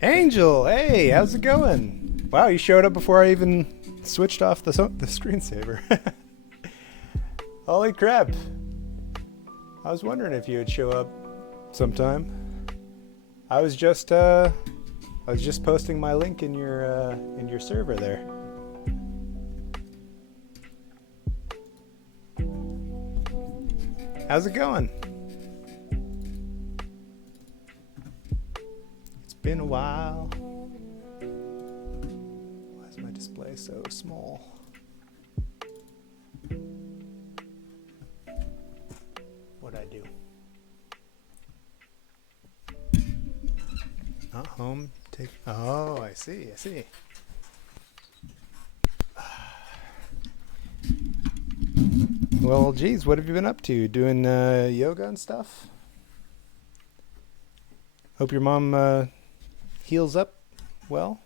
Angel, hey, how's it going? Wow, you showed up before I even switched off the screensaver. Holy crap. I was wondering if you would show up sometime. I was just posting my link in your server there. How's it going? It's been a while. Why is my display so small? What'd I do? Not home. Take. Oh, I see. Well, geez, what have you been up to? Doing yoga and stuff? Hope your mom heals up well.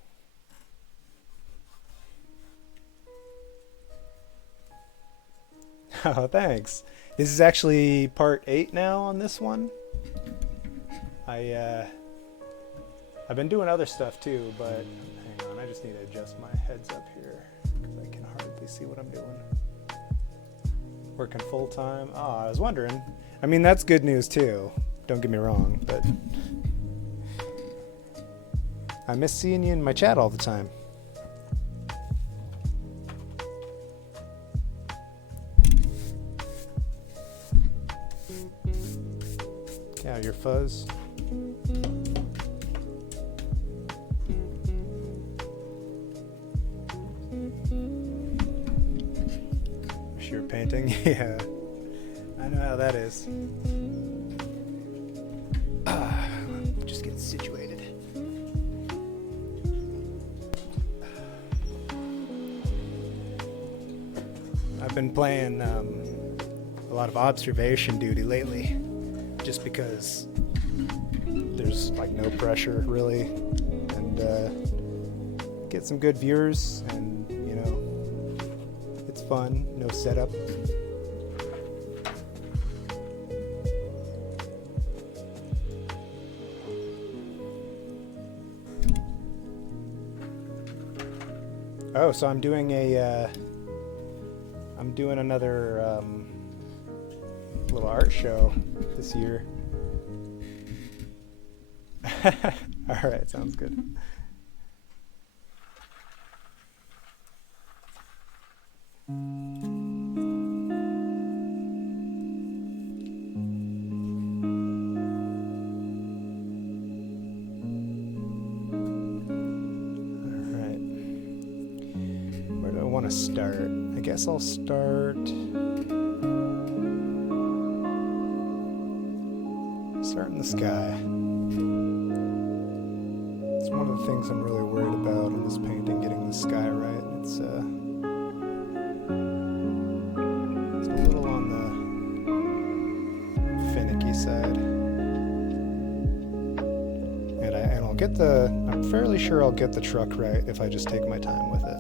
Oh, thanks. This is actually part 8 now on this one. I've been doing other stuff too, but hang on, I just need to adjust my heads up here because I can hardly see what I'm doing. Working full time. Oh, I was wondering. I mean, that's good news too. Don't get me wrong, but I miss seeing you in my chat all the time. Yeah, your fuzz. You're painting? Yeah, I know how that is. Just get situated. I've been playing a lot of observation duty lately, just because there's like no pressure really, and get some good viewers, and you know, it's fun, no setup. Oh, so I'm doing another little art show this year. All right, sounds good. Start. I guess I'll start in the sky. It's one of the things I'm really worried about in this painting, getting the sky right. It's a little on the finicky side. And I'll get I'm fairly sure I'll get the truck right if I just take my time with it.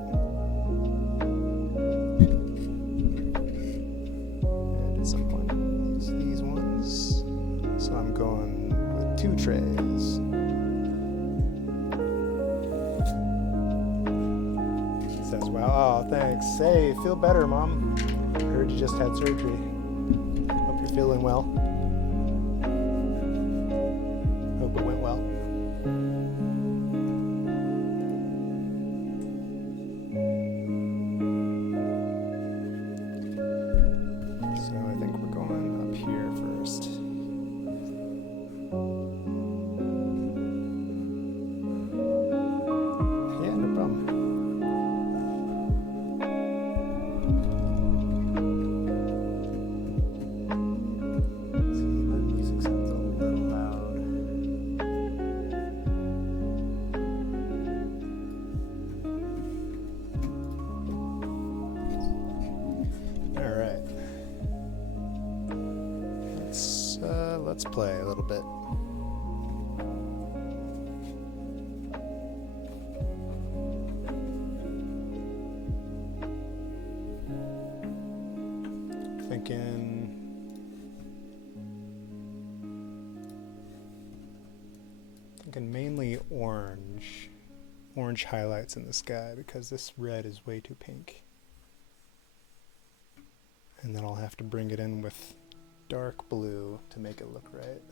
Trays. Says, wow, oh, thanks. Hey, feel better, Mom. I heard you just had surgery. Hope you're feeling well. Hope it went well. So I think we're going up here first. Let's play a little bit. Thinking thinking mainly orange. Orange highlights in the sky because this red is way too pink. And then I'll have to bring it in with dark blue to make it look right.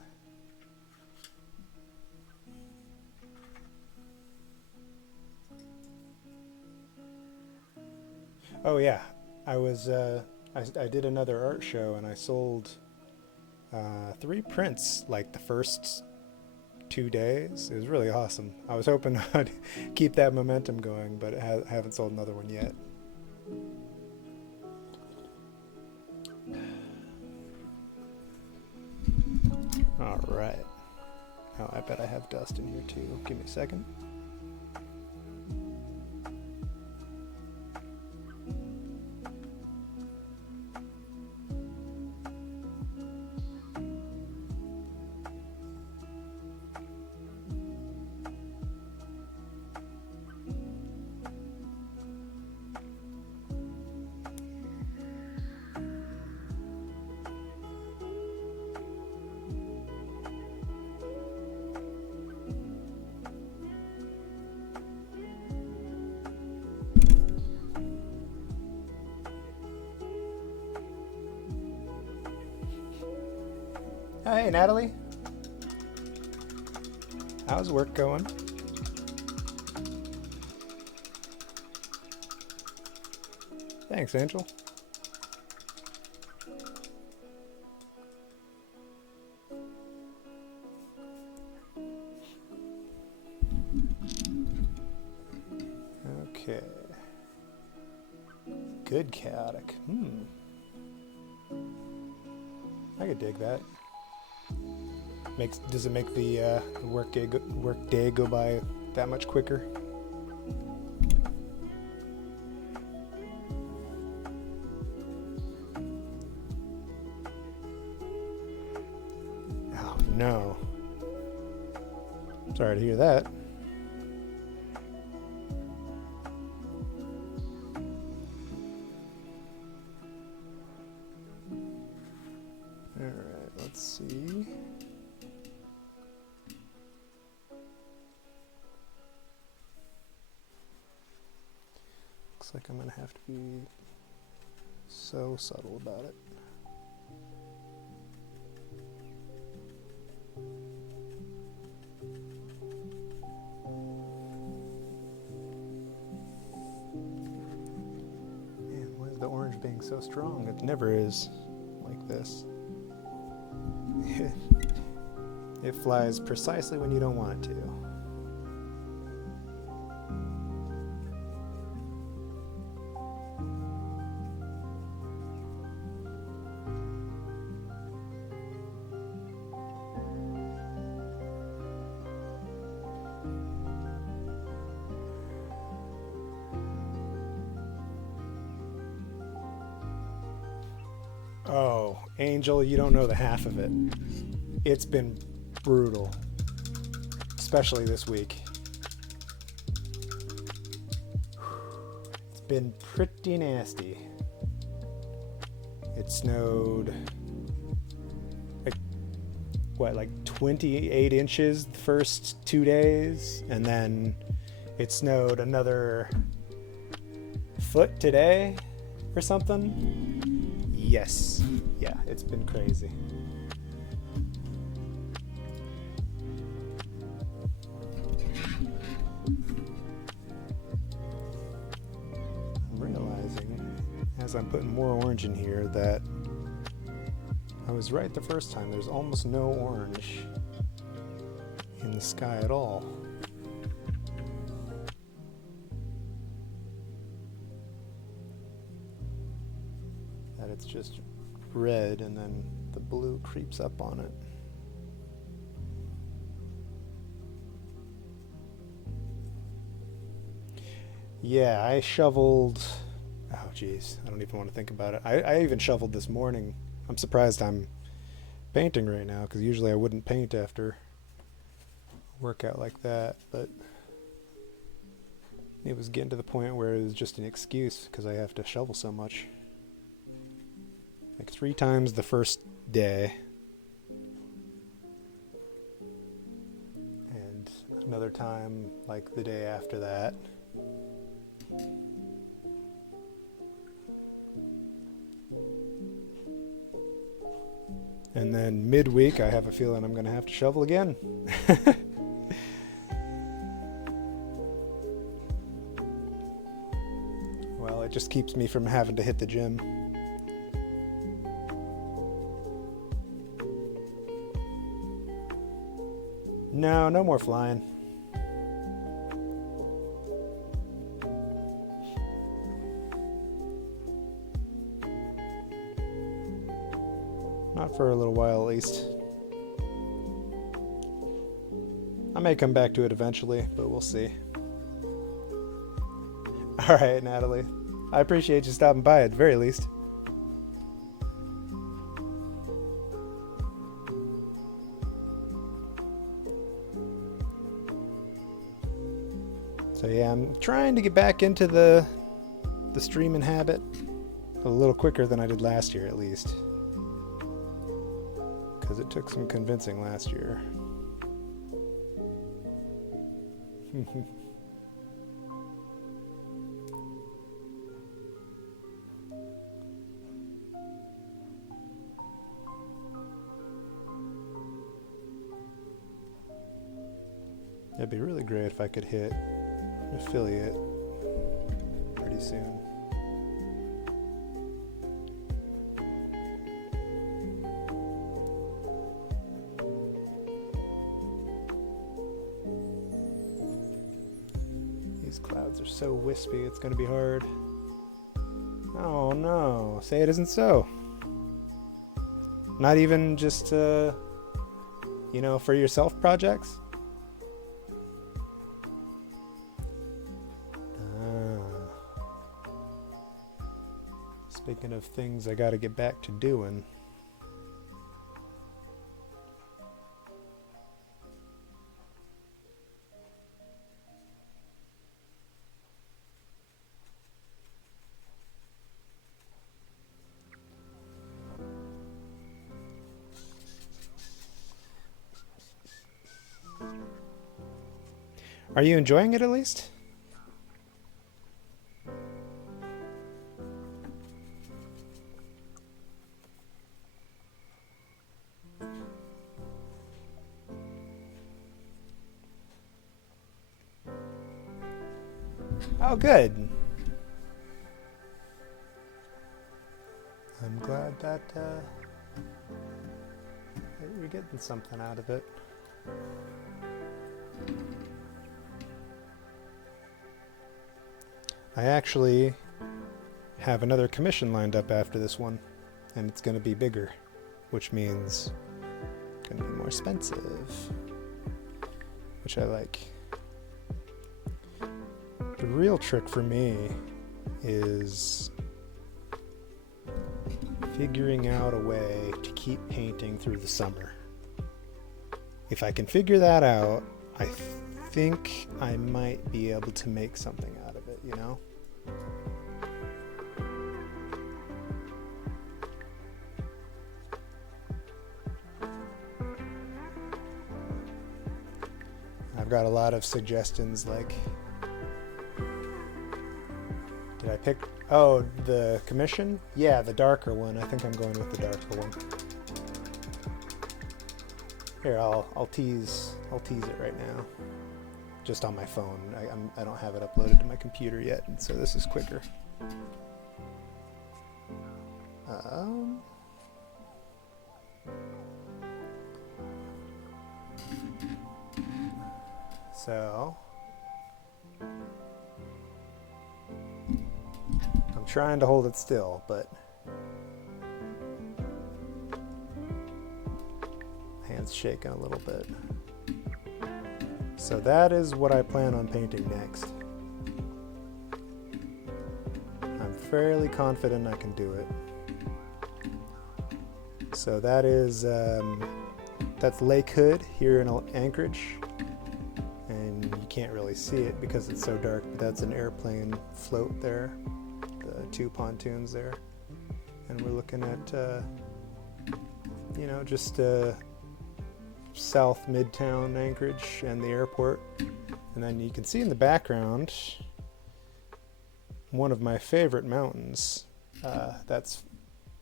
Oh yeah, I did another art show and I sold 3 prints like the first 2 days. It was really awesome. I was hoping I'd keep that momentum going, but I haven't sold another one yet. All right. Oh, I bet I have dust in here too. Give me a second. Hey, Natalie. How's work going? Thanks, Angel. Okay. Good chaotic. I could dig that. Does it make the work day go by that much quicker? Oh no. Sorry to hear that. Alright, let's see. Looks like I'm gonna have to be so subtle about it. Man, why is the orange being so strong? It never is like this. It flies precisely when you don't want it to. Oh, Angel, you don't know the half of it. It's been brutal, especially this week. It's been pretty nasty. It snowed, like 28 inches the first 2 days, and then it snowed another foot today or something. Yes. Yeah, it's been crazy. I'm realizing, as I'm putting more orange in here, that I was right the first time. There's almost no orange in the sky at all. That it's just red and then the blue creeps up on it. Yeah, I shoveled. Oh geez, I don't even want to think about it. I even shoveled this morning. I'm surprised I'm painting right now, because usually I wouldn't paint after a workout like that, but it was getting to the point where it was just an excuse because I have to shovel so much. Like 3 times the first day. And another time like the day after that. And then midweek, I have a feeling I'm going to have to shovel again. Well, it just keeps me from having to hit the gym. No, no more flying. Not for a little while, at least. I may come back to it eventually, but we'll see. Alright, Natalie. I appreciate you stopping by at the very least. So yeah, I'm trying to get back into the streaming habit a little quicker than I did last year, at least. Because it took some convincing last year. It'd be really great if I could hit affiliate pretty soon. These clouds are so wispy, it's going to be hard. Oh no, say it isn't so. Not even just, you know, for yourself projects? Speaking of things I gotta get back to doing. Are you enjoying it at least? Oh, good. I'm glad that you're getting something out of it. I actually have another commission lined up after this one, and it's going to be bigger, which means it's going to be more expensive, which I like. The real trick for me is figuring out a way to keep painting through the summer. If I can figure that out, I think I might be able to make something out of it, you know? I've got a lot of suggestions like, did I pick, oh, the commission? Yeah, the darker one. I think I'm going with the darker one. Here, I'll tease it right now. Just on my phone. I don't have it uploaded to my computer yet, and so this is quicker. So I'm trying to hold it still, but hand's shaking a little bit. So that is what I plan on painting next. I'm fairly confident I can do it. So that is that's Lake Hood here in Anchorage, and you can't really see it because it's so dark, but that's an airplane float there, the two pontoons there, and we're looking at you know, just South Midtown Anchorage and the airport. And then you can see in the background one of my favorite mountains. That's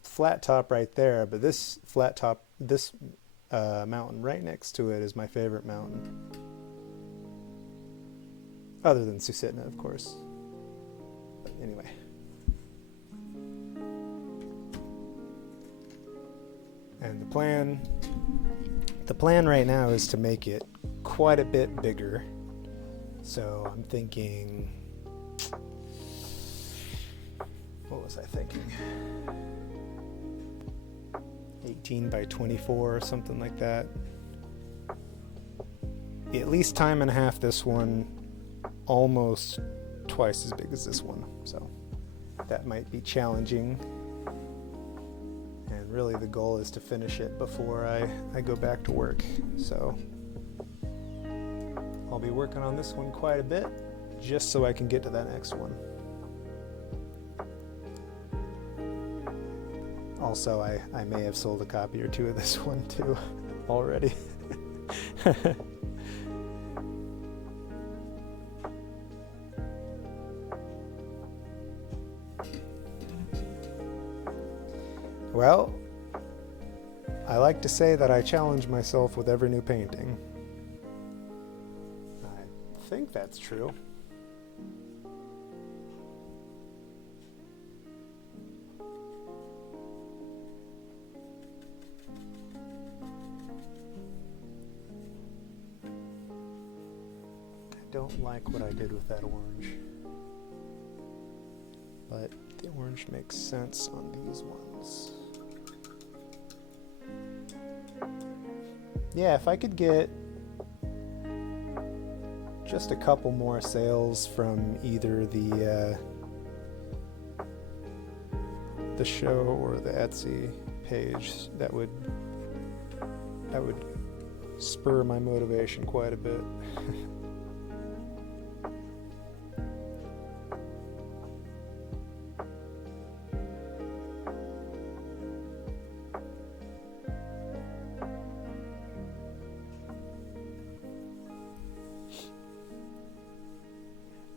flat top right there, but this flat top, this mountain right next to it is my favorite mountain. Other than Susitna, of course. But anyway. And the plan right now is to make it quite a bit bigger. So I'm thinking, what was I thinking? 18 by 24 or something like that. At least time and a half this one, almost twice as big as this one. So that might be challenging. And really the goal is to finish it before I go back to work. So I'll be working on this one quite a bit just so I can get to that next one. Also, I may have sold a copy or two of this one too already. Well, I like to say that I challenge myself with every new painting. I think that's true. I don't like what I did with that orange, but the orange makes sense on these ones. Yeah, if I could get just a couple more sales from either the show or the Etsy page, that would spur my motivation quite a bit.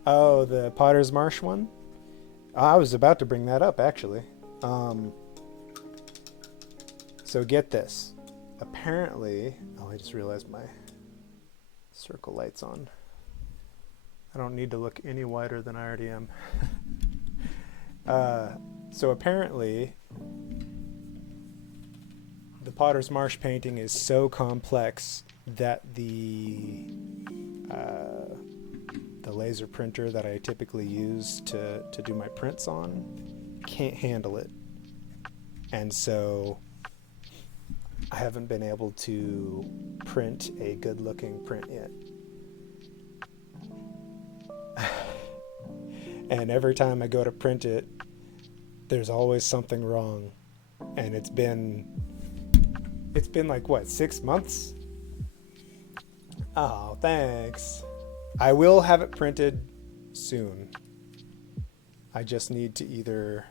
Oh, the Potter's Marsh one? I was about to bring that up, actually. So get this. Apparently, I just realized my circle light's on. I don't need to look any wider than I already am. So apparently, the Potter's Marsh painting is so complex that the laser printer that I typically use to do my prints on can't handle it. And so I haven't been able to print a good looking print yet. And every time I go to print it, there's always something wrong. And it's been like, what, 6 months? Oh, thanks. I will have it printed soon. I just need to either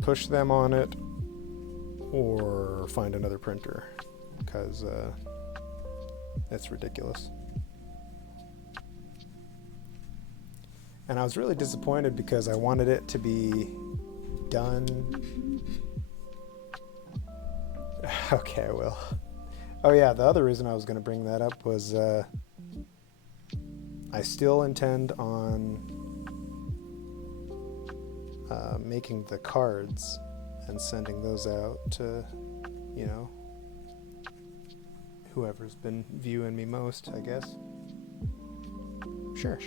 push them on it or find another printer, because it's ridiculous. And I was really disappointed because I wanted it to be done. Okay, I will. Oh yeah, the other reason I was going to bring that up was I still intend on making the cards and sending those out to, you know, whoever's been viewing me most, I guess. Sure.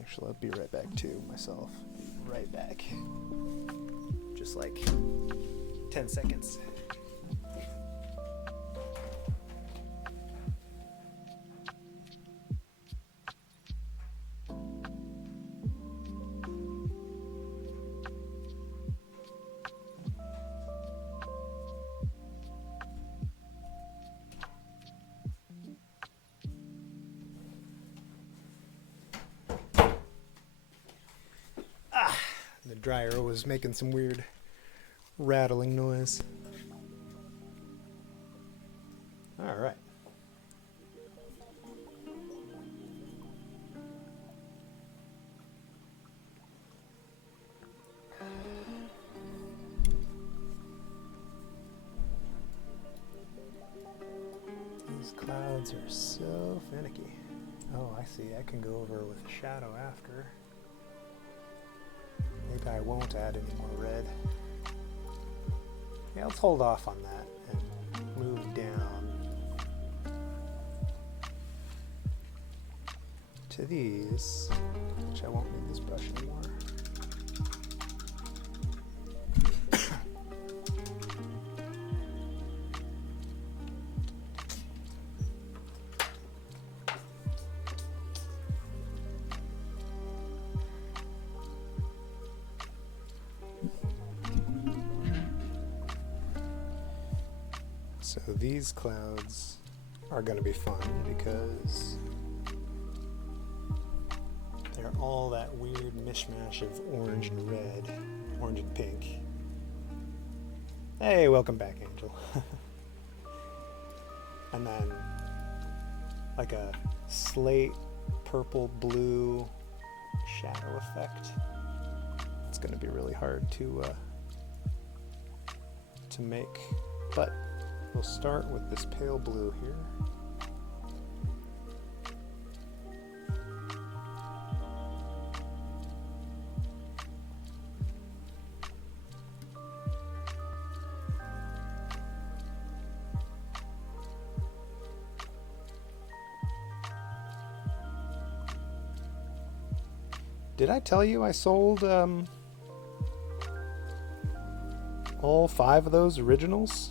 Actually, I'll be right back too, myself. Right back. Just like 10 seconds. dryer was making some weird rattling noise. All right. These clouds are so finicky. Oh, I see. I can go over with a shadow after. Maybe I won't add any more red. Yeah, let's hold off on that and move down to these, which I won't need this brush anymore. So these clouds are going to be fun because they're all that weird mishmash of orange and red, orange and pink. Hey, welcome back, Angel. And then like a slate purple blue shadow effect. It's going to be really hard to make, but we'll start with this pale blue here. Did I tell you I sold all 5 of those originals?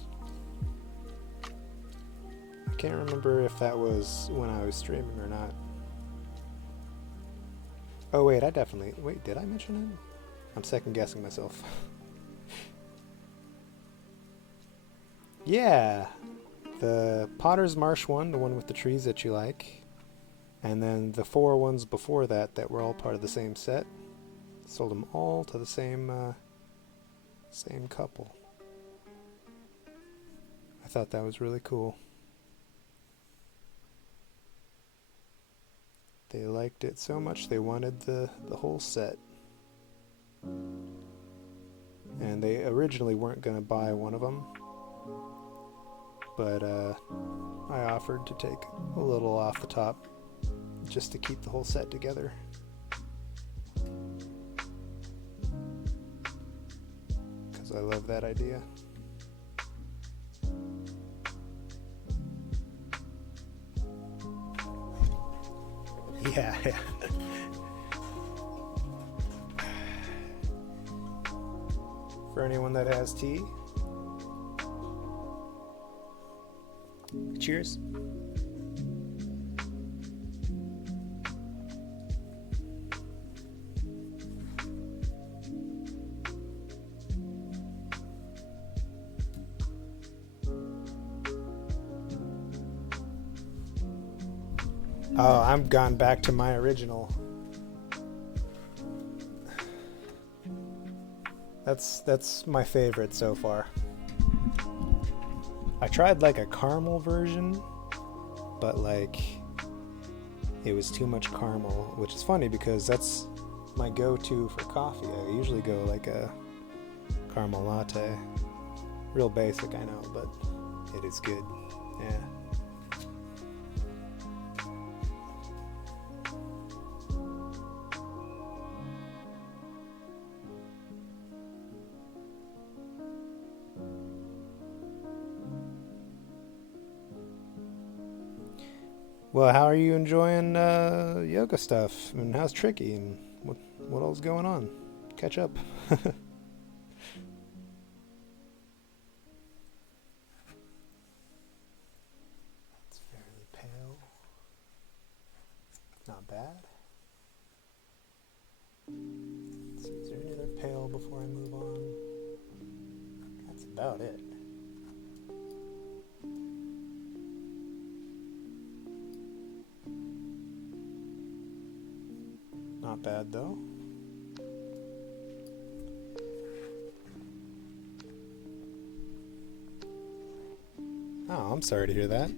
I can't remember if that was when I was streaming or not. Oh wait, wait, did I mention it? I'm second guessing myself. Yeah, the Potter's Marsh one, the one with the trees that you like, and then the 4 ones before that that were all part of the same set. Sold them all to the same couple. I thought that was really cool. They liked it so much they wanted the whole set. And they originally weren't going to buy one of them, but I offered to take a little off the top just to keep the whole set together. Because I love that idea. Yeah. For anyone that has tea, cheers. Oh, I'm gone back to my original. That's my favorite so far. I tried like a caramel version, but like it was too much caramel, which is funny because that's my go-to for coffee. I usually go like a caramel latte. Real basic, I know, but it is good. Yeah. Well, how are you enjoying yoga stuff? And how's Tricky? And what all's going on? Catch up. It's fairly pale. Not bad. Let's see, is there any other pale before I move on? That's about it. Not bad though. Oh, I'm sorry to hear that.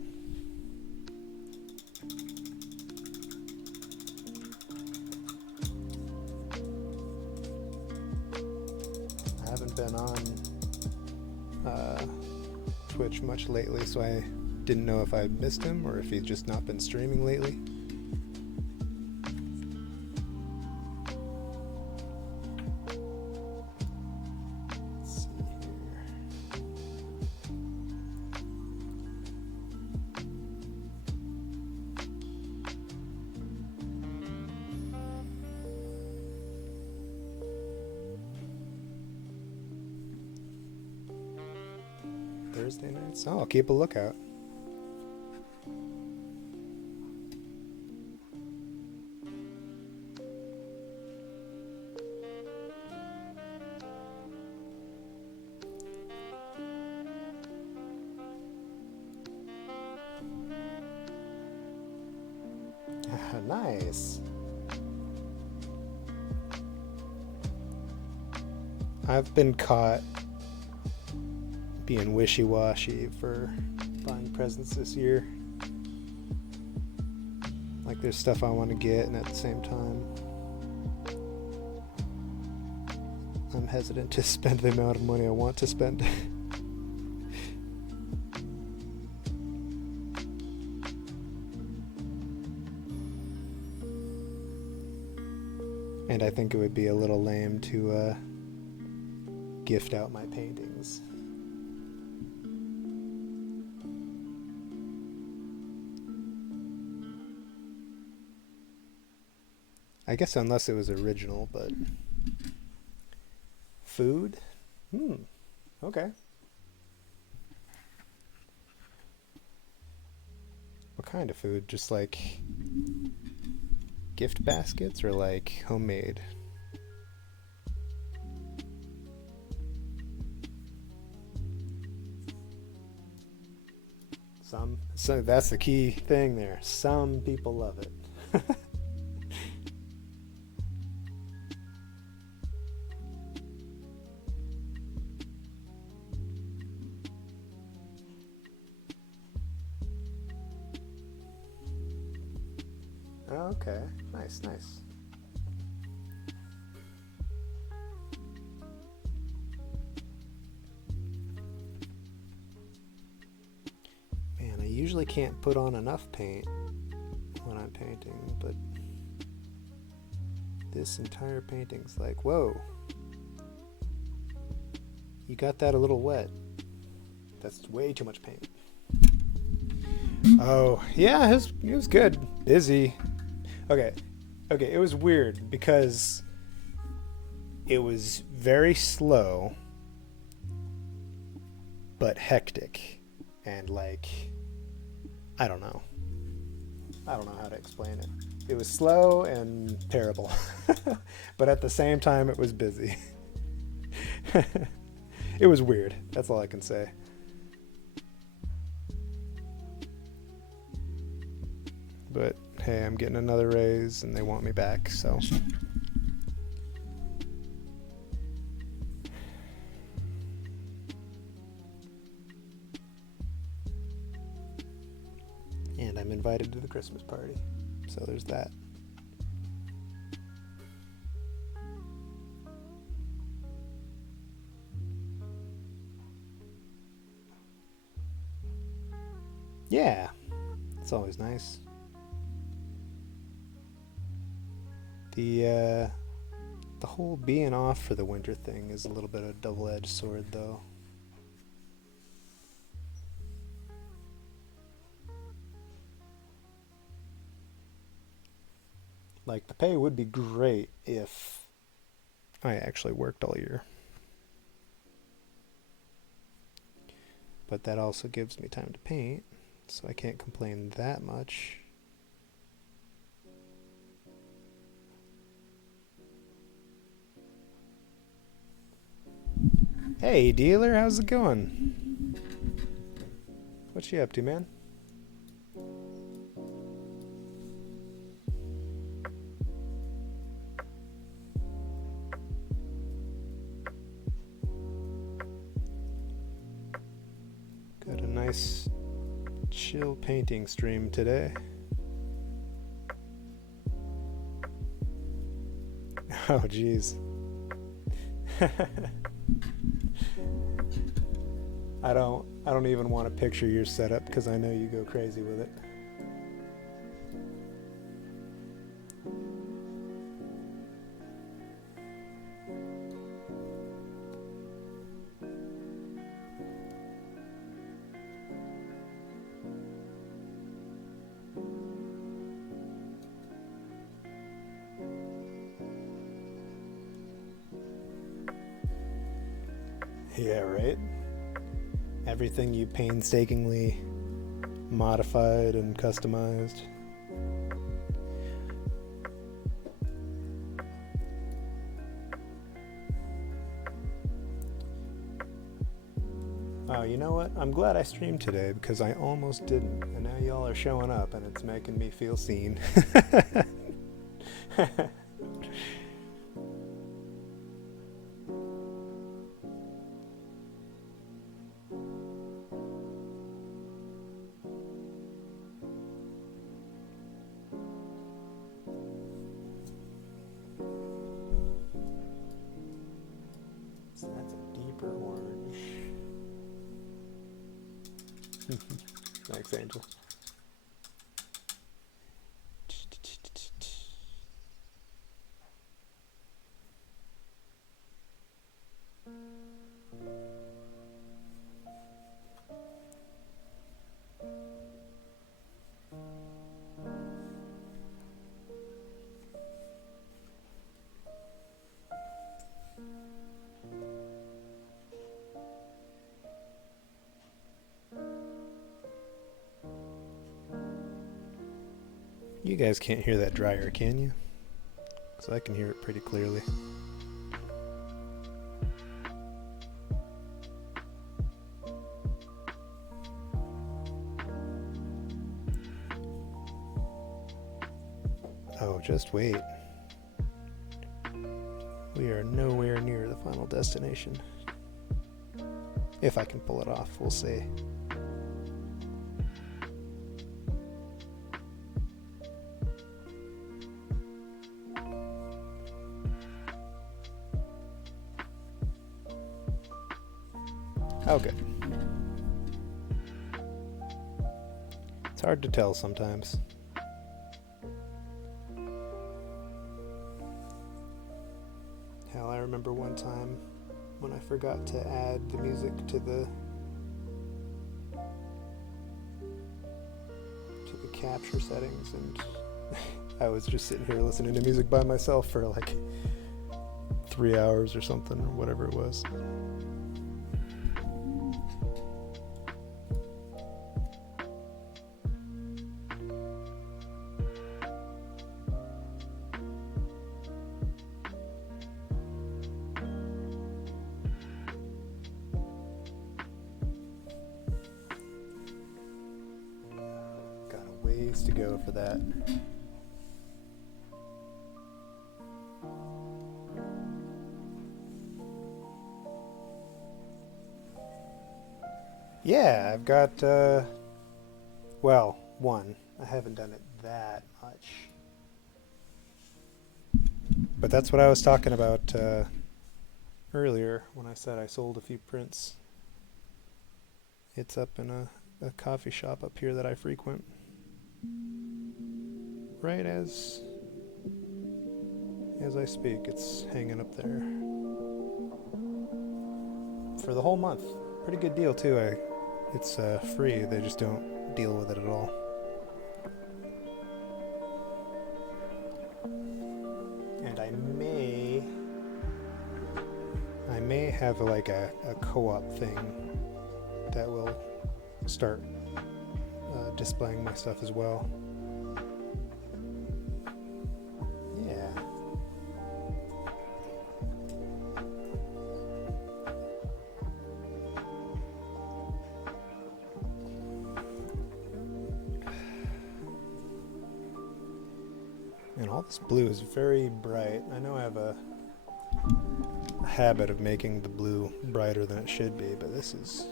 I haven't been on Twitch much lately, so I didn't know if I missed him or if he's just not been streaming lately. Let's see here. Thursday nights? Oh, I'll keep a lookout. Nice. I've been caught being wishy-washy for buying presents this year. Like, there's stuff I want to get, and at the same time I'm hesitant to spend the amount of money I want to spend. And I think it would be a little lame to gift out my paintings. I guess unless it was original, but food? Okay. What kind of food? Just like gift baskets or like homemade? So that's the key thing there. Some people love it. Okay, nice. Man, I usually can't put on enough paint when I'm painting, but this entire painting's like, whoa, you got that a little wet. That's way too much paint. Oh, yeah, it was good. Busy. Okay, it was weird because it was very slow but hectic, and like, I don't know how to explain it. It was slow and terrible, but at the same time it was busy. It was weird, that's all I can say. But hey, I'm getting another raise and they want me back, so. And I'm invited to the Christmas party, so there's that. Yeah, it's always nice. The whole being off for the winter thing is a little bit of a double-edged sword, though. Like, the pay would be great if I actually worked all year. But that also gives me time to paint, so I can't complain that much. Hey, dealer, how's it going? What you up to, man? Got a nice chill painting stream today. Oh, jeez. I don't even want to picture your setup because I know you go crazy with it. Yeah, right? Everything you painstakingly modified and customized. Oh, you know what? I'm glad I streamed today because I almost didn't. And now y'all are showing up and it's making me feel seen. So that's a deeper orange. Thanks, Angel. You guys can't hear that dryer, can you? Because I can hear it pretty clearly. Oh, just wait. We are nowhere near the final destination. If I can pull it off, we'll see. Oh, good. It's hard to tell sometimes. Hell, I remember one time when I forgot to add the music to the capture settings, and I was just sitting here listening to music by myself for like 3 hours or something, or whatever it was. To go for that. Yeah, I've got well, one. I haven't done it that much. But that's what I was talking about earlier when I said I sold a few prints. It's up in a coffee shop up here that I frequent. Right as I speak, it's hanging up there for the whole month. Pretty good deal too. It's free. They just don't deal with it at all. And I may have like a co-op thing that will start displaying my stuff as well. And all this blue is very bright. I know I have a habit of making the blue brighter than it should be, but this is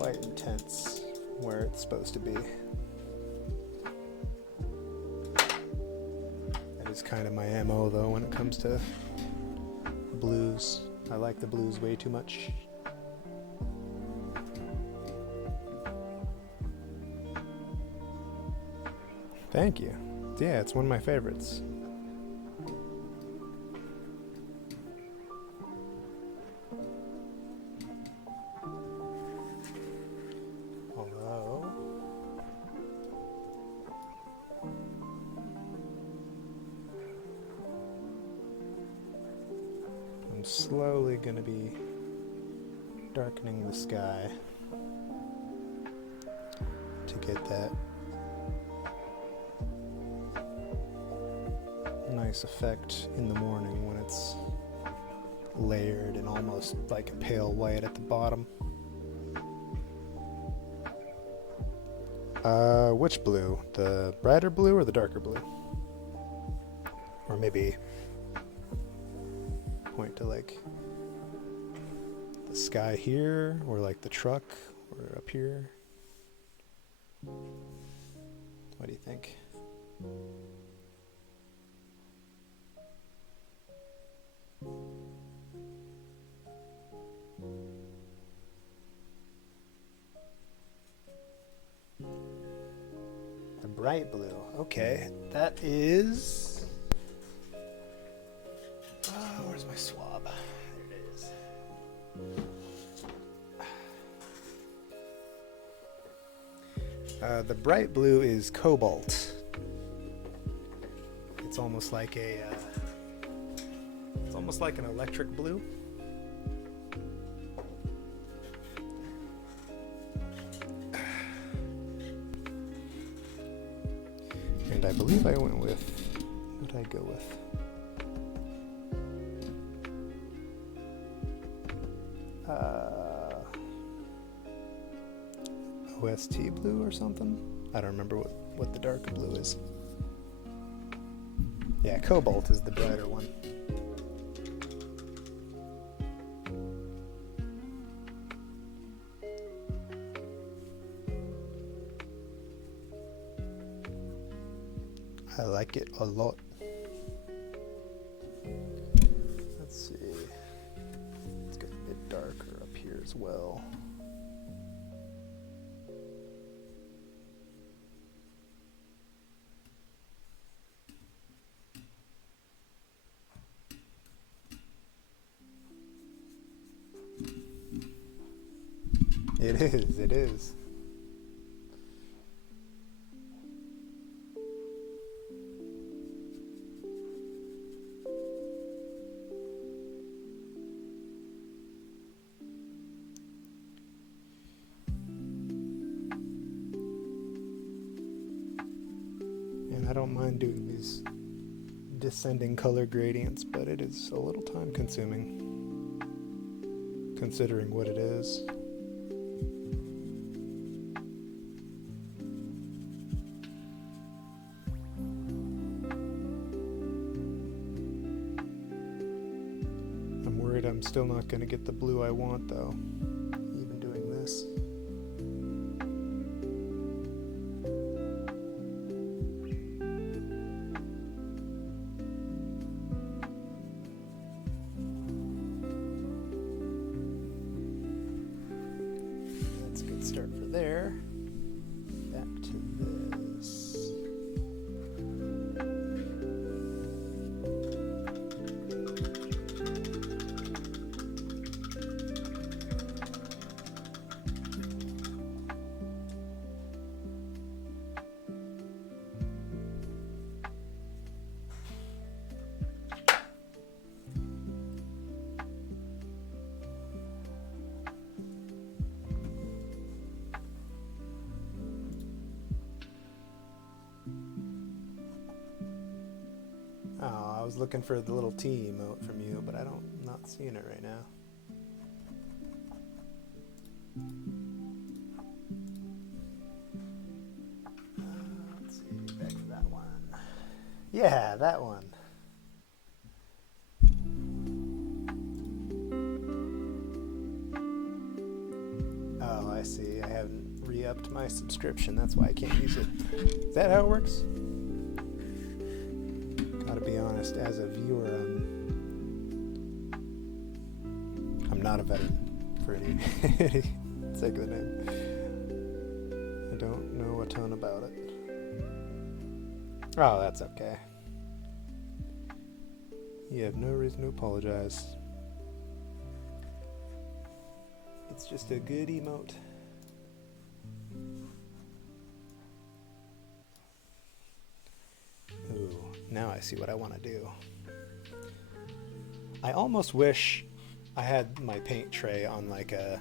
quite intense where it's supposed to be. That is kind of my MO though when it comes to blues. I like the blues way too much. Thank you. Yeah, it's one of my favorites. Although I'm slowly going to be darkening the sky to get that nice effect in the morning when it's layered and almost like a pale white at the bottom. Which blue? The brighter blue or the darker blue? Or maybe point to like the sky here, or like the truck, or up here. What do you think? The bright blue. Okay, that is... where's my swab? There it is. The bright blue is cobalt. It's almost like a... it's almost like an electric blue. And I believe I went with... what did I go with? OST blue or something? I don't remember what the darker blue is. Yeah, cobalt is the brighter one. I like it a lot. Let's see. It's getting a bit darker up here as well. It is. And I don't mind doing these descending color gradients, but it is a little time consuming, considering what it is. I'm still not going to get the blue I want though, even doing this. That's a good start for there. Back to this. Oh, I was looking for the little T emote from you, but I'm not seeing it right now. Let's see, back to that one. Yeah, that one. Oh, Oh, I see. I haven't re-upped my subscription. That's why I can't use it. Is that how it works? Gotta be honest, as a viewer, I'm not a veteran for any sake of the name. I don't know a ton about it. Oh, that's okay. You have no reason to apologize. It's just a good emote. Ooh, now I see what I want to do. I almost wish I had my paint tray on like a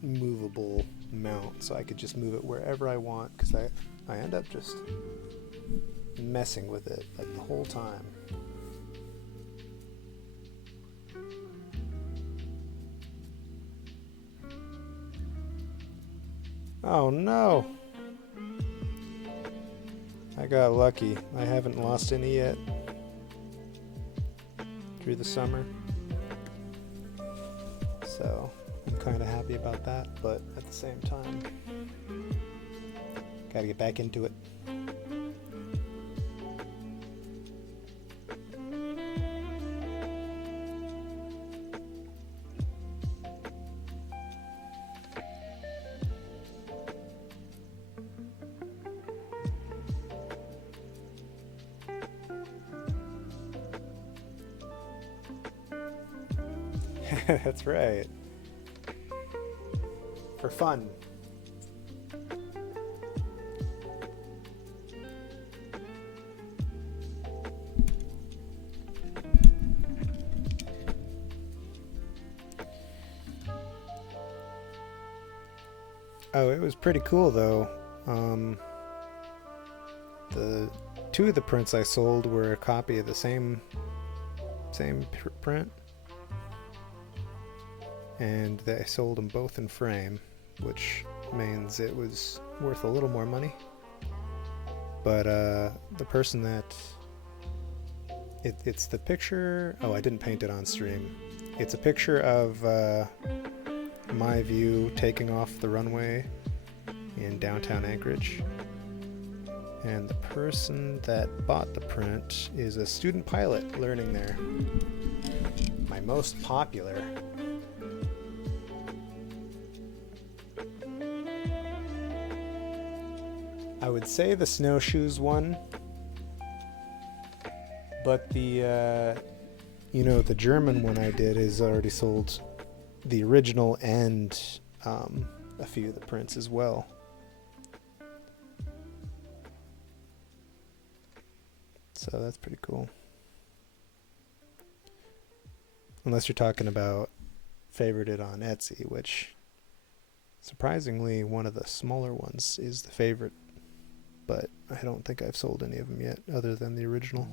movable mount so I could just move it wherever I want, because I end up just messing with it like the whole time. Oh no! I got lucky. I haven't lost any yet through the summer. So I'm kind of happy about that, but at the same time, gotta get back into it. That's right. For fun. Oh, it was pretty cool though. The two of the prints I sold were a copy of the same print. And I sold them both in frame, which means it was worth a little more money. But the person that it's the picture. Oh, I didn't paint it on stream. It's a picture of my view taking off the runway in downtown Anchorage. And the person that bought the print is a student pilot learning there. My most popular. I would say the snowshoes one, but the the German one I did is already sold, the original and a few of the prints as well. So that's pretty cool. Unless you're talking about favorited on Etsy, which surprisingly one of the smaller ones is the favorite. But I don't think I've sold any of them yet, other than the original.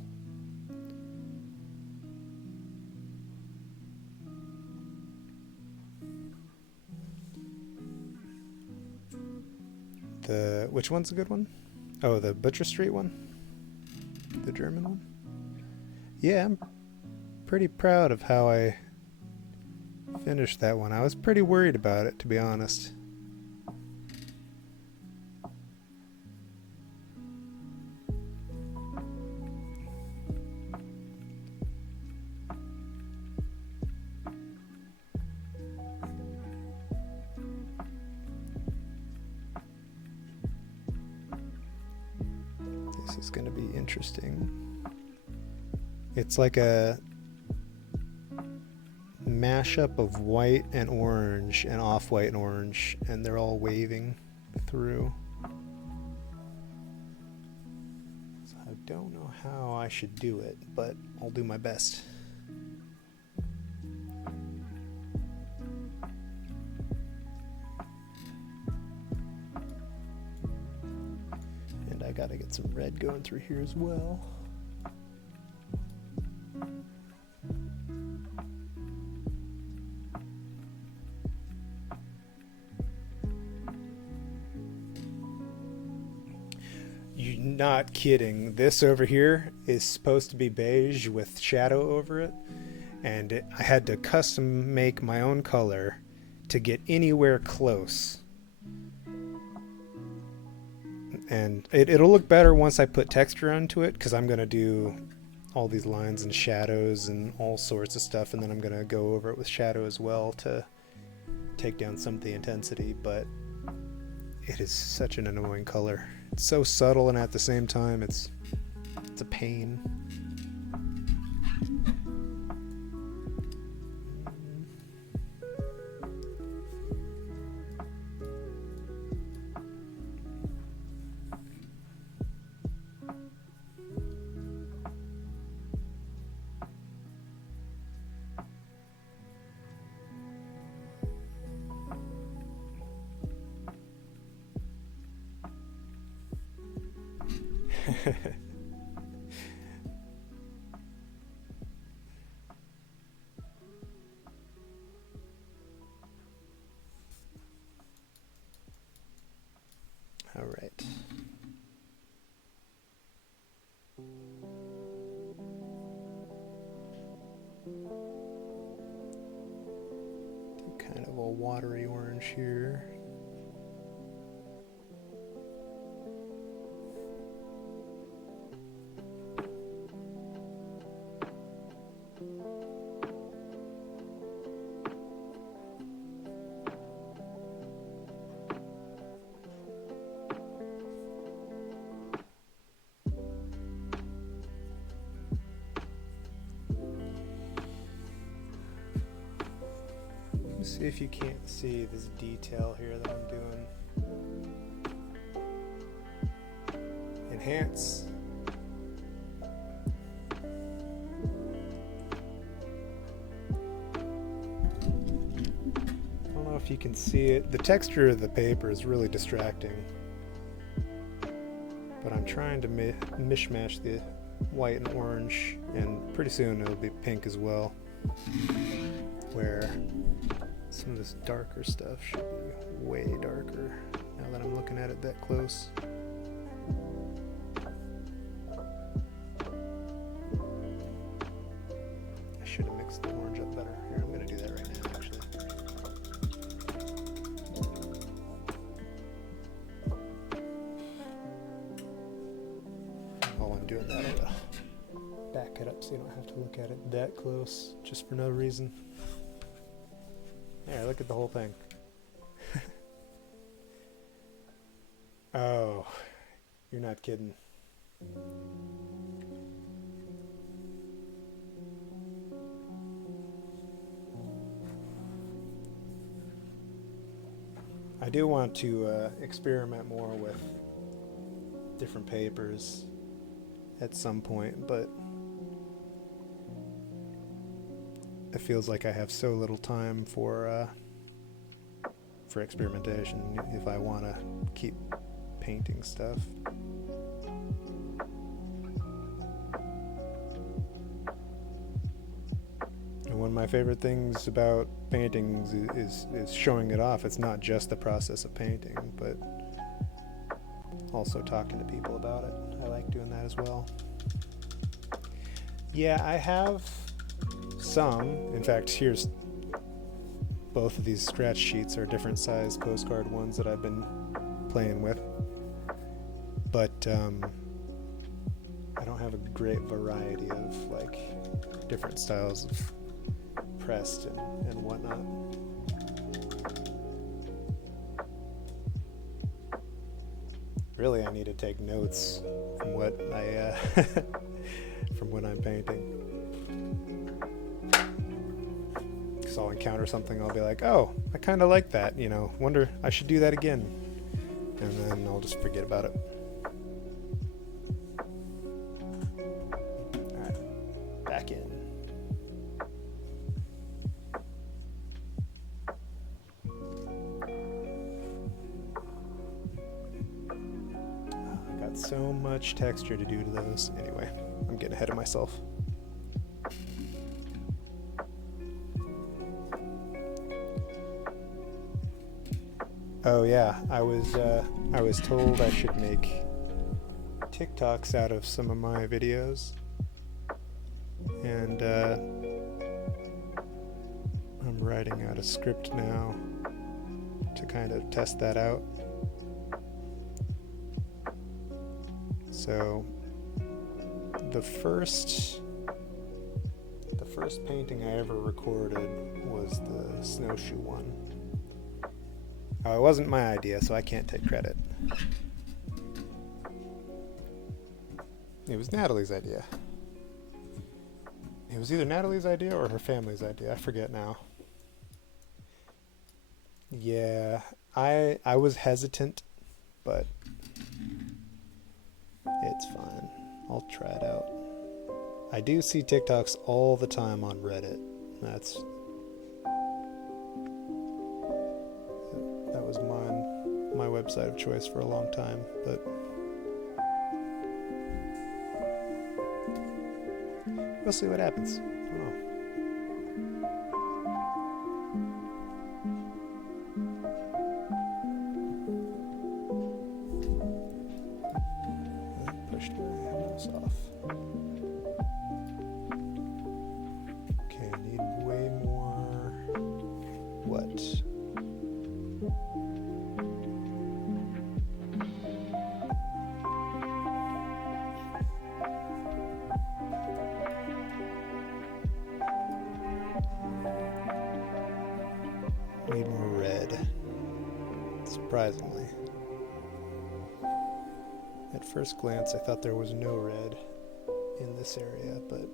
Which one's a good one? Oh, the Butcher Street one? The German one? Yeah, I'm pretty proud of how I finished that one. I was pretty worried about it, to be honest. This is going to be interesting. It's like a mashup of white and orange and off-white and orange, and they're all waving through. So I don't know how I should do it, but I'll do my best. And I gotta get some red going through here as well. You're not kidding. This over here is supposed to be beige with shadow over it, and I had to custom make my own color to get anywhere close. And it'll look better once I put texture onto it, because I'm going to do all these lines and shadows and all sorts of stuff, and then I'm going to go over it with shadow as well to take down some of the intensity. But it is such an annoying color. It's so subtle, and at the same time it's a pain. All right. Do kind of a watery orange here. See if you can't see this detail here that I'm doing. Enhance. I don't know if you can see it. The texture of the paper is really distracting, but I'm trying to mishmash the white and orange, and pretty soon it'll be pink as well, where some of this darker stuff should be way darker now that I'm looking at it that close. I should have mixed the orange up better. Here, I'm going to do that right now, actually. While I'm doing that, I'll back it up so you don't have to look at it that close, just for no reason. Yeah, look at the whole thing. Oh, you're not kidding. I do want to experiment more with different papers at some point, but it feels like I have so little time for experimentation if I want to keep painting stuff. And one of my favorite things about paintings is showing it off. It's not just the process of painting, but also talking to people about it. I like doing that as well. Yeah, I have some. In fact, here's both of these scratch sheets are different size postcard ones that I've been playing with, but I don't have a great variety of like different styles of pressed and whatnot. Really, I need to take notes from what I from when I'm painting. I'll encounter something, I'll be like, oh, I kind of like that, you know, wonder I should do that again, and then I'll just forget about it. Alright, back in. I got so much texture to do to those. Anyway, I'm getting ahead of myself. Oh yeah, I was told I should make TikToks out of some of my videos, and I'm writing out a script now to kind of test that out. So the first painting I ever recorded was the snowshoe one. Oh, it wasn't my idea, so I can't take credit. It was Natalie's idea. It was either Natalie's idea or her family's idea. I forget now. Yeah, I was hesitant, but it's fine. I'll try it out. I do see TikToks all the time on Reddit. That was my website of choice for a long time, but we'll see what happens. I don't know. I pushed my mouse off. Okay, I need way more. What? Need more red, surprisingly. At first glance, I thought there was no red in this area, but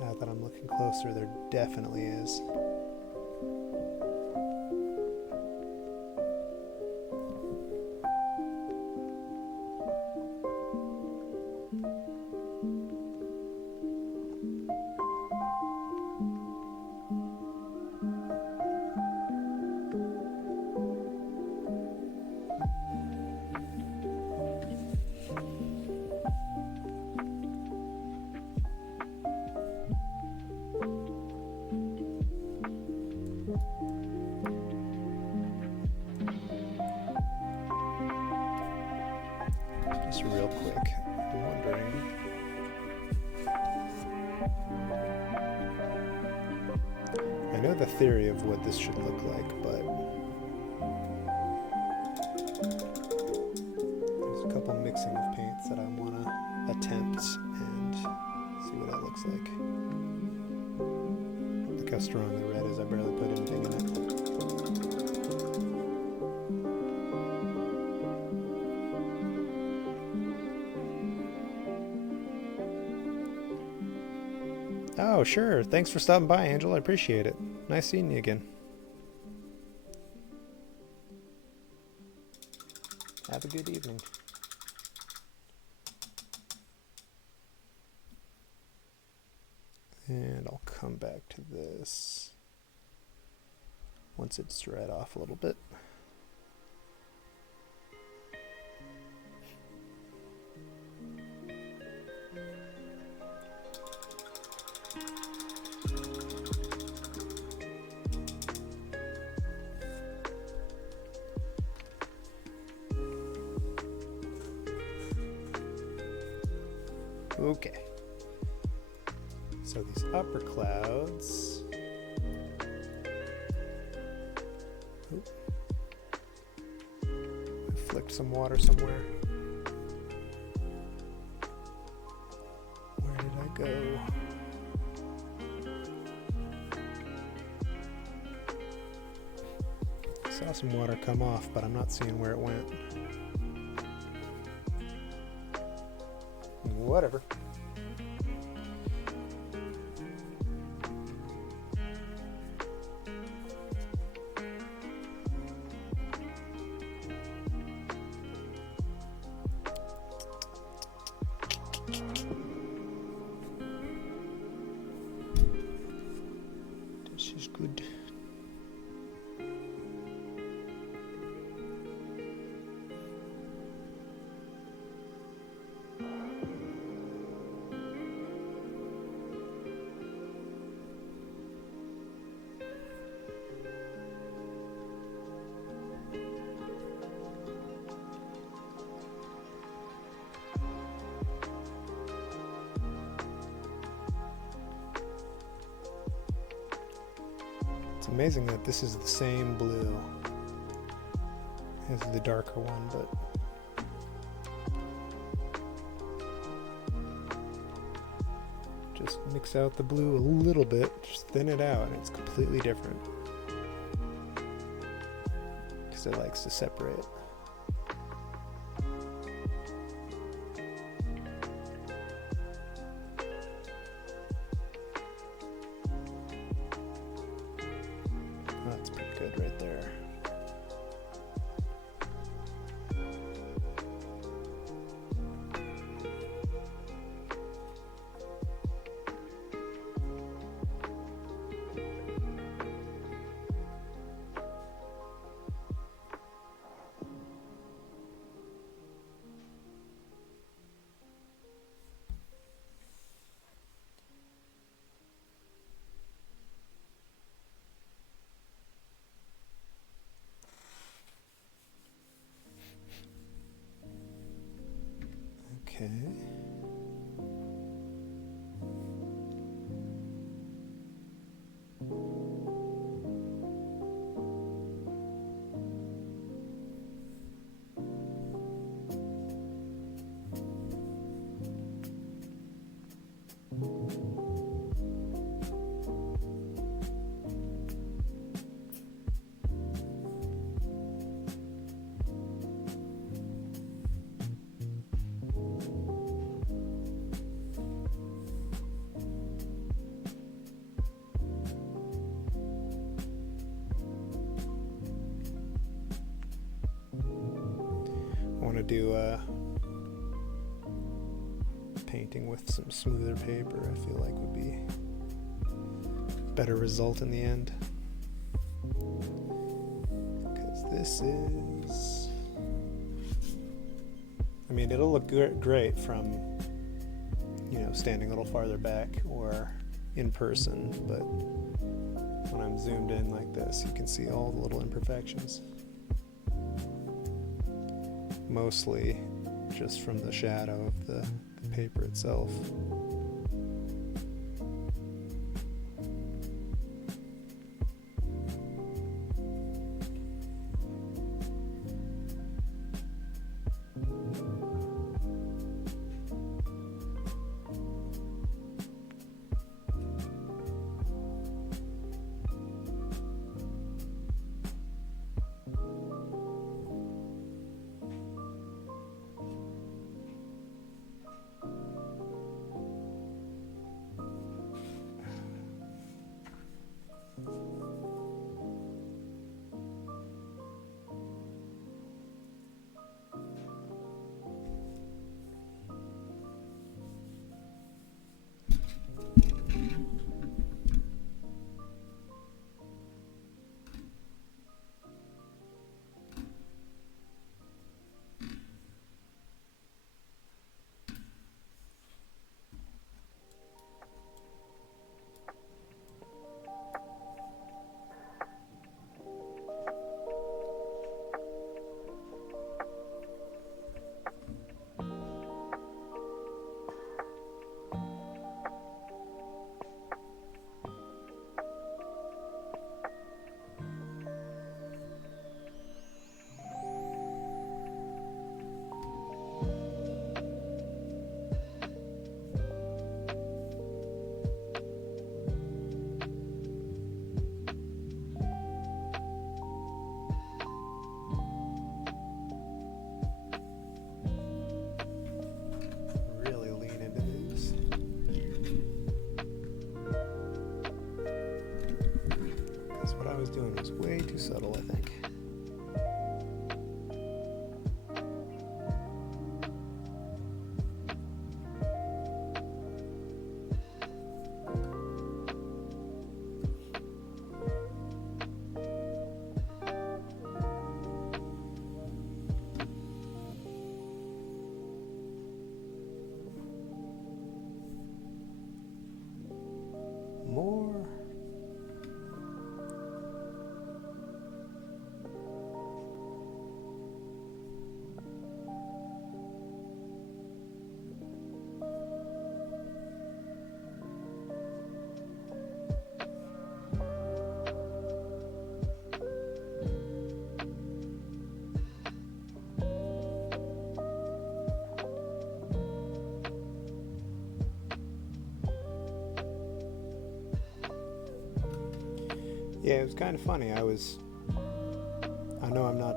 now that I'm looking closer, there definitely is. Just real quick, I'm wondering. I know the theory of what this should look like, but there's a couple mixing of paints that I want to attempt and see what that looks like. Look how strong the red is, I barely put anything in it. Oh, sure. Thanks for stopping by, Angela. I appreciate it. Nice seeing you again. Have a good evening. And I'll come back to this once it's dried off a little bit. Okay, so these upper clouds, I flicked some water somewhere. Where did I go? I saw some water come off, but I'm not seeing where it went. Whatever. This is good. It's amazing that this is the same blue as the darker one, but just mix out the blue a little bit, just thin it out, and it's completely different because it likes to separate. That's pretty good right there. Okay. I want to do a painting with some smoother paper. I feel like would be a better result in the end, because this is, I mean, it'll look great from, you know, standing a little farther back or in person, but when I'm zoomed in like this, you can see all the little imperfections. Mostly just from the shadow of the paper itself. Doing was way too subtle, I think. More. Yeah, it was kind of funny. I know I'm not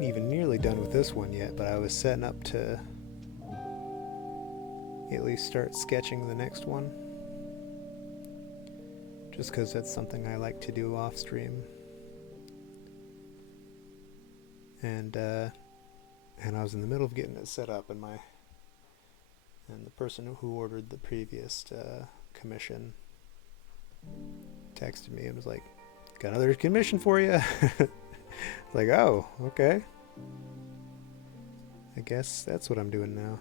even nearly done with this one yet, but I was setting up to at least start sketching the next one. Just because that's something I like to do off stream. And I was in the middle of getting it set up, and the person who ordered the previous commission texted me and was like, "Got another commission for you." Like, oh, okay. I guess that's what I'm doing now.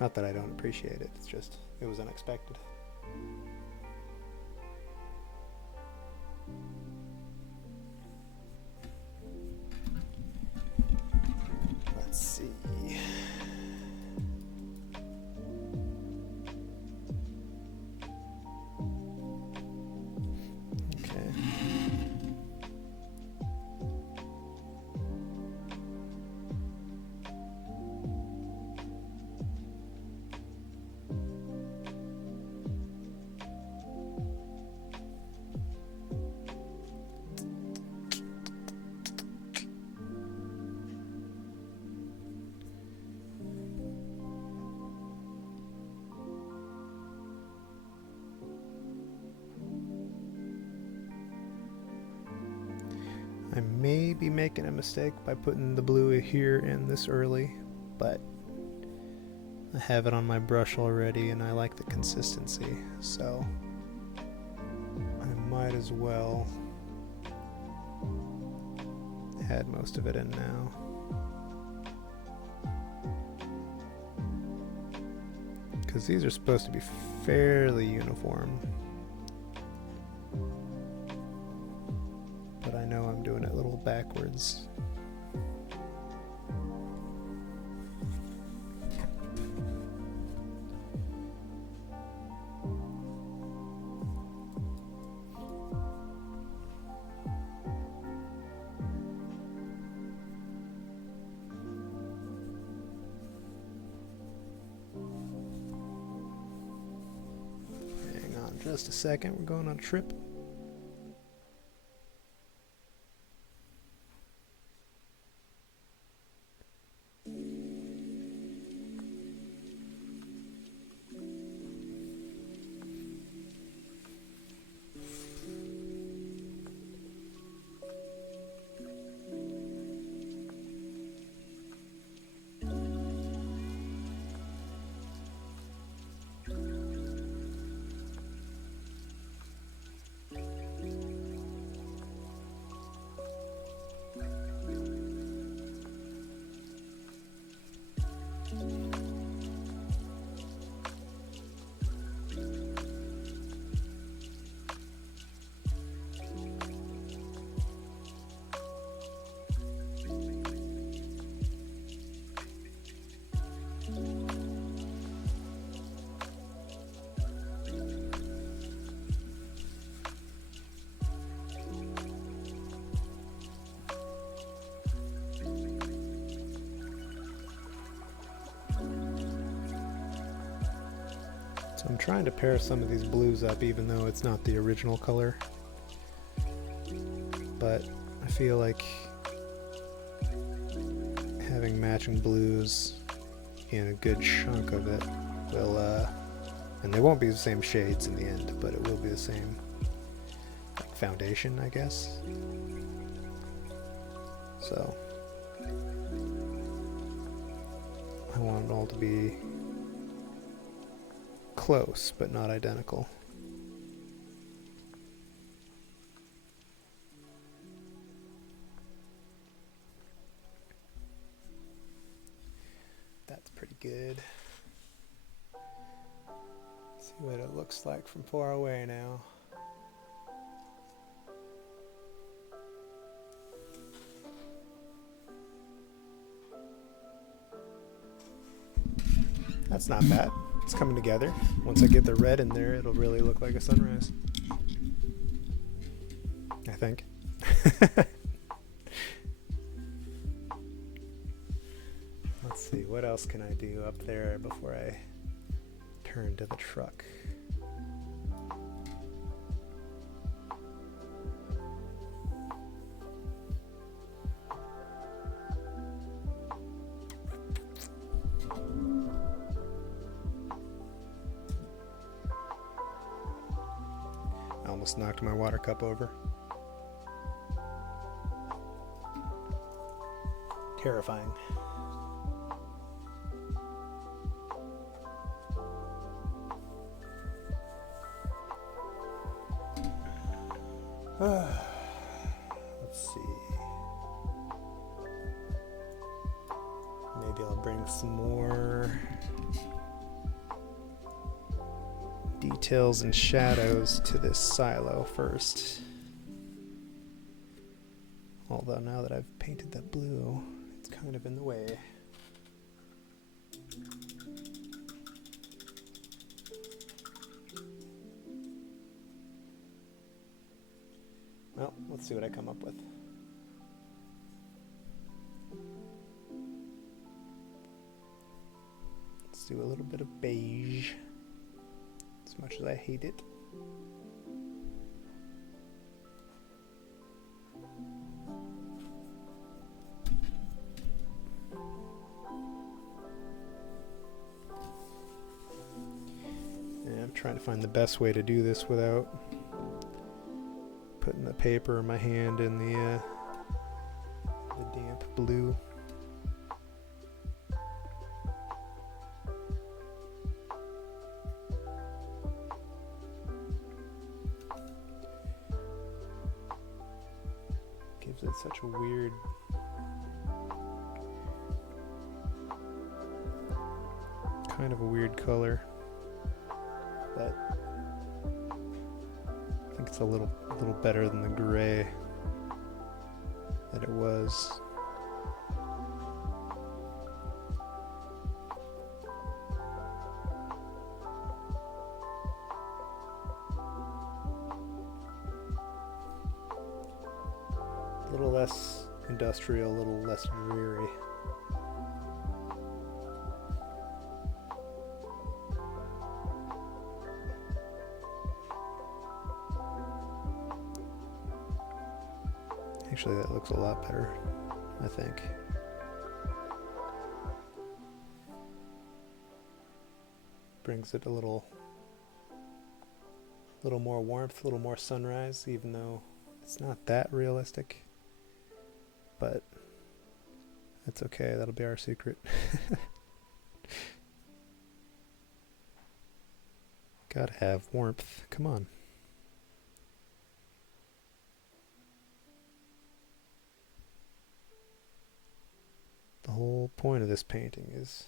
Not that I don't appreciate it, it's just, it was unexpected. Let's see. Okay. I may be making a mistake by putting the blue here in this early, but I have it on my brush already and I like the consistency, so I might as well add most of it in now. Because these are supposed to be fairly uniform. But I know I'm doing it a little backwards. Hang on just a second, we're going on a trip. So I'm trying to pair some of these blues up even though it's not the original color. But I feel like having matching blues in a good chunk of it will, and they won't be the same shades in the end, but it will be the same like foundation, I guess. So I want it all to be close, but not identical. That's pretty good. Let's see what it looks like from far away now. That's not bad. It's coming together. Once I get the red in there, it'll really look like a sunrise. I think. Let's see, what else can I do up there before I turn to the truck? almost knocked my water cup over. Terrifying. Let's see. Maybe I'll bring some more details and shadows to this silo first. Although now that I've painted that blue, it's kind of in the way. Well, let's see what I come up with. Let's do a little bit of beige, as much as I hate it. And I'm trying to find the best way to do this without putting the paper or my hand in the damp blue. Gives it such a weird kind of a weird color, but I think it's a little better than the gray that it was. A little less industrial, a little less dreary. Actually, that looks a lot better, I think. Brings it a little more warmth, a little more sunrise, even though it's not that realistic. But that's okay, that'll be our secret. Gotta have warmth, come on. The whole point of this painting is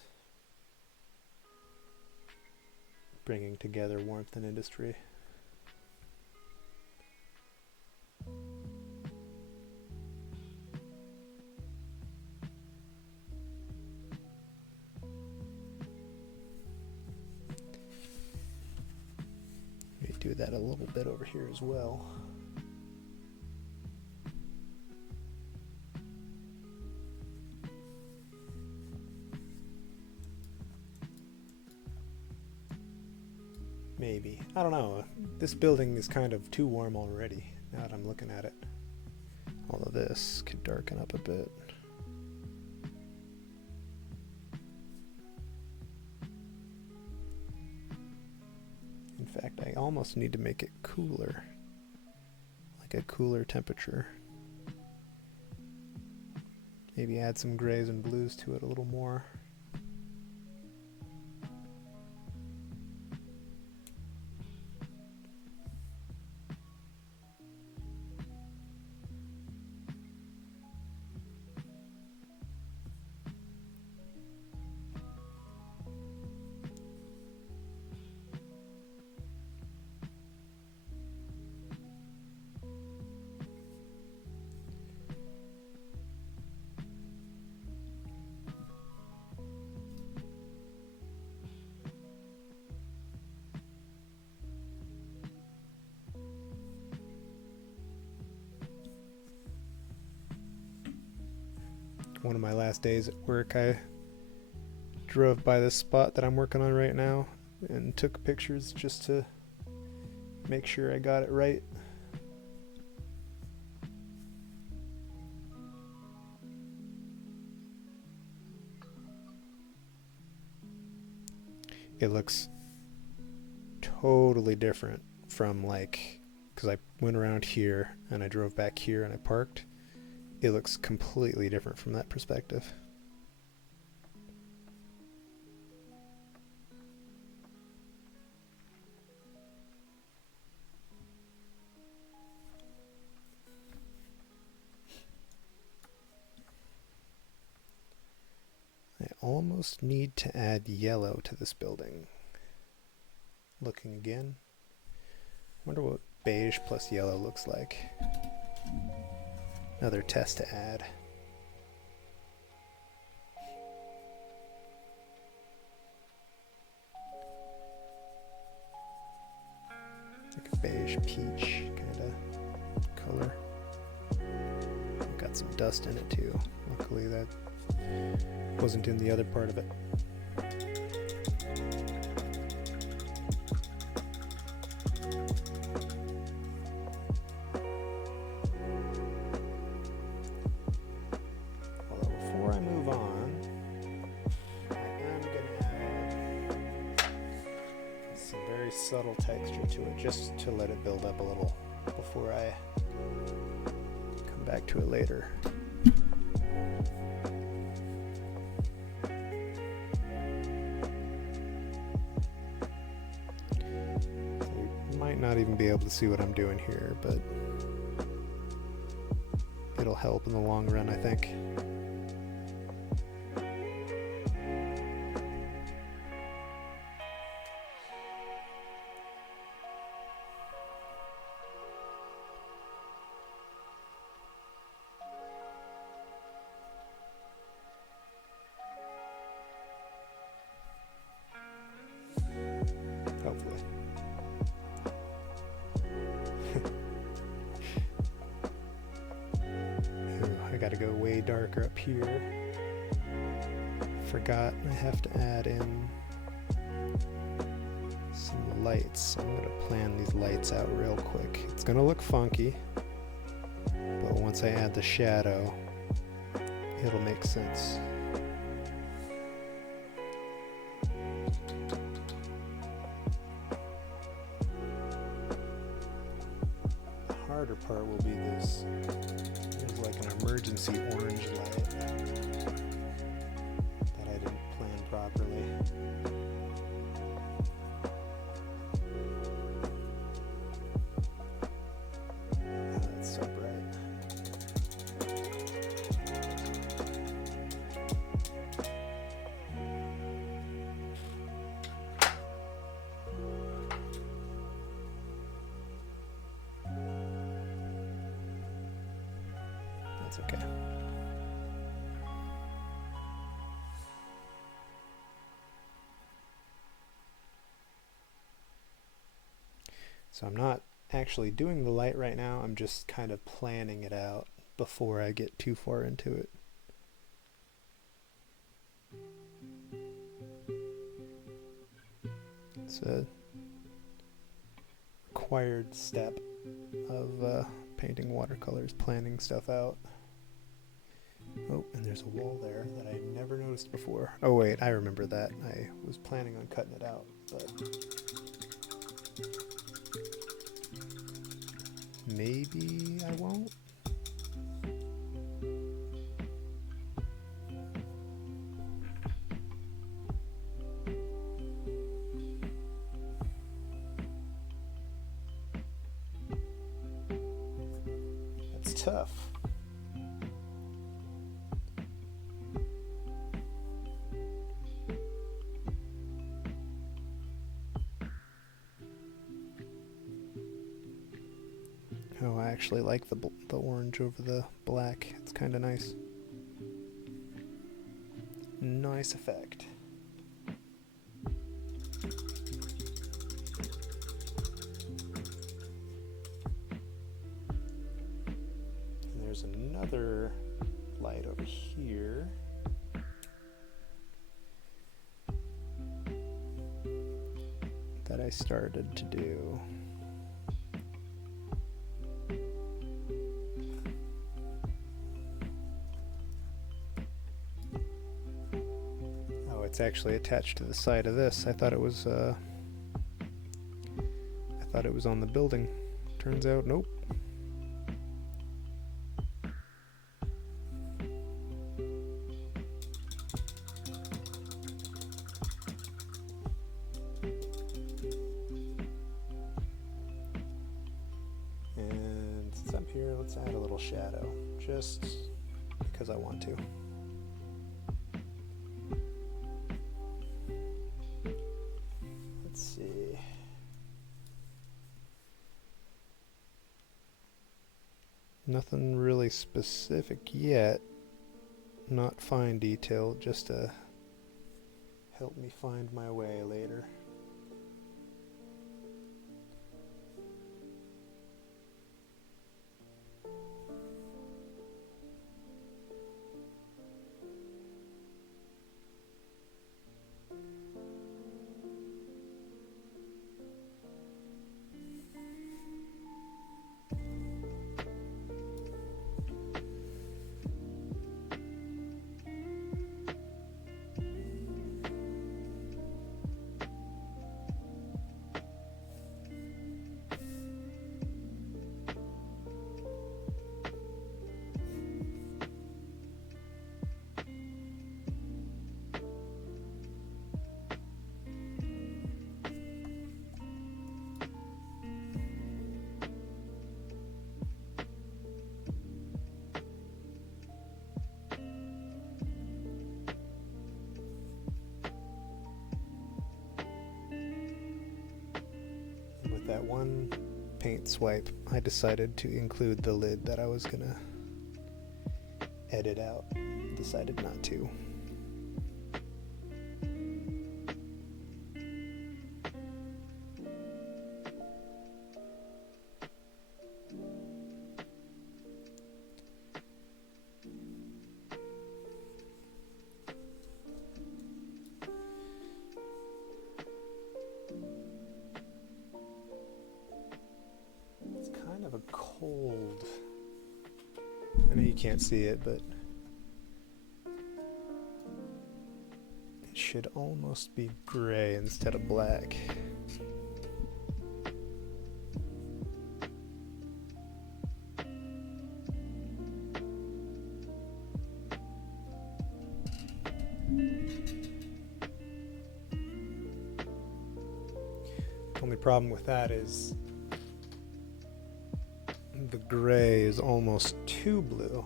bringing together warmth and industry. Maybe do that a little bit over here as well. Maybe. I don't know. This building is kind of too warm already, now that I'm looking at it. Although this could darken up a bit. In fact, I almost need to make it cooler. Like a cooler temperature. Maybe add some grays and blues to it a little more. One of my last days at work, I drove by this spot that I'm working on right now and took pictures just to make sure I got it right. It looks totally different from like because I went around here and I drove back here and I parked, it looks completely different from that perspective. I almost need to add yellow to this building. Looking again. Wonder what beige plus yellow looks like. Another test to add. Like a beige peach kind of color. Got some dust in it too. Luckily that wasn't in the other part of it. Although before I move on, I am going to add some very subtle texture to it just to let it build up a little before I come back to it later. Not even be able to see what I'm doing here, but it'll help in the long run, I think. Hopefully. I gotta go way darker up here. Forgot I have to add in some lights. I'm gonna plan these lights out real quick. It's gonna look funky, but once I add the shadow, it'll make sense. The harder part will be this. There's like an emergency orange light that I didn't plan properly. Oh, that's so bright. That's okay. So I'm not actually doing the light right now, I'm just kind of planning it out before I get too far into it. It's a required step of painting watercolors, planning stuff out. Oh, and there's a wall there that I never noticed before. Oh wait, I remember that. I was planning on cutting it out, but maybe I won't. That's tough. Oh, I actually like the orange over the black. It's kind of nice. Nice effect. And there's another light over here. That I started to do. It's actually attached to the side of this. I thought it was on the building. Turns out, nope. And since I'm here, let's add a little shadow, just because I want to. Let's see. Nothing really specific yet. Not fine detail, just to help me find my way later. With that one paint swipe, I decided to include the lid that I was gonna edit out. Decided not to. Kind of a cold. I know you can't see it, but it should almost be gray instead of black. Only problem with that is the gray is almost too blue.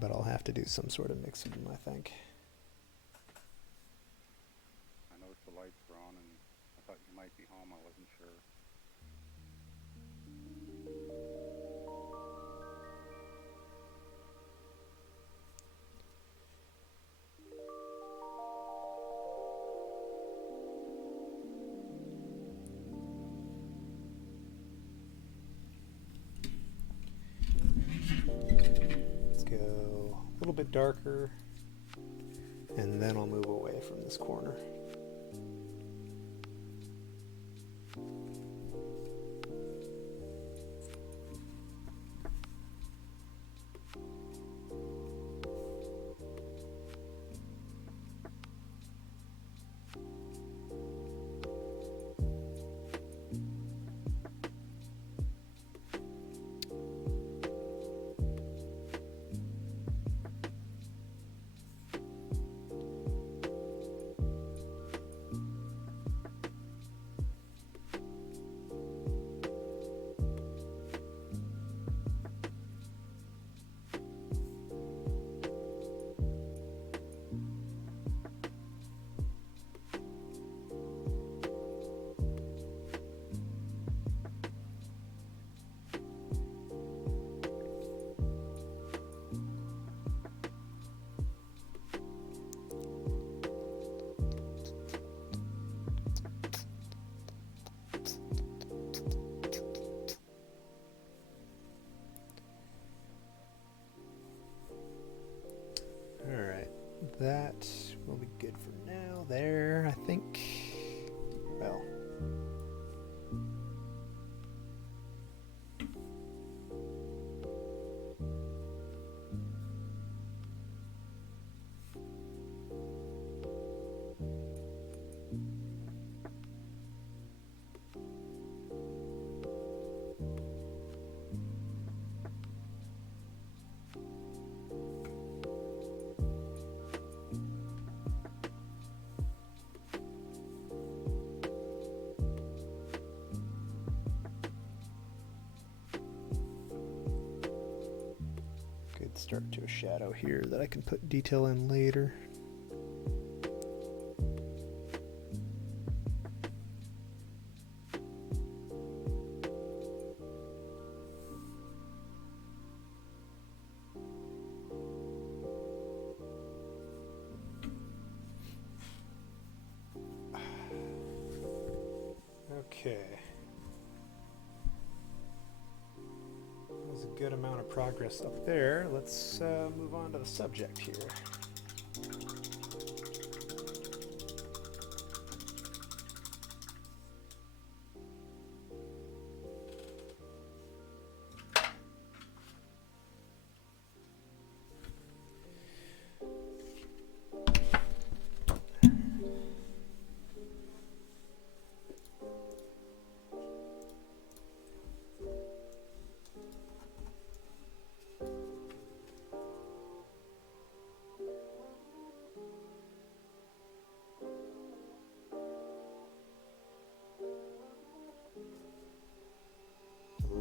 But I'll have to do some sort of mix of them, I think. I noticed the lights were on and I thought you might be home. I wasn't sure. Let's go a little bit darker, and then I'll move away from this corner. That will be good for now. There, I think. Well, start to a shadow here that I can put detail in later. Okay. That was a good amount of progress up there. Let's move on to the subject here.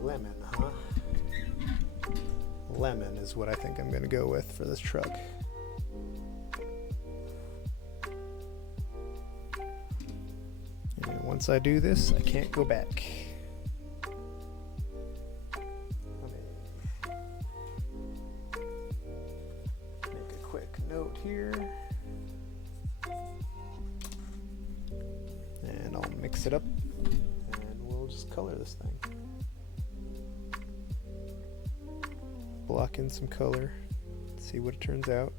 Lemon, huh? Lemon is what I think I'm going to go with for this truck. And once I do this, I can't go back. Let me make a quick note here. And I'll mix it up and we'll just color this thing. Block in some color, see what it turns out.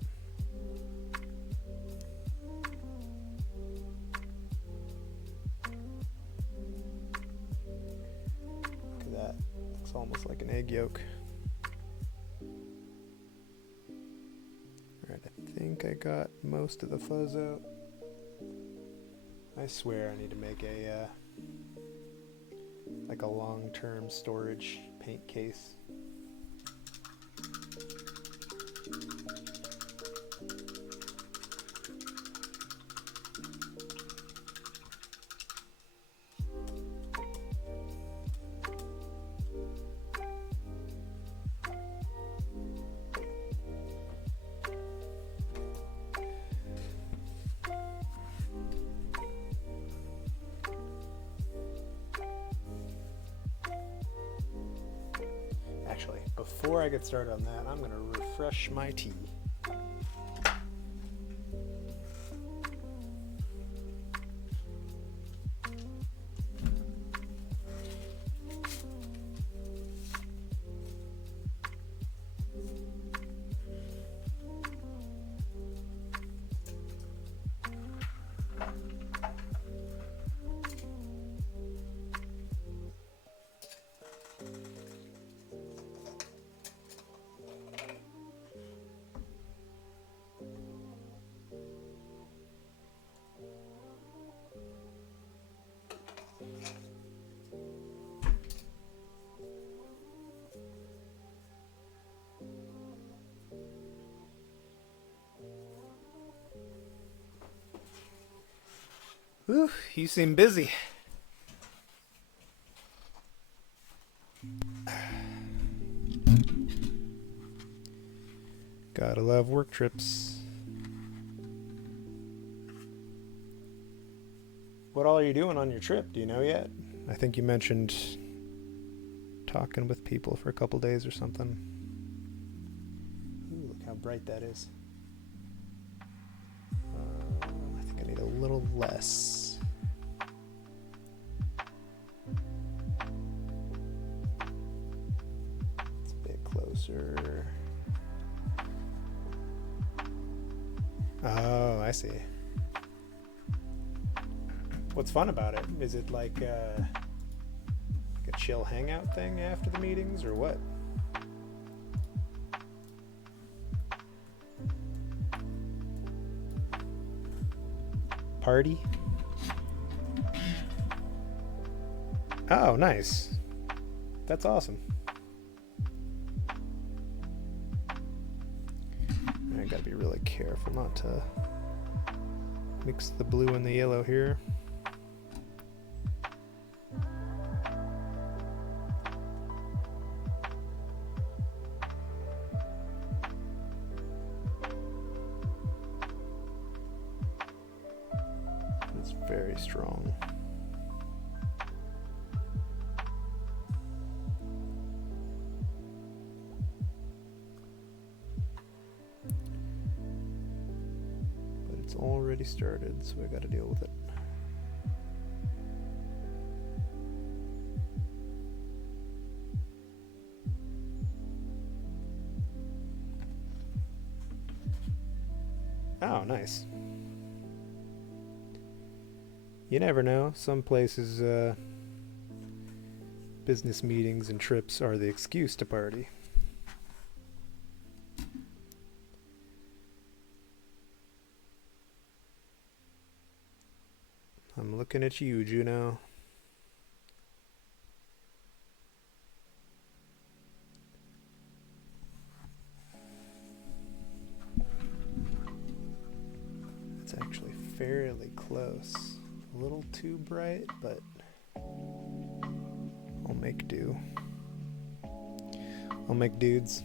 Look at that, looks almost like an egg yolk. Alright, I think I got most of the fuzz out. I swear I need to make a like a long-term storage paint case. Actually, before I get started on that, I'm going to refresh my tea. Whew, you seem busy. Gotta love work trips. What all are you doing on your trip? Do you know yet? I think you mentioned talking with people for a couple days or something. Ooh, look how bright that is. I think I need a little less. It's a bit closer. Oh, I see. What's fun about it? Is it like a chill hangout thing after the meetings, or what? Party? Oh, nice. That's awesome. I gotta be really careful not to mix the blue and the yellow here. very strong. But it's already started, so I gotta deal with it. Oh, nice. You never know. Some places, business meetings and trips are the excuse to party. I'm looking at you, Juno. It's actually fairly close. A little too bright, but I'll make do. I'll make dudes.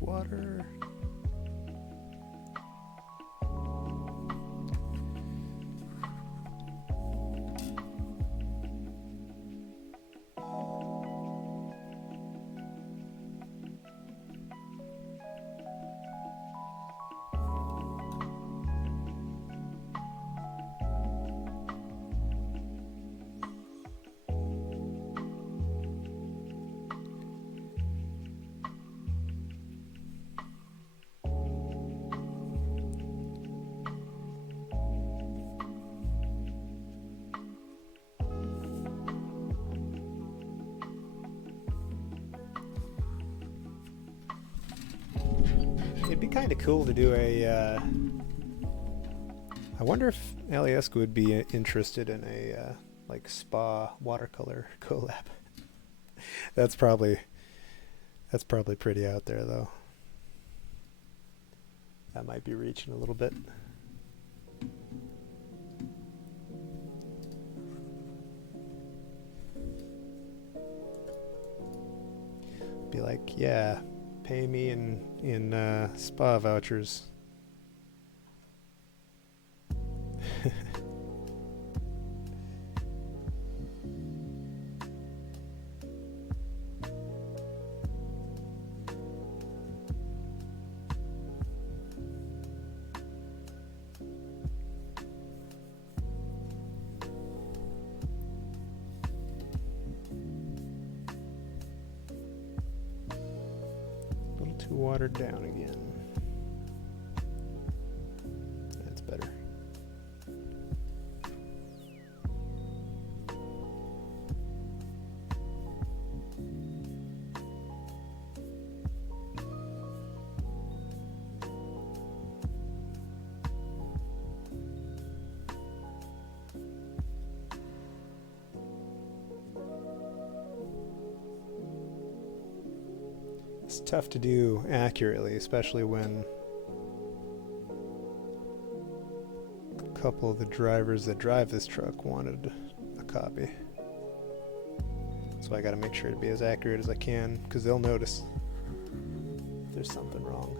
Water. It'd be kind of cool to do a. I wonder if Alieska would be interested in a like spa watercolor collab. That's probably pretty out there, though. That might be reaching a little bit. Be like, yeah. Pay me in spa vouchers. Too watered down again. That's better. It's tough to do accurately, especially when a couple of the drivers that drive this truck wanted a copy. So I gotta make sure to be as accurate as I can, because they'll notice if there's something wrong.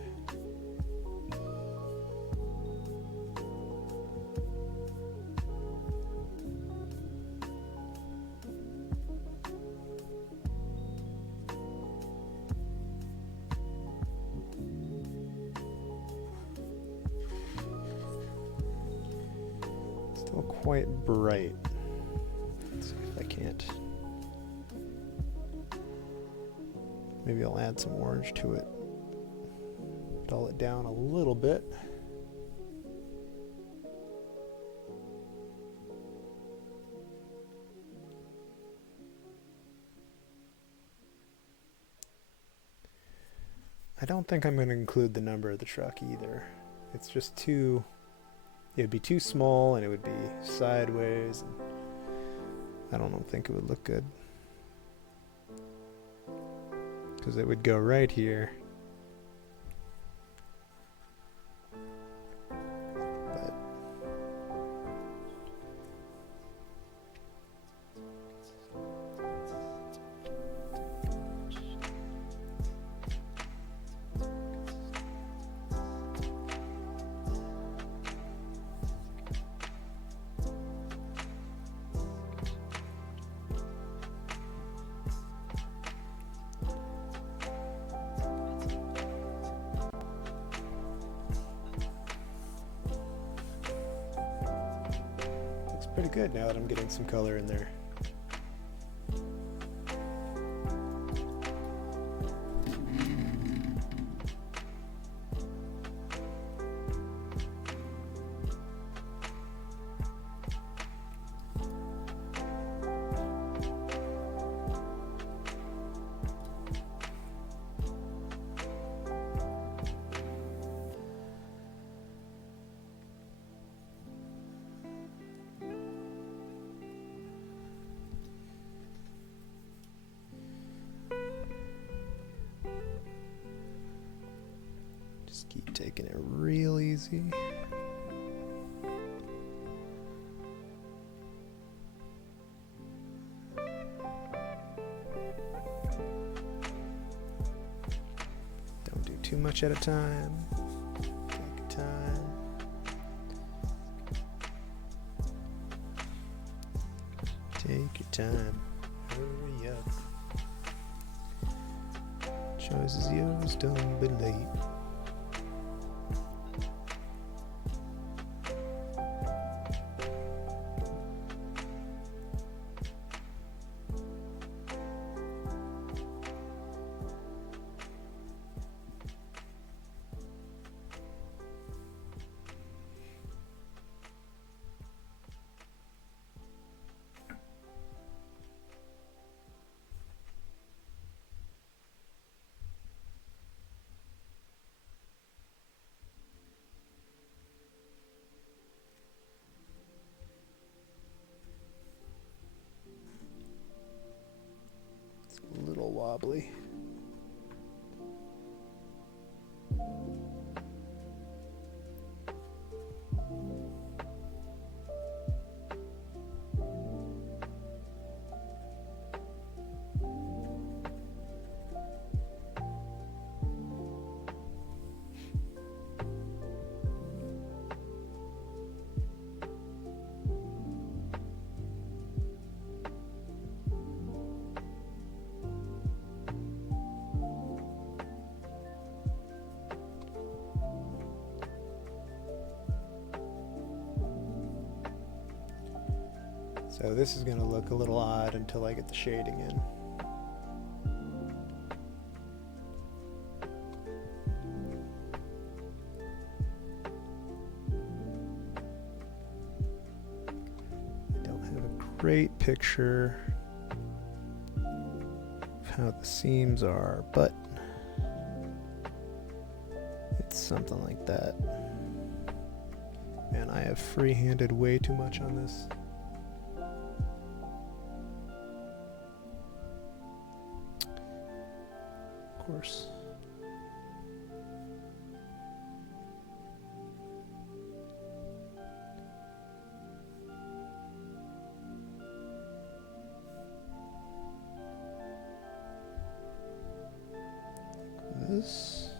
feel quite bright. Let's see if I can't. Maybe I'll add some orange to it. Dull it down a little bit. I don't think I'm going to include the number of the truck either. It's just too, it would be too small and it would be sideways. And I don't think it would look good. Because it would go right here. But pretty good now that I'm getting some color in there. Just keep taking it real easy. Don't do too much at a time. Take your time. Take your time. Hurry up. Choice is yours, don't be late. A little wobbly. So this is going to look a little odd until I get the shading in. I don't have a great picture of how the seams are, but it's something like that. Man, I have free-handed way too much on this. Course. Like this.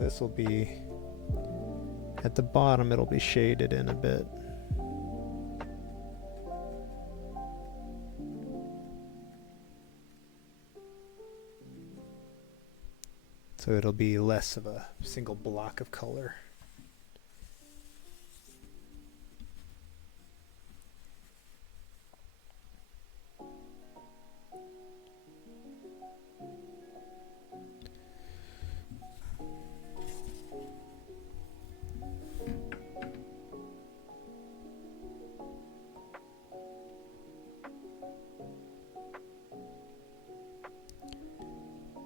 this will be, at the bottom it'll be shaded in a bit. So it'll be less of a single block of color.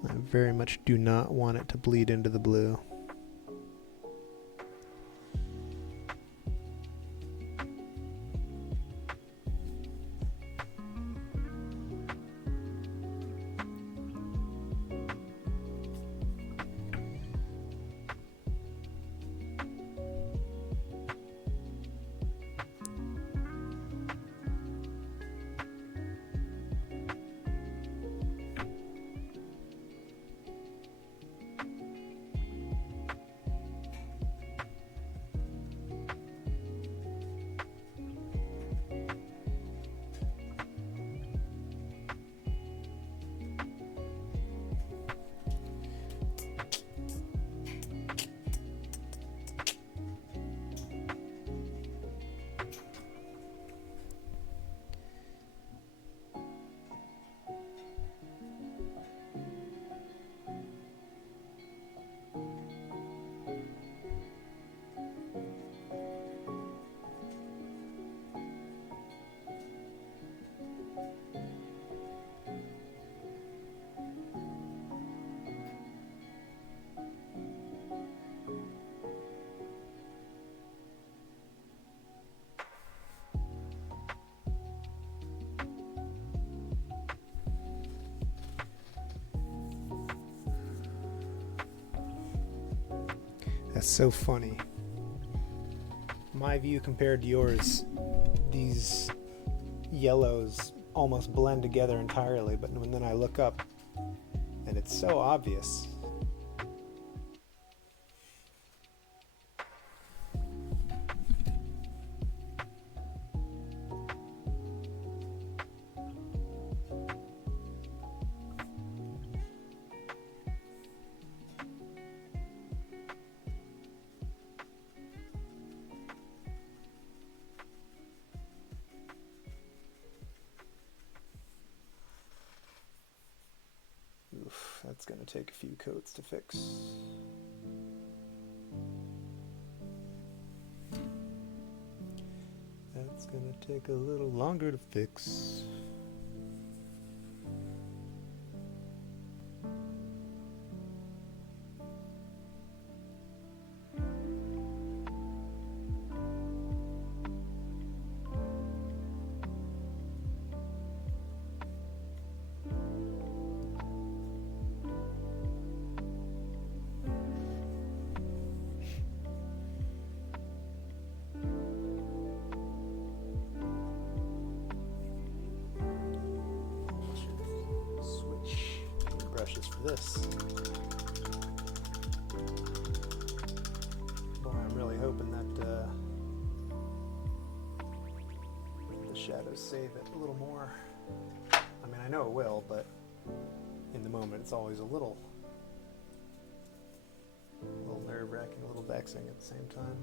I very much do not want it to bleed into the blue. That's so funny. My view compared to yours, these yellows almost blend together entirely, but then I look up and it's so obvious. Oof, that's going to take a few coats to fix. That's going to take a little longer to fix. Brushes for this. Boy, I'm really hoping that the shadows save it a little more. I mean, I know it will, but in the moment it's always a little nerve-wracking, a little vexing at the same time.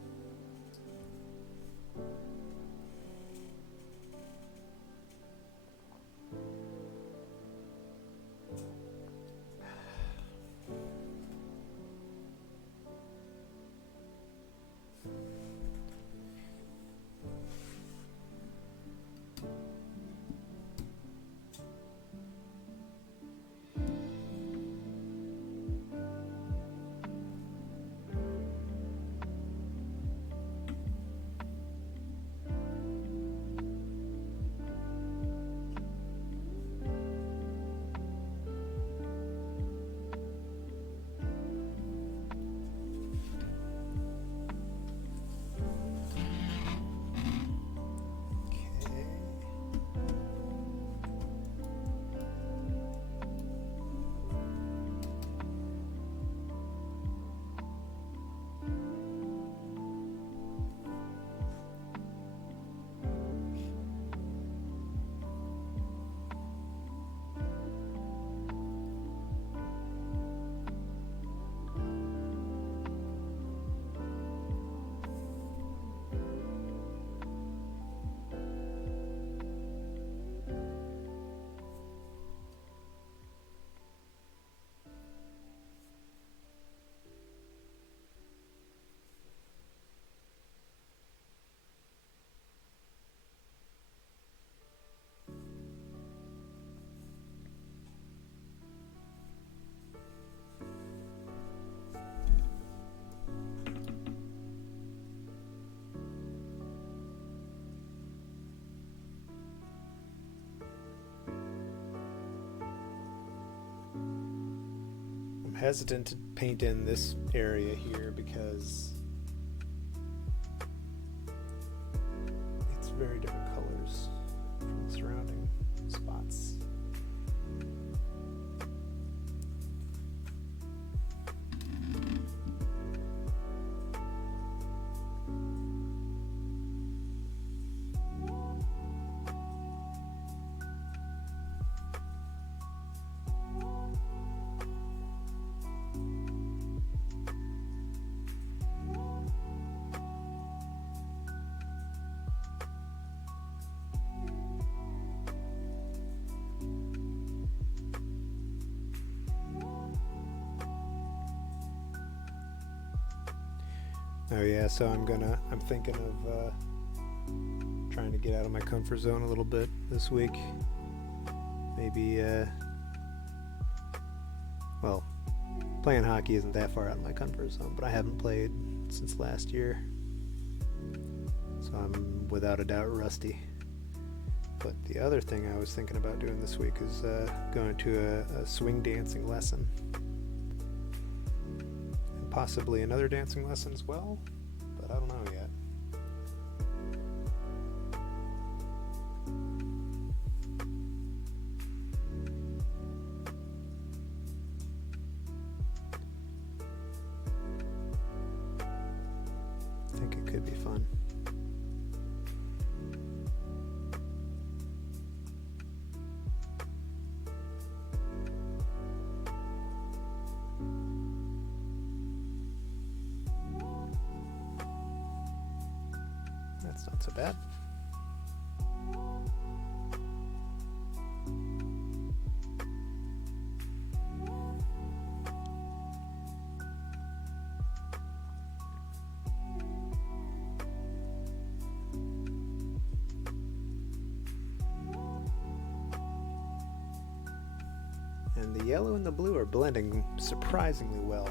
hesitant to paint in this area here because it's very different colors from the surrounding spots. Oh yeah, so I'm thinking of trying to get out of my comfort zone a little bit this week. Maybe, well, playing hockey isn't that far out of my comfort zone, but I haven't played since last year. So I'm without a doubt rusty. But the other thing I was thinking about doing this week is going to a swing dancing lesson. Possibly another dancing lesson as well, but I don't know yet. I think it could be fun. That's not so bad. And the yellow and the blue are blending surprisingly well.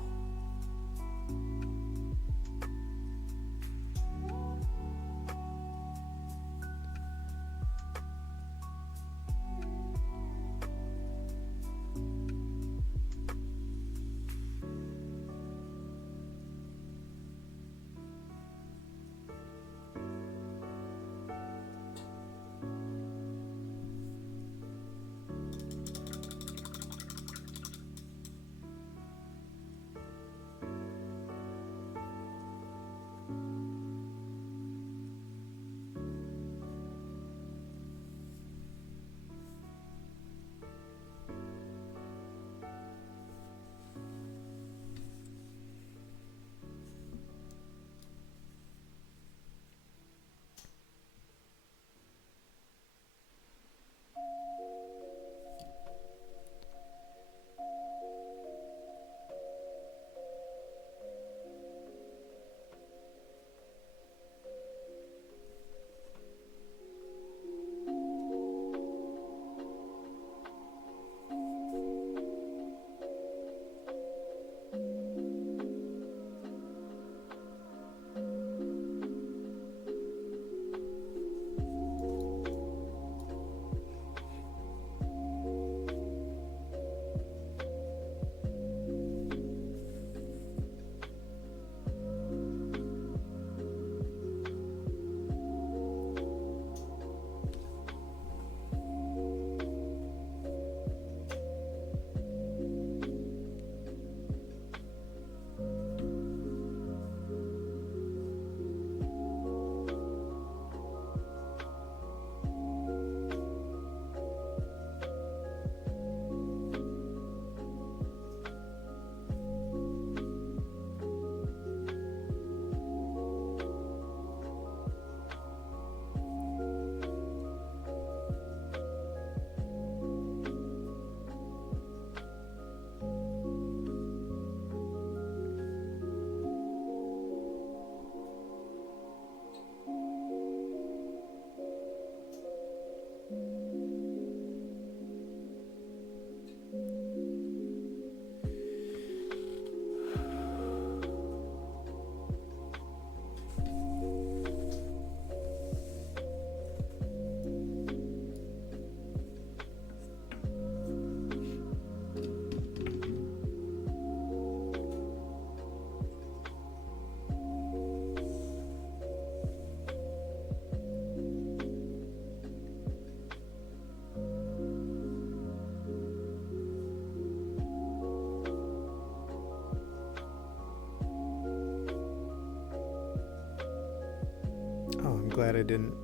glad I didn't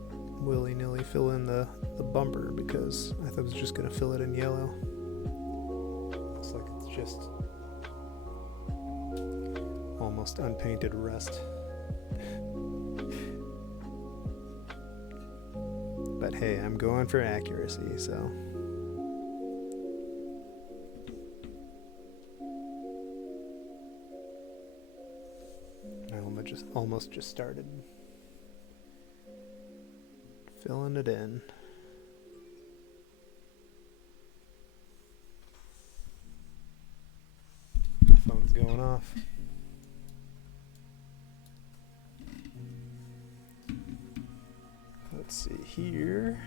willy-nilly fill in the bumper, because I thought I was just going to fill it in yellow. Looks like it's just almost unpainted rust. But hey, I'm going for accuracy, so... I almost just started filling it in. My phone's going off. Let's see here.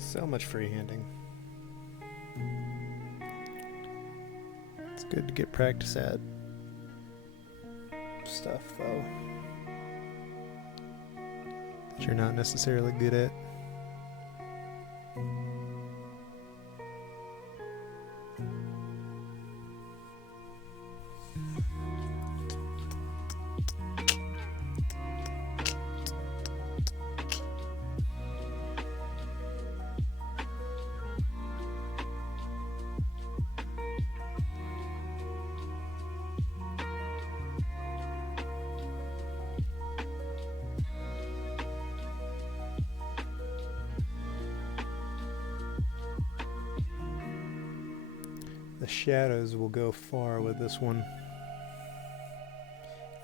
So much freehanding. It's good to get practice at stuff, though, that you're not necessarily good at. The shadows will go far with this one. In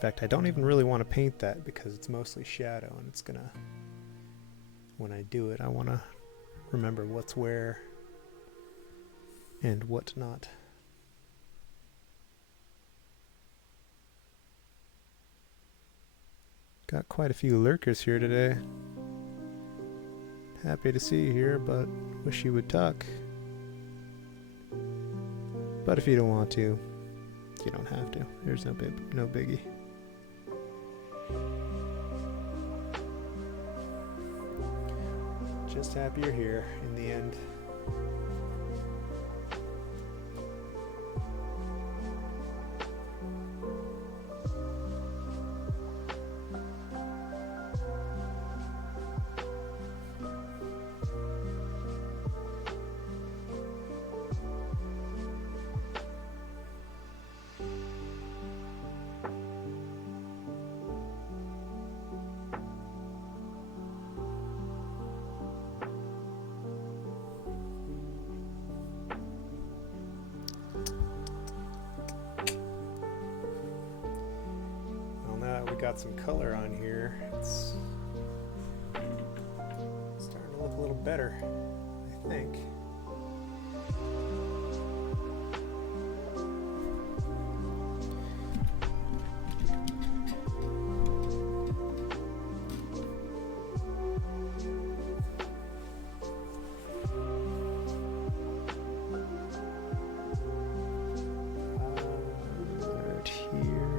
fact, I don't even really want to paint that because it's mostly shadow, and it's gonna, when I do it, I want to remember what's where and what not. Got quite a few lurkers here today. Happy to see you here, but wish you would talk. But if you don't want to, you don't have to. There's no biggie. Just happy you're here in the end. We got some color on here. It's starting to look a little better, I think. Right here.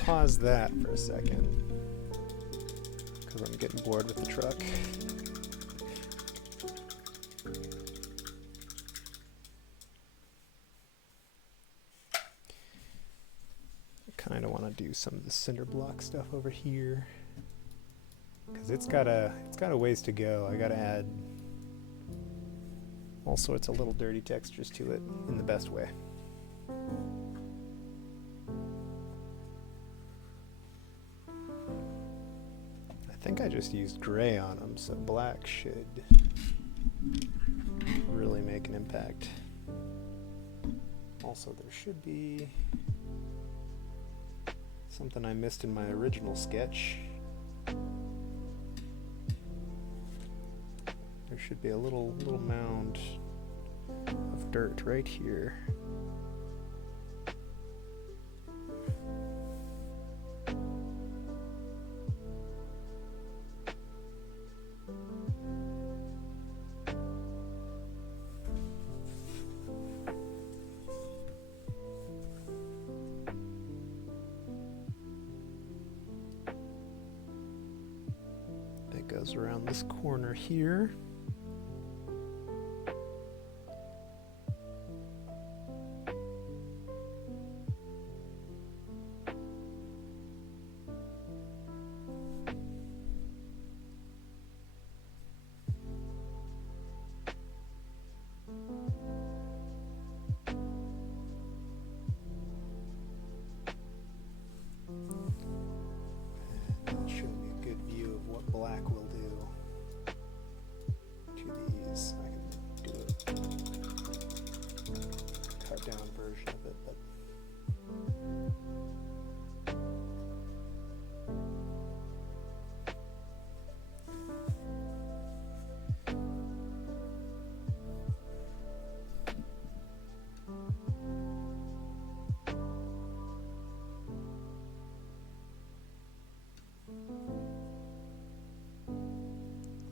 Pause that for a second because I'm getting bored with the truck. I kind of want to do some of the cinder block stuff over here because it's got a ways to go. I got to add all sorts of little dirty textures to it in the best way. I think I just used gray on them, so black should really make an impact. Also, there should be something I missed in my original sketch. There should be a little mound of dirt right here. That goes around this corner here. That'll show me a good view of what black will do to these. I can do a cut down version of it, but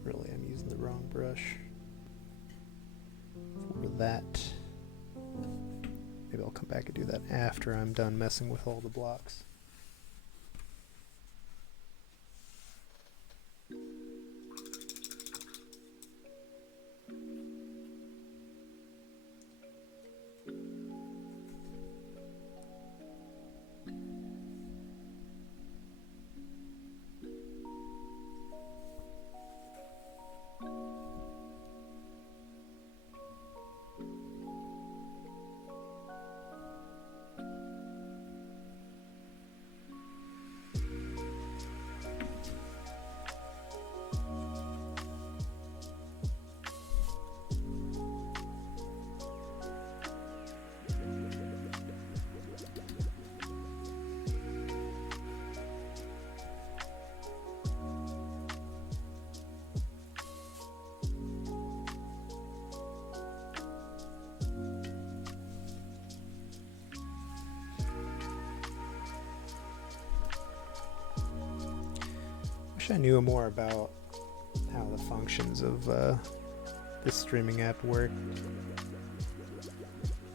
really I'm using the wrong brush for that. Maybe I'll come back and do that after I'm done messing with all the blocks. Wish I knew more about how the functions of this streaming app work.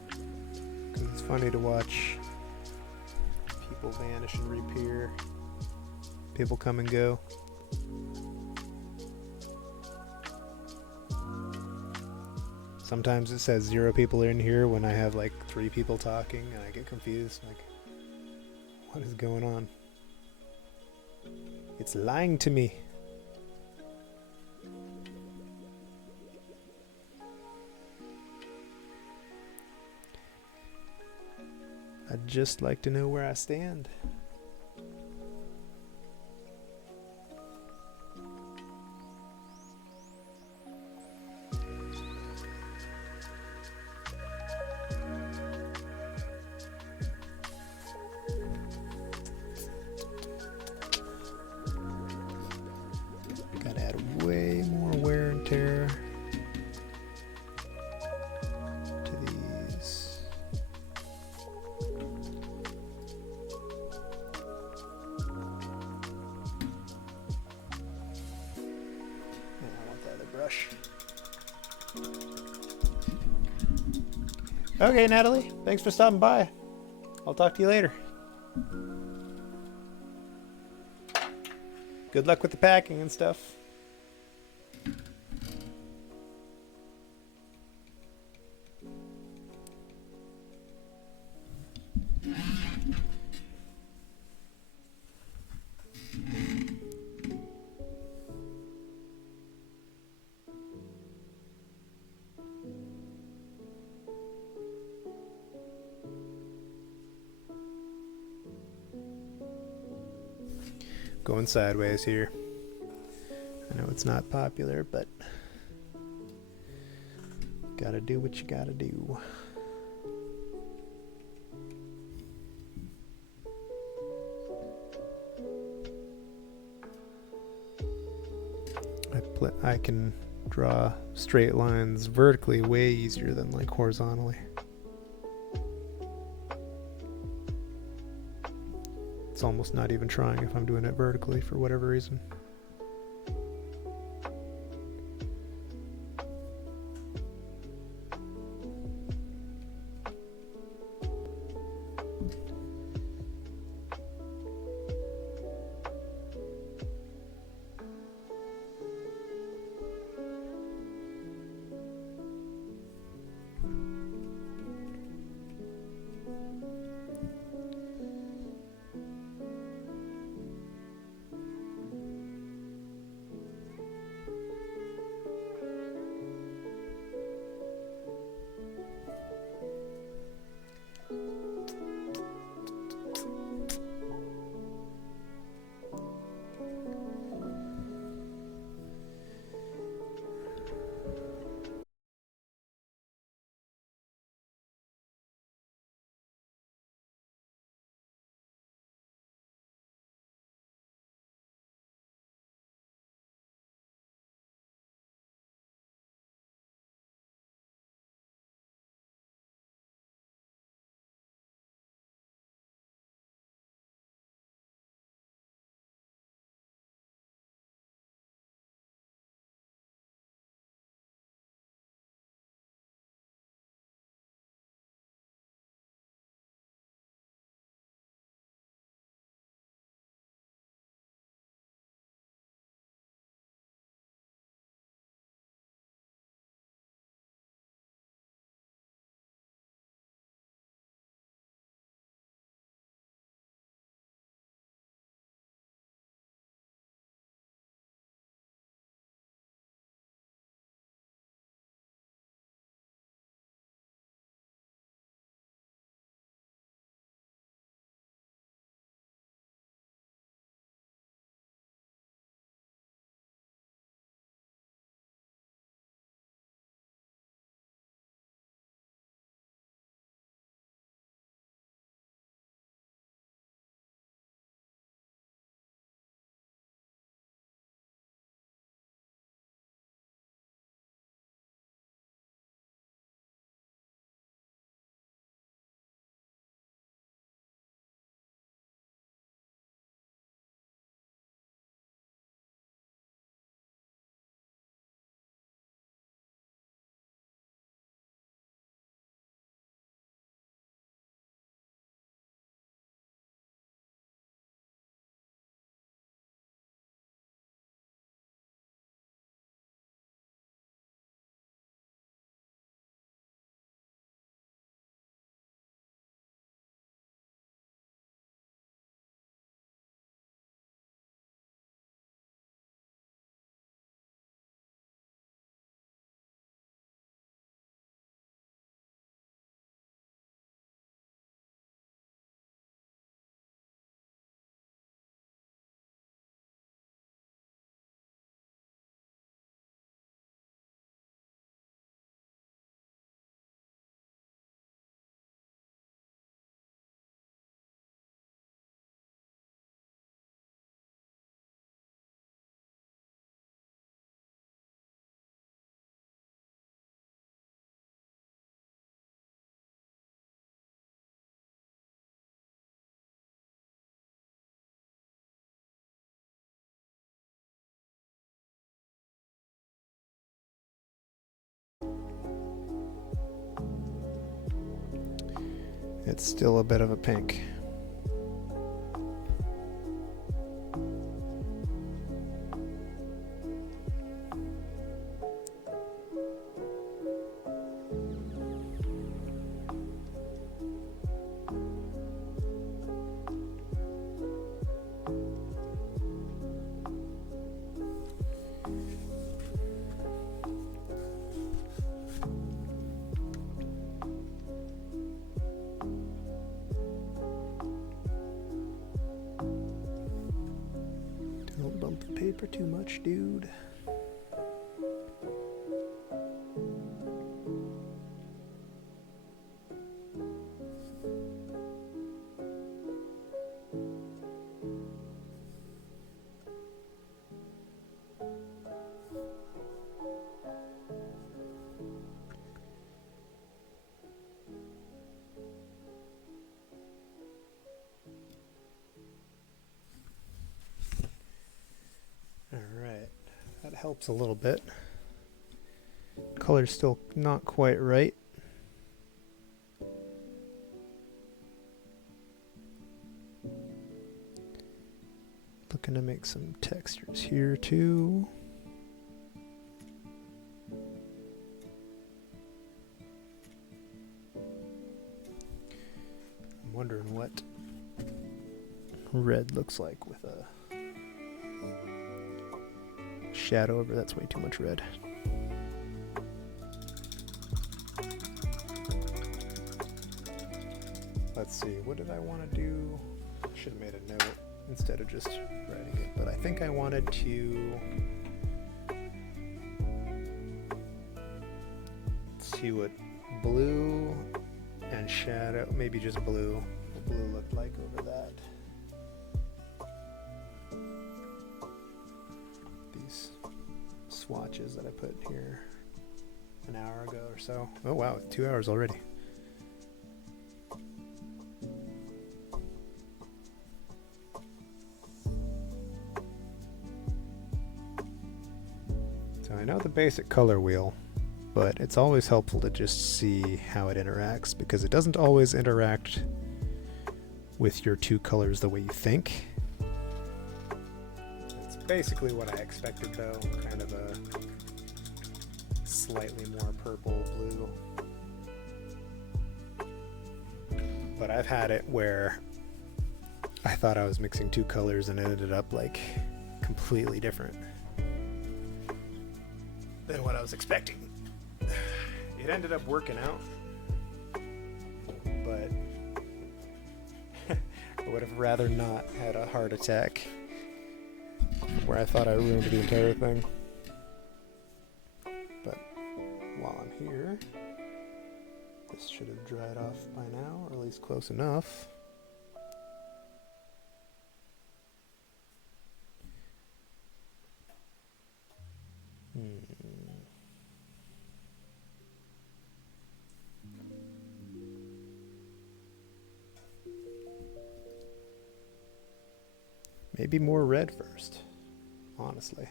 Because it's funny to watch people vanish and reappear, people come and go. Sometimes it says 0 people are in here when I have like 3 people talking and I get confused, like, what is going on? It's lying to me. I'd just like to know where I stand. Gotta add way more wear and tear to these. And I want the other brush. Okay, Natalie, thanks for stopping by. I'll talk to you later. Good luck with the packing and stuff. Going sideways here. I know it's not popular, but gotta do what you gotta do. I can draw straight lines vertically way easier than like horizontally. It's almost not even trying if I'm doing it vertically for whatever reason. It's still a bit of a pink. paper too much, dude? Alright, that helps a little bit. Color's still not quite right. Looking to make some textures here too. I'm wondering what red looks like with a shadow over. That's way too much red. Let's see, what did I want to do? Should have made a note instead of just writing it, but I think I wanted to see what blue and shadow, maybe just blue, what blue looked like over that. These swatches that I put here an hour ago or so. Oh wow, 2 hours already. So I know the basic color wheel, but it's always helpful to just see how it interacts, because it doesn't always interact with your two colors the way you think. It's basically what I expected though, kind of a slightly more purple blue. But I've had it where I thought I was mixing two colors and it ended up like completely different than what I was expecting. It ended up working out, but I would have rather not had a heart attack where I thought I ruined the entire thing. But while I'm here, this should have dried off by now, or at least close enough. Maybe more red first, honestly.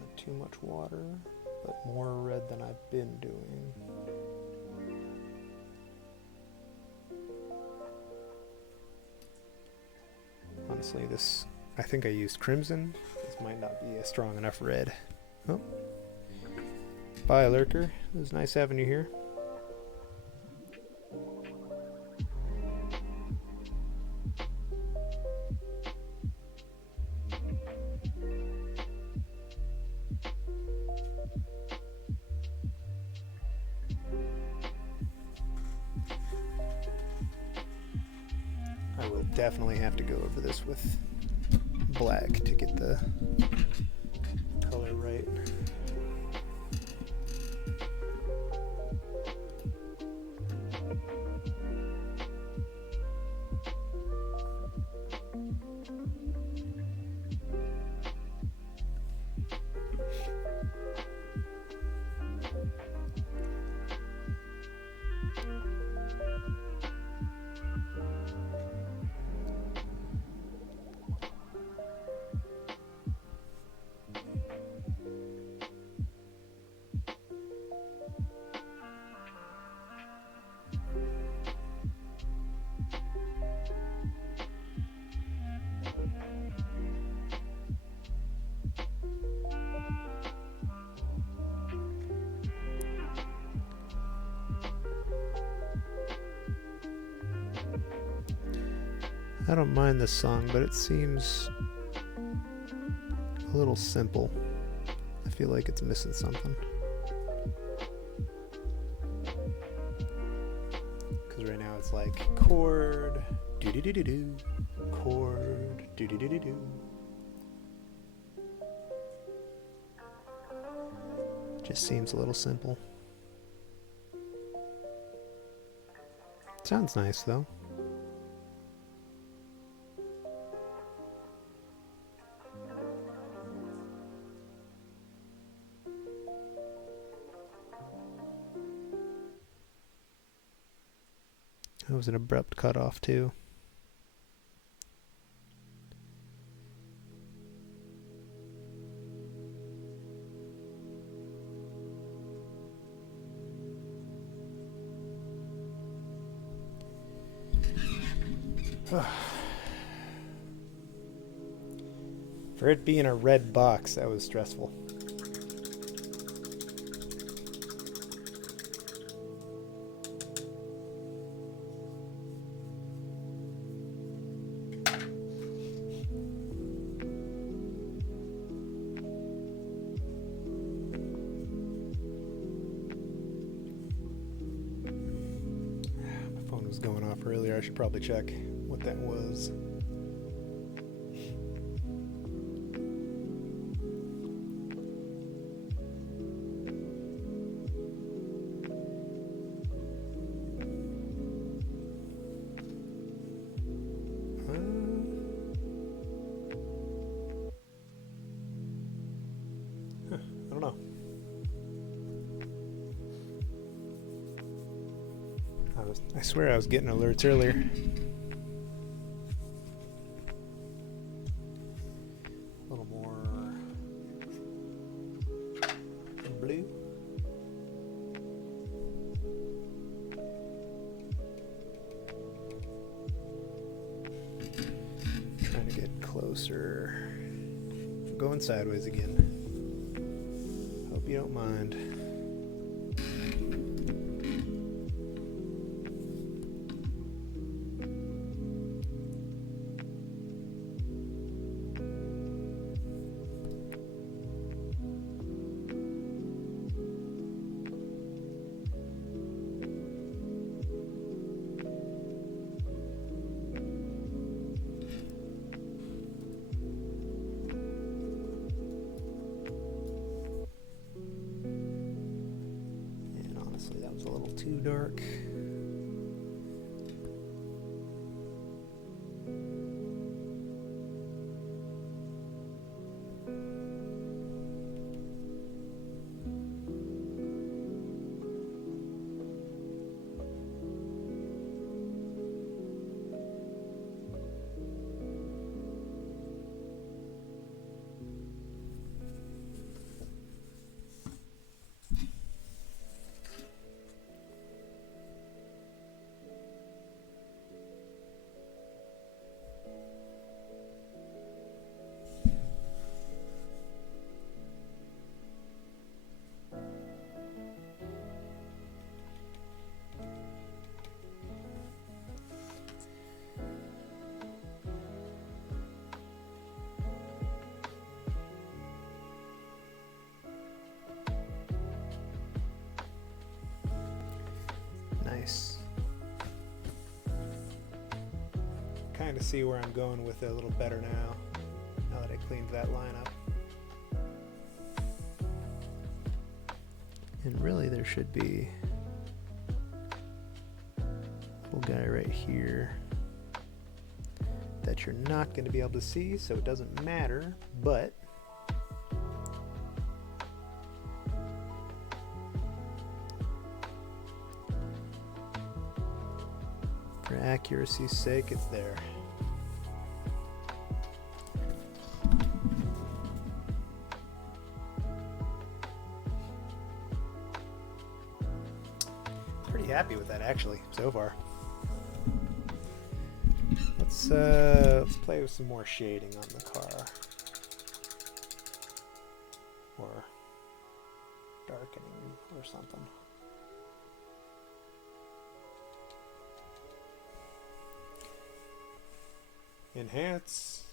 Not too much water, but more red than I've been doing. Honestly, I think I used crimson. This might not be a strong enough red. Oh. Bye, Lurker. It was nice having you here. I will definitely have to go over this with black to get the color right. I don't mind this song, but it seems a little simple. I feel like it's missing something. sounds like chord, do-do-do-do-do, chord, do-do-do-do-do. Just seems a little simple. Sounds nice though. That was an abrupt cutoff too. For it being a red box, that was stressful. My phone was going off earlier. I should probably check what that was. I don't know. I swear I was getting alerts earlier. A little more blue. Trying to get closer. I'm going sideways again. Hope you don't mind. That was a little too dark. Nice. Kind of see where I'm going with it a little better now that I cleaned that line up. And really there should be a little guy right here that you're not going to be able to see, so it doesn't matter, but for accuracy's sake, it's there. Pretty happy with that actually so far. Let's play with some more shading on the car, or darkening or something. Enhance.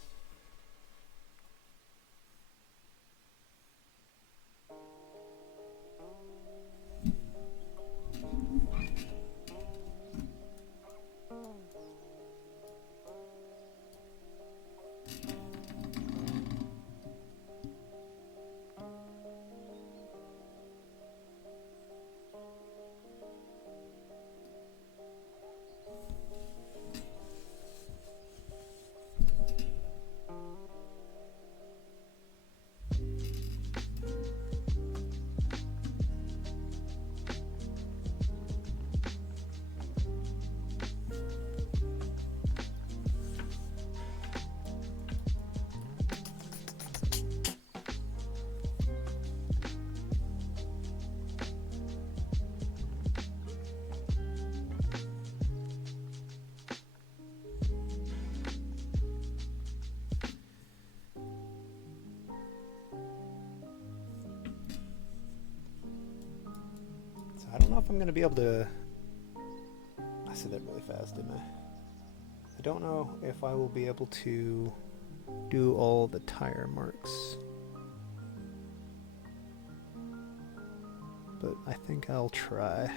I'm going to be able to... I said that really fast, didn't I? I don't know if I will be able to do all the tire marks. But I think I'll try.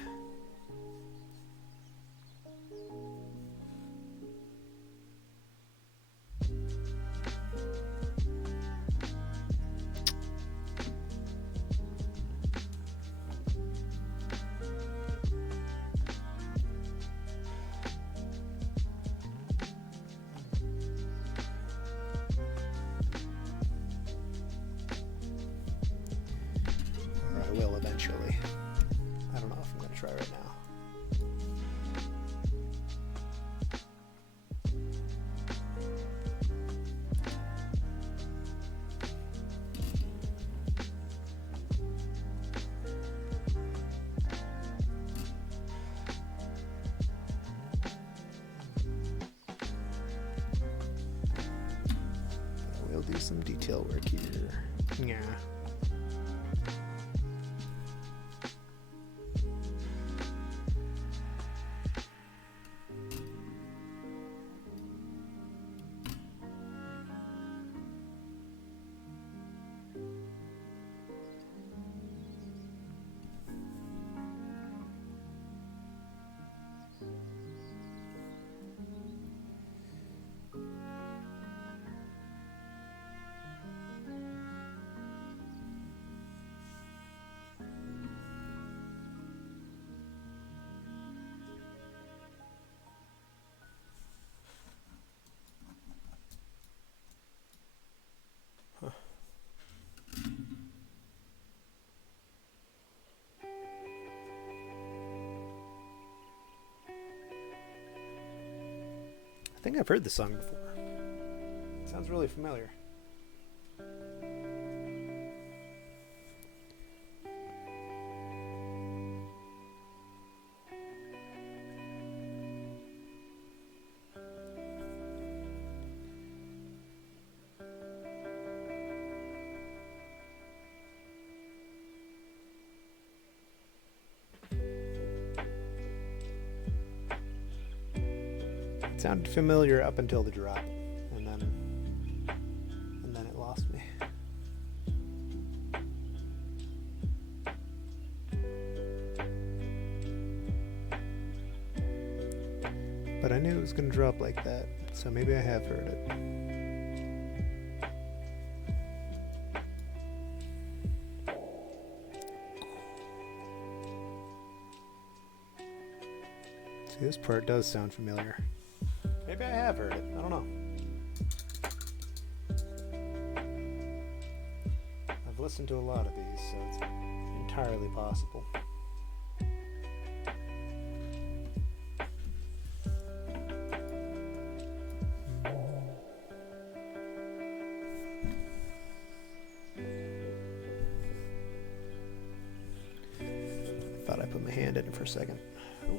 I will eventually. I don't know if I'm going to try right now. I will do some detail work here. Yeah. I think I've heard this song before. It sounds really familiar. It sounded familiar up until the drop, and then it lost me. But I knew it was going to drop like that, so maybe I have heard it. See, this part does sound familiar. Maybe I have heard it. I don't know. I've listened to a lot of these, so it's entirely possible. I thought I put my hand in it for a second. Oh.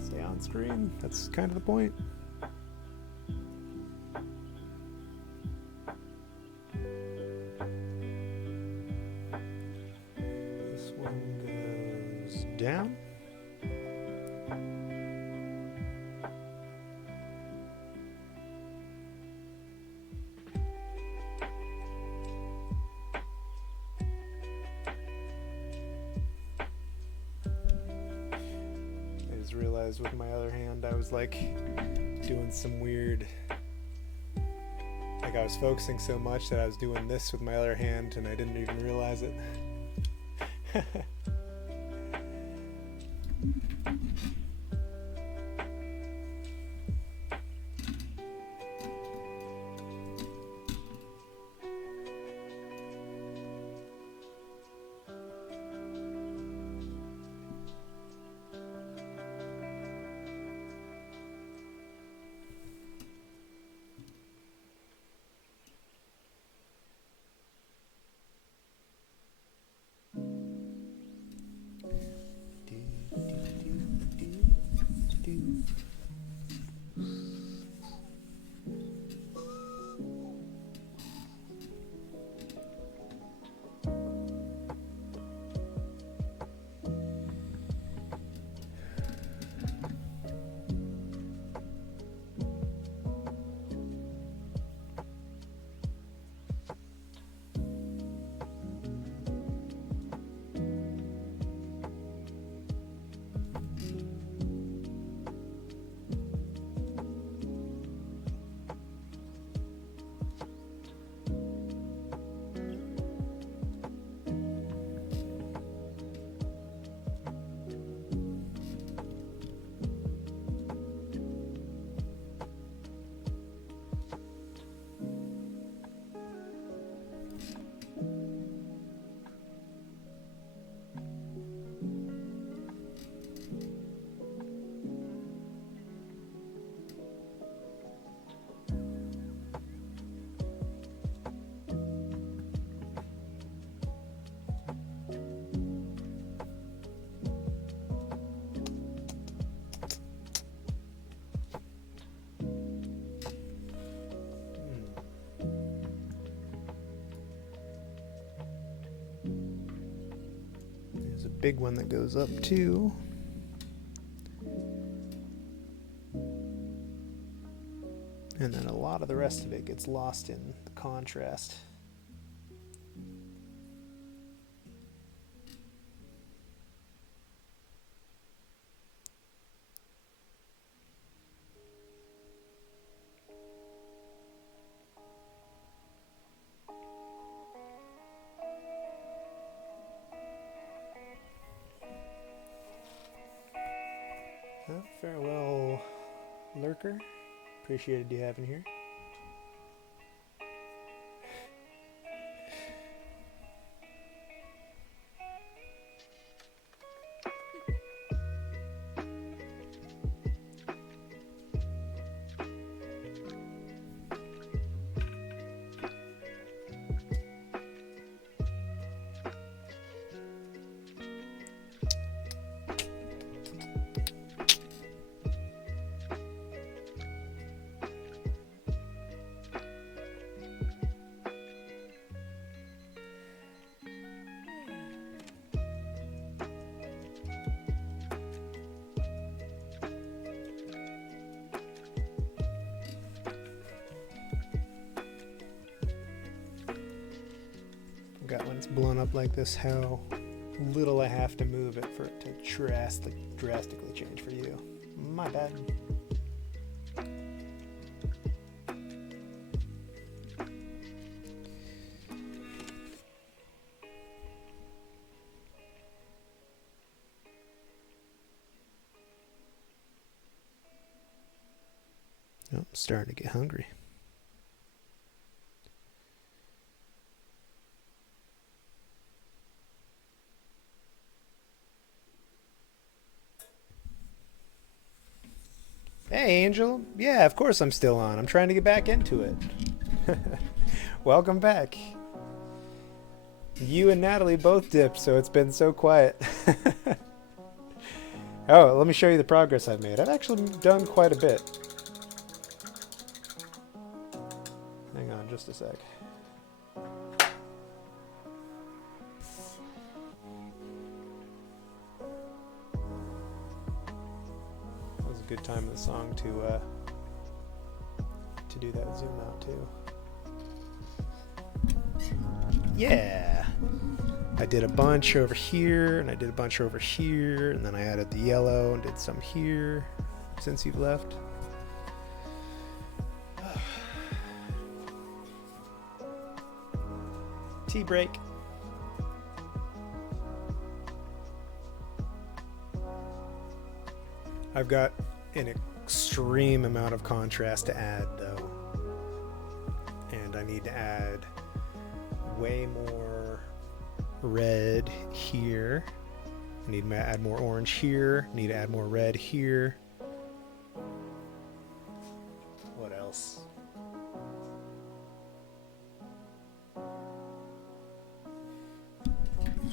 Stay on screen. That's kind of the point. This one goes down. Realized with my other hand I was like doing some weird, like I was focusing so much that I was doing this with my other hand and I didn't even realize it. big one that goes up too. And then a lot of the rest of it gets lost in the contrast. Well, farewell, lurker. Appreciated you having here. Got when it's blown up like this, how little I have to move it for it to drastically change for you. My bad. Oh, I'm starting to get hungry. Hey, Angel. Yeah, of course I'm still on. I'm trying to get back into it. Welcome back. You and Natalie both dipped, so it's been so quiet. Oh, let me show you the progress I've made. I've actually done quite a bit. Hang on just a sec. Good time of the song to do that zoom out too. Yeah, I did a bunch over here and I did a bunch over here and then I added the yellow and did some here since you've left. Tea break. I've got an extreme amount of contrast to add though, and I need to add way more red here. I need to add more orange here. I need to add more red here. What else?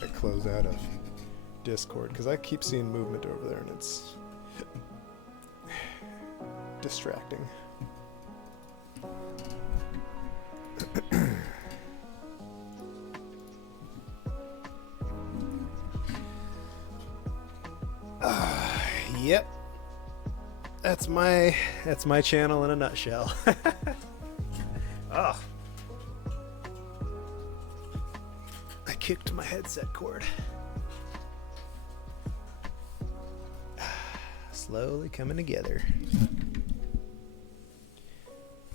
I close out of Discord because I keep seeing movement over there and it's distracting. Yep. That's my channel in a nutshell. Oh. I kicked my headset cord. Slowly coming together.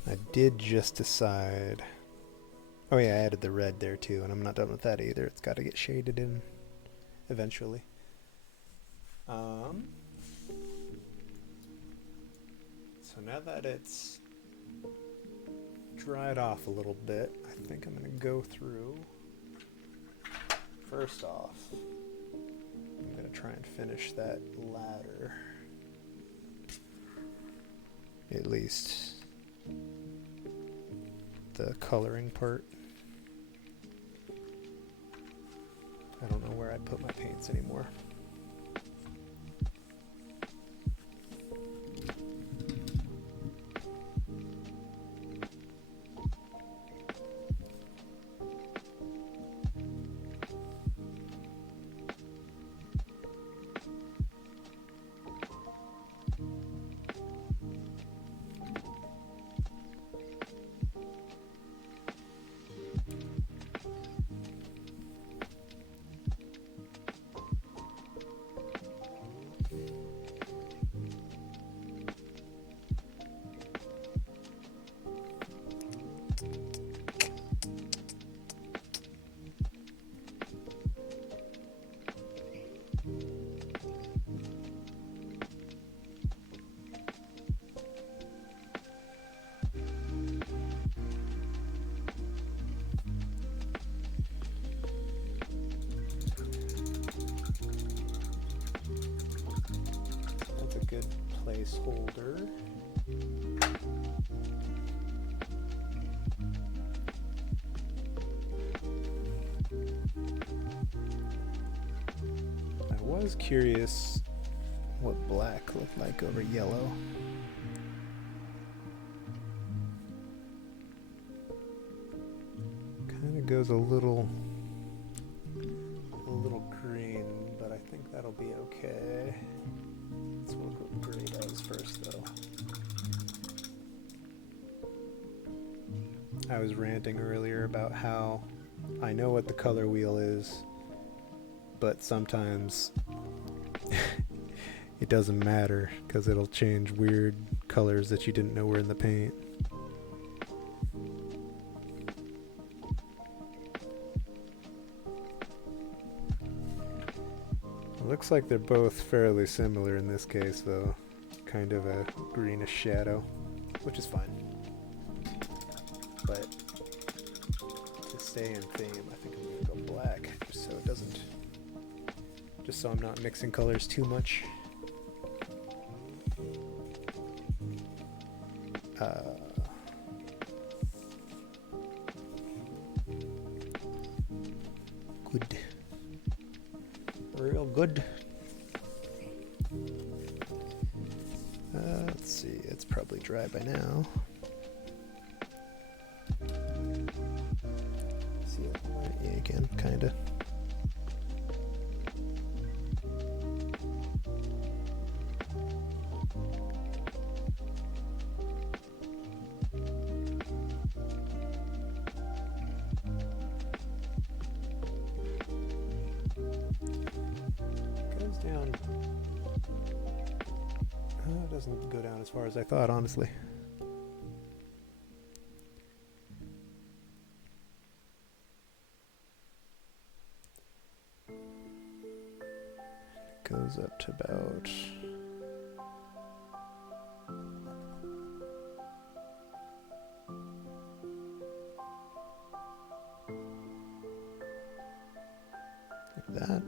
I did just decide. Oh yeah, I added the red there too, and I'm not done with that either. It's got to get shaded in eventually. So now that it's dried off a little bit, I think I'm going to go through. First off, I'm going to try and finish that ladder. At least the coloring part. I don't know where I put my paints anymore. was curious what black looked like over yellow. Kind of goes a little green, but I think that'll be okay. Let's look what gray does first, though. I was ranting earlier about how I know what the color wheel is, but sometimes it doesn't matter because it'll change weird colors that you didn't know were in the paint. It looks like they're both fairly similar in this case, though. Kind of a greenish shadow, which is fine. But to stay in theme, I think I'm going to go black, just so I'm not mixing colors too much. Good. Real good. Let's see, it's probably dry by now. See it? Yeah, again, kinda. Goes down. It doesn't go down as far as I thought, honestly. Goes up to about like that.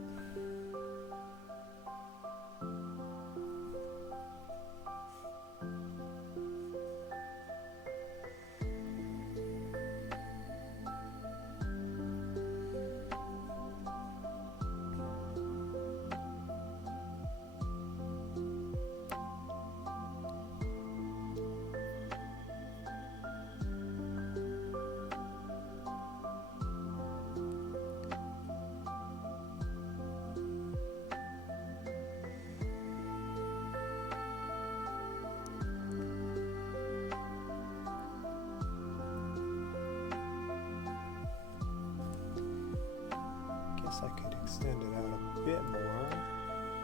I could extend it out a bit more,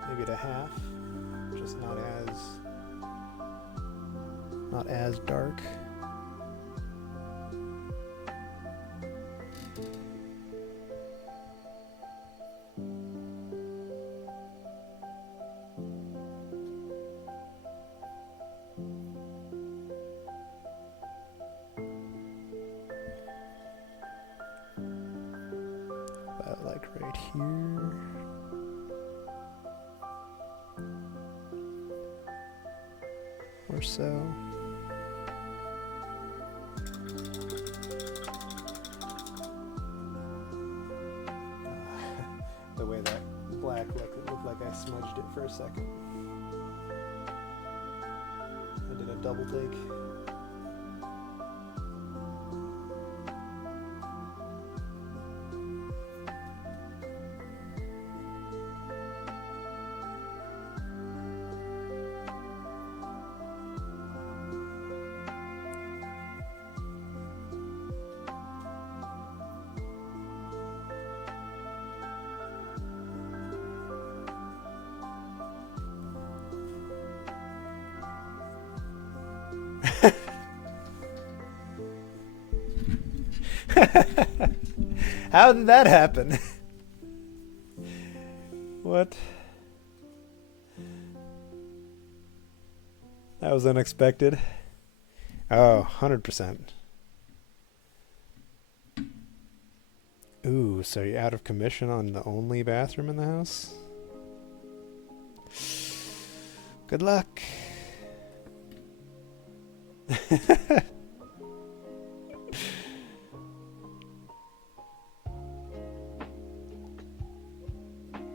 maybe to half, just not as dark. Like right here. Or so. The way that black looked, it looked like I smudged it for a second. I did a double take. How did that happen? What? That was unexpected. Oh, 100%. Ooh, so you're out of commission on the only bathroom in the house? Good luck.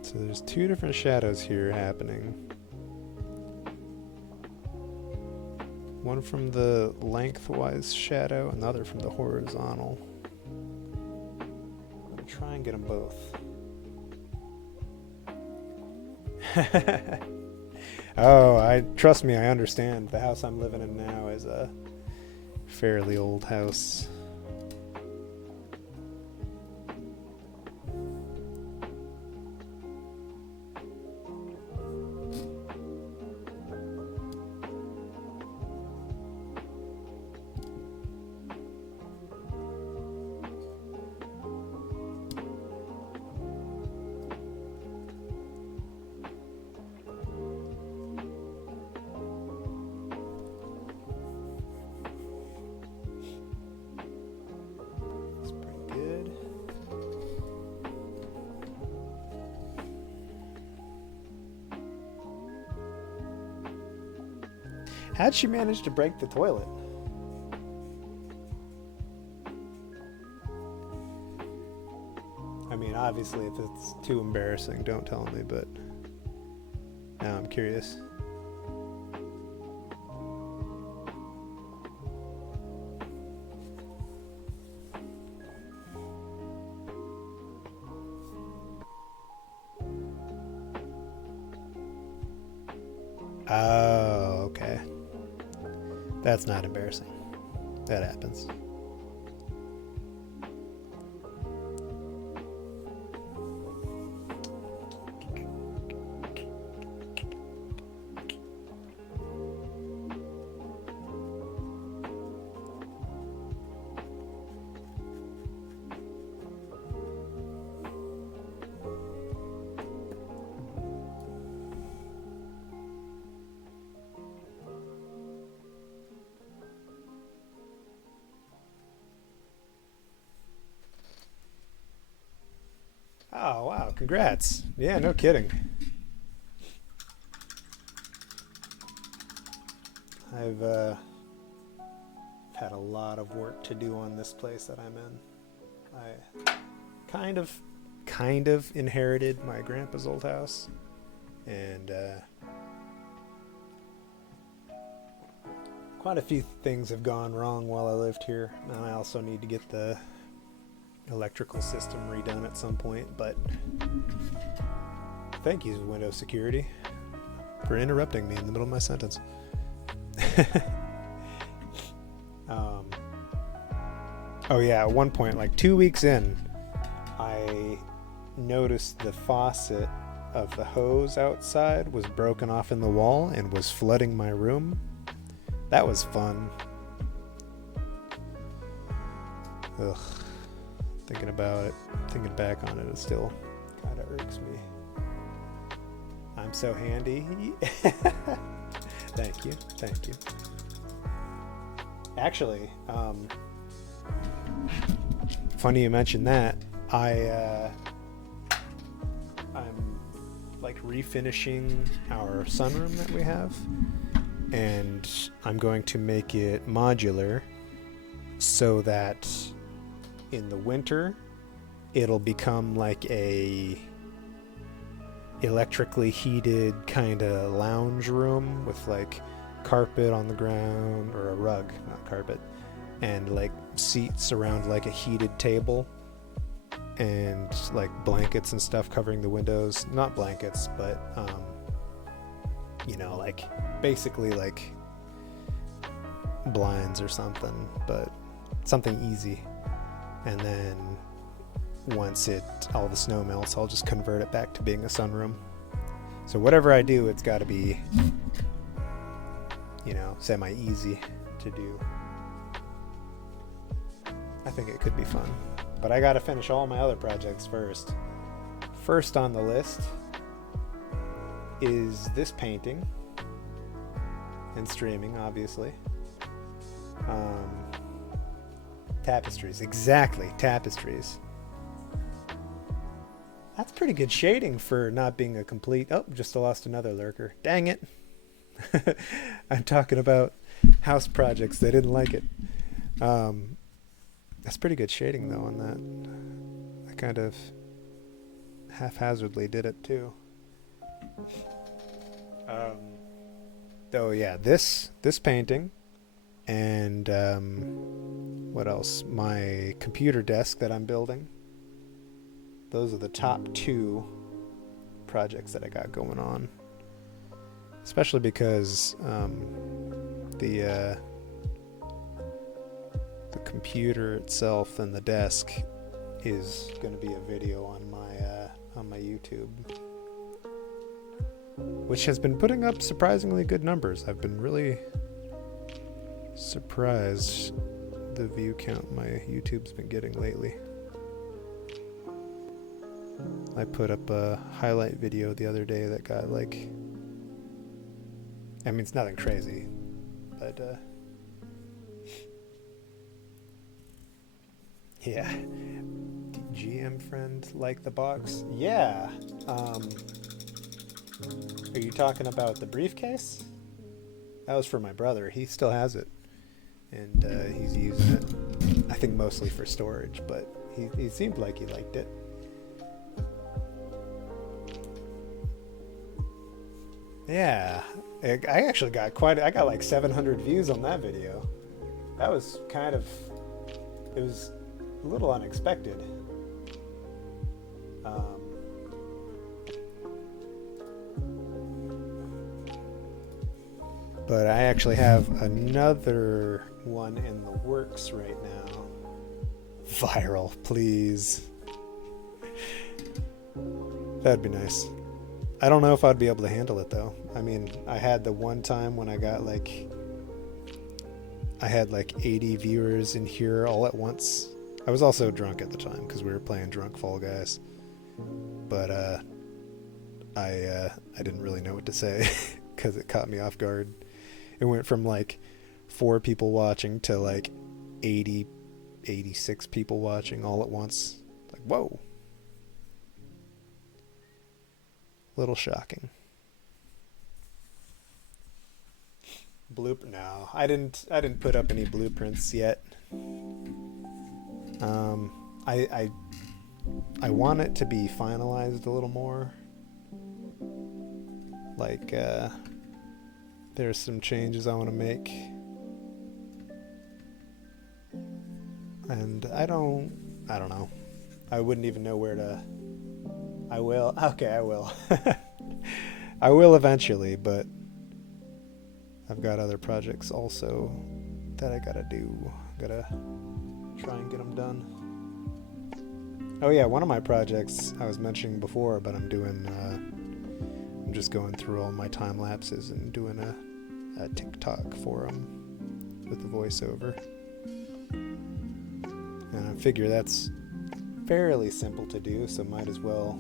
So there's 2 two different shadows here happening. One from the lengthwise shadow and the other from the horizontal. I'm gonna try and get them both. Oh, trust me, I understand. The house I'm living in now is a fairly old house. How'd she manage to break the toilet? I mean, obviously, if it's too embarrassing, don't tell me, but now I'm curious. Oh, okay. That's not embarrassing. That happens. Oh, wow. Congrats. Yeah, no kidding. I've had a lot of work to do on this place that I'm in. I kind of inherited my grandpa's old house, and quite a few things have gone wrong while I lived here. Now I also need to get the electrical system redone at some point, but thank you, Windows Security, for interrupting me in the middle of my sentence. Oh yeah, at one point, like 2 weeks in, I noticed the faucet of the hose outside was broken off in the wall and was flooding my room. That was fun. Ugh. Thinking about it, thinking back on it, it still kind of irks me. I'm so handy. Thank you. Actually, funny you mentioned that. I'm like refinishing our sunroom that we have, and I'm going to make it modular so that in the winter it'll become like a electrically heated kind of lounge room with like carpet on the ground, or a rug, not carpet, and like seats around like a heated table, and like blankets and stuff covering the windows. Not blankets, but like basically like blinds or something, but something easy. And then once all the snow melts, I'll just convert it back to being a sunroom. So whatever I do, it's got to be, semi-easy to do. I think it could be fun. But I got to finish all my other projects first. First on the list is this painting. And streaming, obviously. Tapestries, exactly, tapestries. That's pretty good shading for not being a complete... Oh, just lost another lurker. Dang it. I'm talking about house projects. They didn't like it. That's pretty good shading, though, on that. I kind of haphazardly did it, too. Oh yeah, this painting, and what else? My computer desk that I'm building. Those are the top two projects that I got going on. Especially because the computer itself and the desk is going to be a video on my YouTube, which has been putting up surprisingly good numbers. I've been really surprised the view count my YouTube's been getting lately. I put up a highlight video the other day that got like, I mean, it's nothing crazy, but yeah. GM friend like the box? Yeah. Are you talking about the briefcase? That was for my brother. He still has it, and he's using it. I think mostly for storage, but he seemed like he liked it. Yeah, I actually got I got like 700 views on that video. That was it was a little unexpected. But I actually have another one in the works right now. Viral, please. That'd be nice. I don't know if I'd be able to handle it though. I mean, I had the one time when I had like 80 viewers in here all at once. I was also drunk at the time because we were playing drunk Fall Guys. But I didn't really know what to say because it caught me off guard. It went from like 4 people watching to like 86 people watching all at once. Like, whoa. Little shocking. No, I didn't put up any blueprints yet. I want it to be finalized a little more. Like there's some changes I want to make. And I don't know. I wouldn't even know where to. I will. Okay, I will. I will eventually, but I've got other projects also that I gotta do. Gotta try and get them done. Oh yeah, one of my projects I was mentioning before, but I'm just going through all my time lapses and doing a TikTok for them with the voiceover. And I figure that's fairly simple to do, so might as well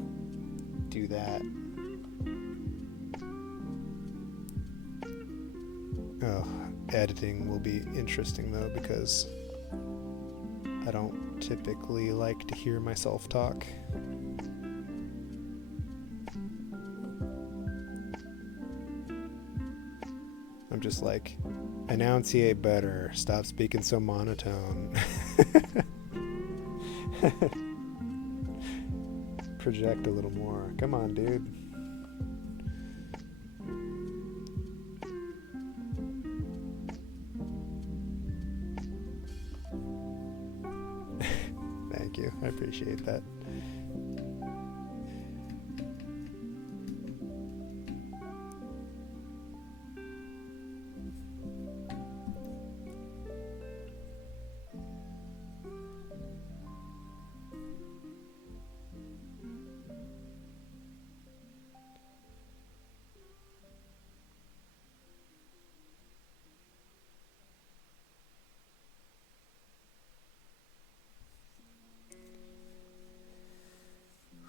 do that. Oh, editing will be interesting though, because I don't typically like to hear myself talk. I'm just like, enunciate better, stop speaking so monotone. Project a little more. Come on, dude. Thank you. I appreciate that.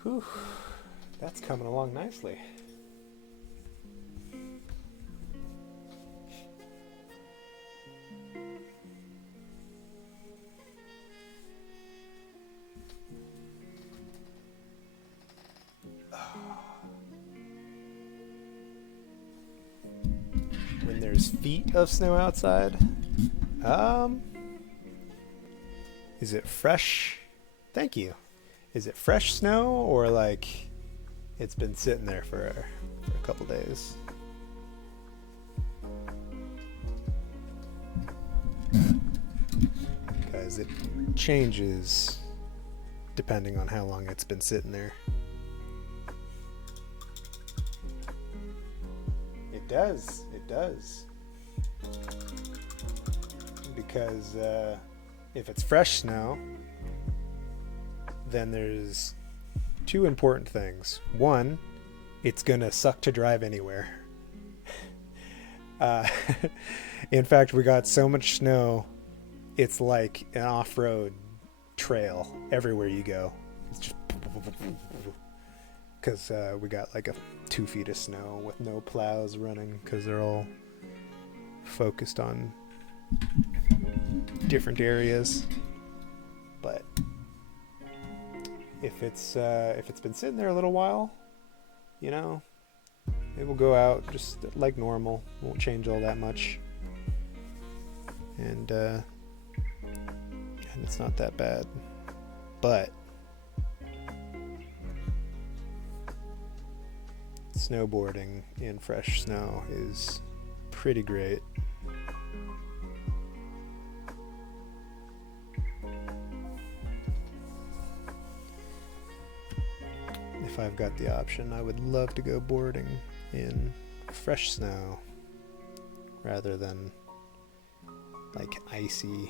Whew, that's coming along nicely. When there's feet of snow outside, is it fresh? Thank you. Is it fresh snow, or like it's been sitting there for for a couple days. Because it changes depending on how long it's been sitting there. It does. Because if it's fresh snow, then there's two important things. One, it's gonna suck to drive anywhere. In fact, we got so much snow, it's like an off-road trail everywhere you go. It's just because we got like 2 feet of snow with no plows running because they're all focused on different areas. But if it's been sitting there a little while, you know, it will go out just like normal. Won't change all that much, and it's not that bad. But snowboarding in fresh snow is pretty great. If I've got the option, I would love to go boarding in fresh snow rather than like icy,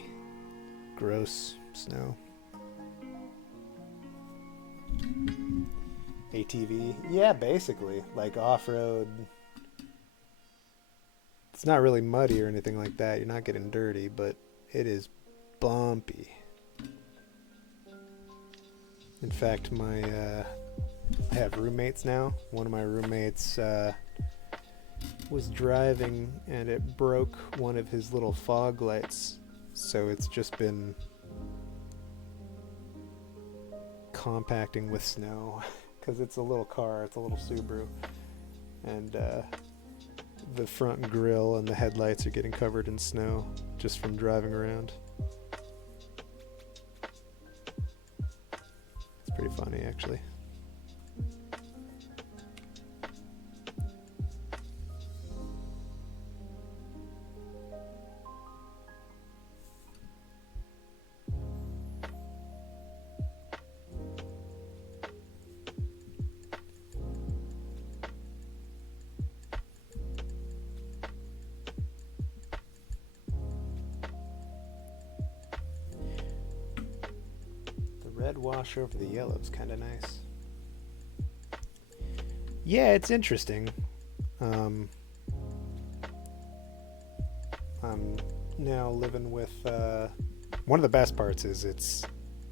gross snow. ATV, yeah, basically like off-road. It's not really muddy or anything like that. You're not getting dirty, but it is bumpy. In fact, I have roommates now. One of my roommates was driving and it broke one of his little fog lights, so it's just been compacting with snow because it's a little car, it's a little Subaru, and the front grille and the headlights are getting covered in snow just from driving around. It's pretty funny, actually. Red wash over the yellow is kind of nice. Yeah, it's interesting. I'm now living with one of the best parts is it's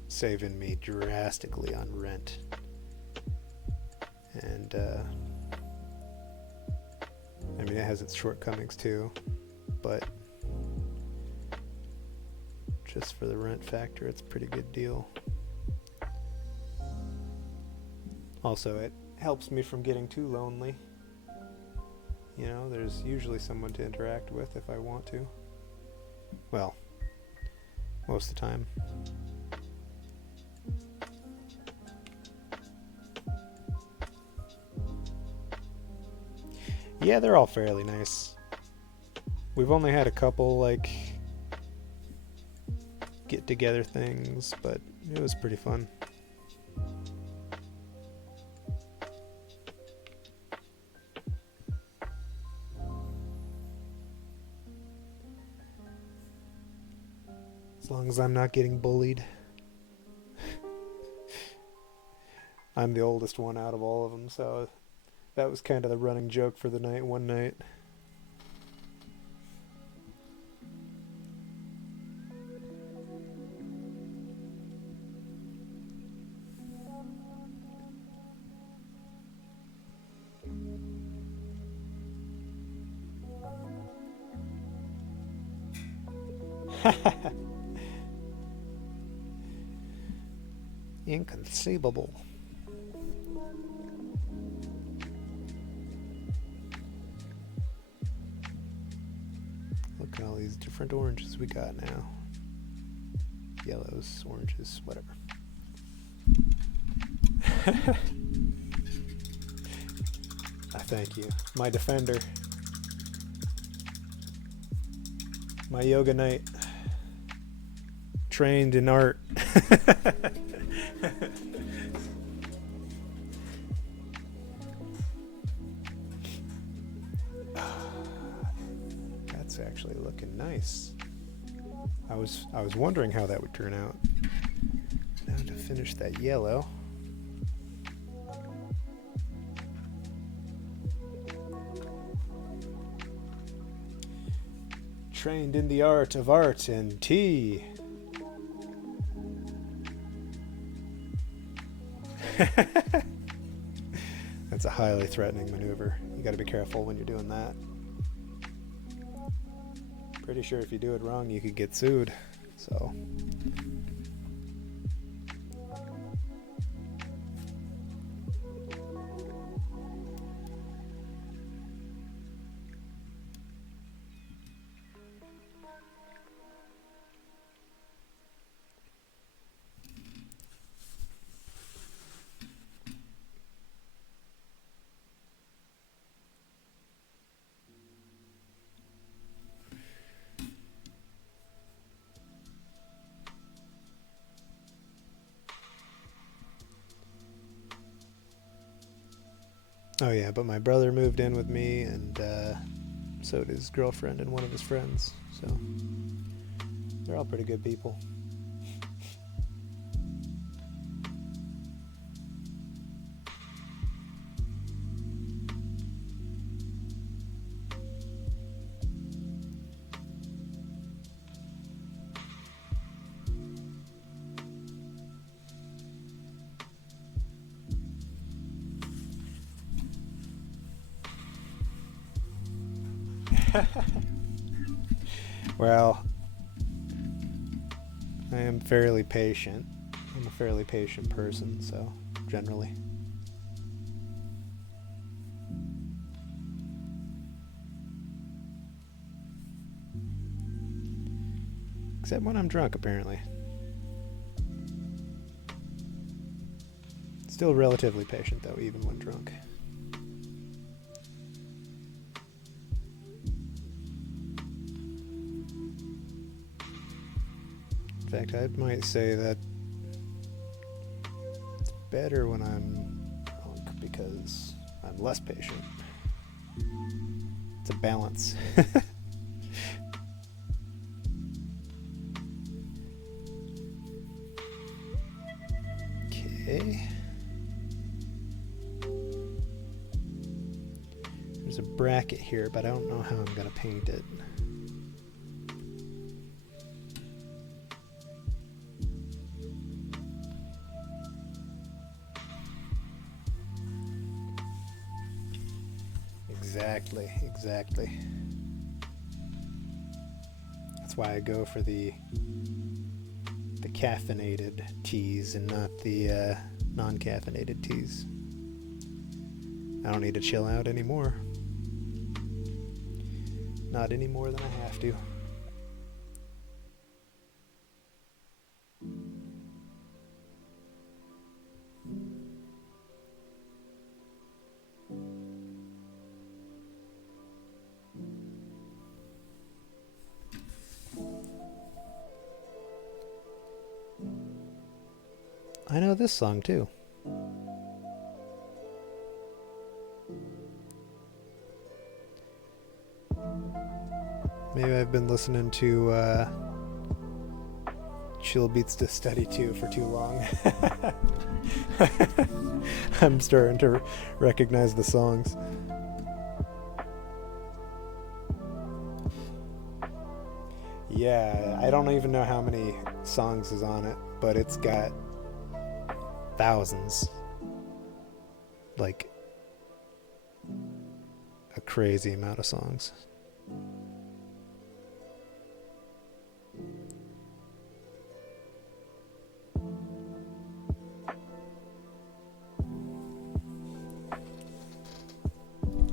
saving me drastically on rent, and I mean, it has its shortcomings too, but just for the rent factor, it's a pretty good deal. Also, it helps me from getting too lonely. You know, there's usually someone to interact with if I want to. Well, most of the time. Yeah, they're all fairly nice. We've only had a couple, like, get-together things, but it was pretty fun. As long as I'm not getting bullied. I'm the oldest one out of all of them, so that was kind of the running joke for the night one night. Inconceivable. Look at all these different oranges we got now. Yellows, oranges, whatever. I thank you. My defender. My yoga knight. Trained in art. That's actually looking nice. I was wondering how that would turn out. Now to finish that yellow. Trained in the art of art and tea. That's a highly threatening maneuver. You got to be careful when you're doing that. Pretty sure if you do it wrong, you could get sued. So. Oh yeah, but my brother moved in with me, and so did his girlfriend and one of his friends. So they're all pretty good people. Well, I am fairly patient. I'm a fairly patient person, so generally. Except when I'm drunk, apparently. Still relatively patient, though, even when drunk. In fact, I might say that it's better when I'm drunk because I'm less patient. It's a balance. Okay. There's a bracket here, but I don't know how I'm going to paint it. Exactly. That's why I go for the caffeinated teas and not the non-caffeinated teas. I don't need to chill out anymore. Not any more than I have to. I know this song too. Maybe I've been listening to chill beats to study to for too long. I'm starting to recognize the songs. Yeah, I don't even know how many songs is on it, but it's got thousands. Like a crazy amount of songs.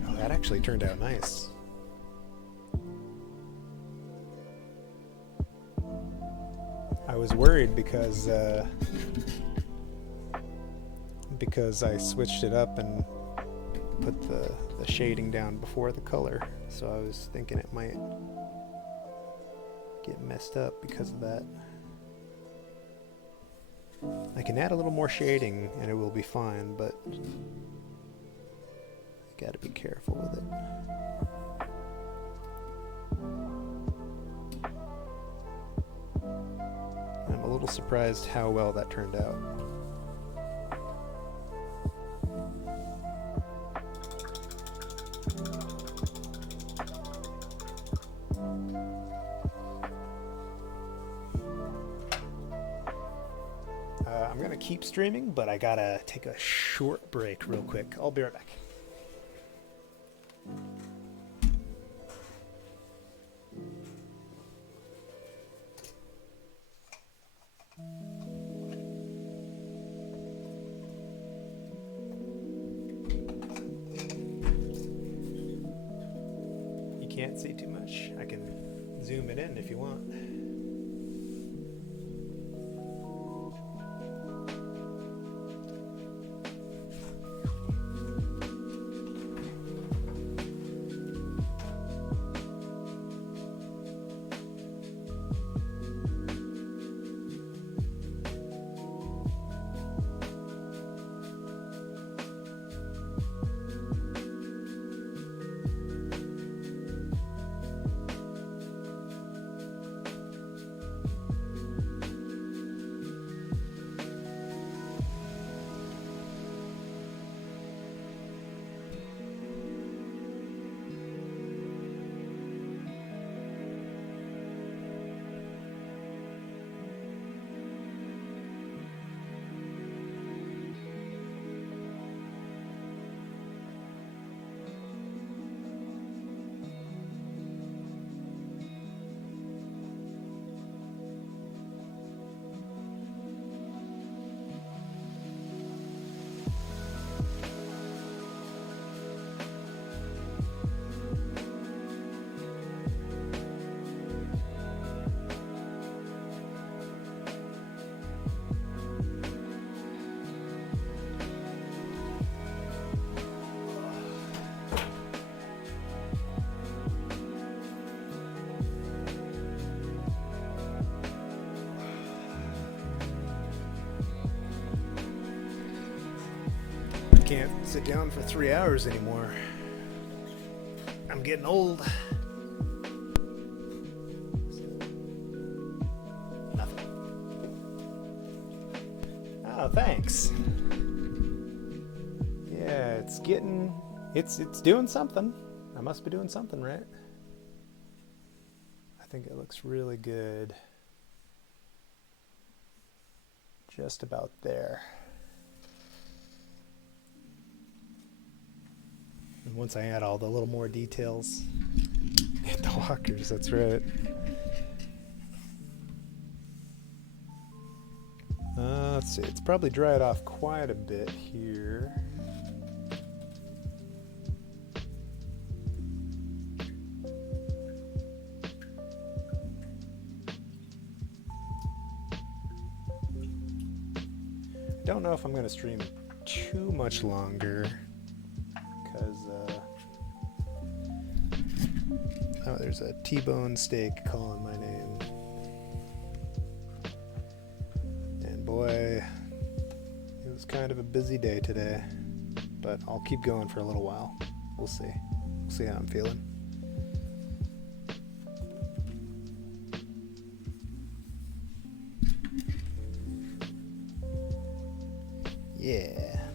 Oh, that actually turned out nice. I was worried because I switched it up and put the the shading down before the color, so I was thinking it might get messed up because of that. I can add a little more shading and it will be fine, but I gotta be careful with it. I'm a little surprised how well that turned out. I'm gonna keep streaming, but I gotta take a short break real quick. I'll be right back. You can't see too much. I can zoom it in if you want. Can't sit down for 3 hours anymore. I'm getting old. Nothing. Oh, thanks. Yeah, it's doing something. I must be doing something right. I think it looks really good. Just about there. And once I add all the little more details, hit the walkers, that's right. Let's see, it's probably dried off quite a bit here. I don't know if I'm going to stream too much longer. Oh, there's a T-bone steak calling my name. And boy, it was kind of a busy day today. But I'll keep going for a little while. We'll see. We'll see how I'm feeling. Yeah.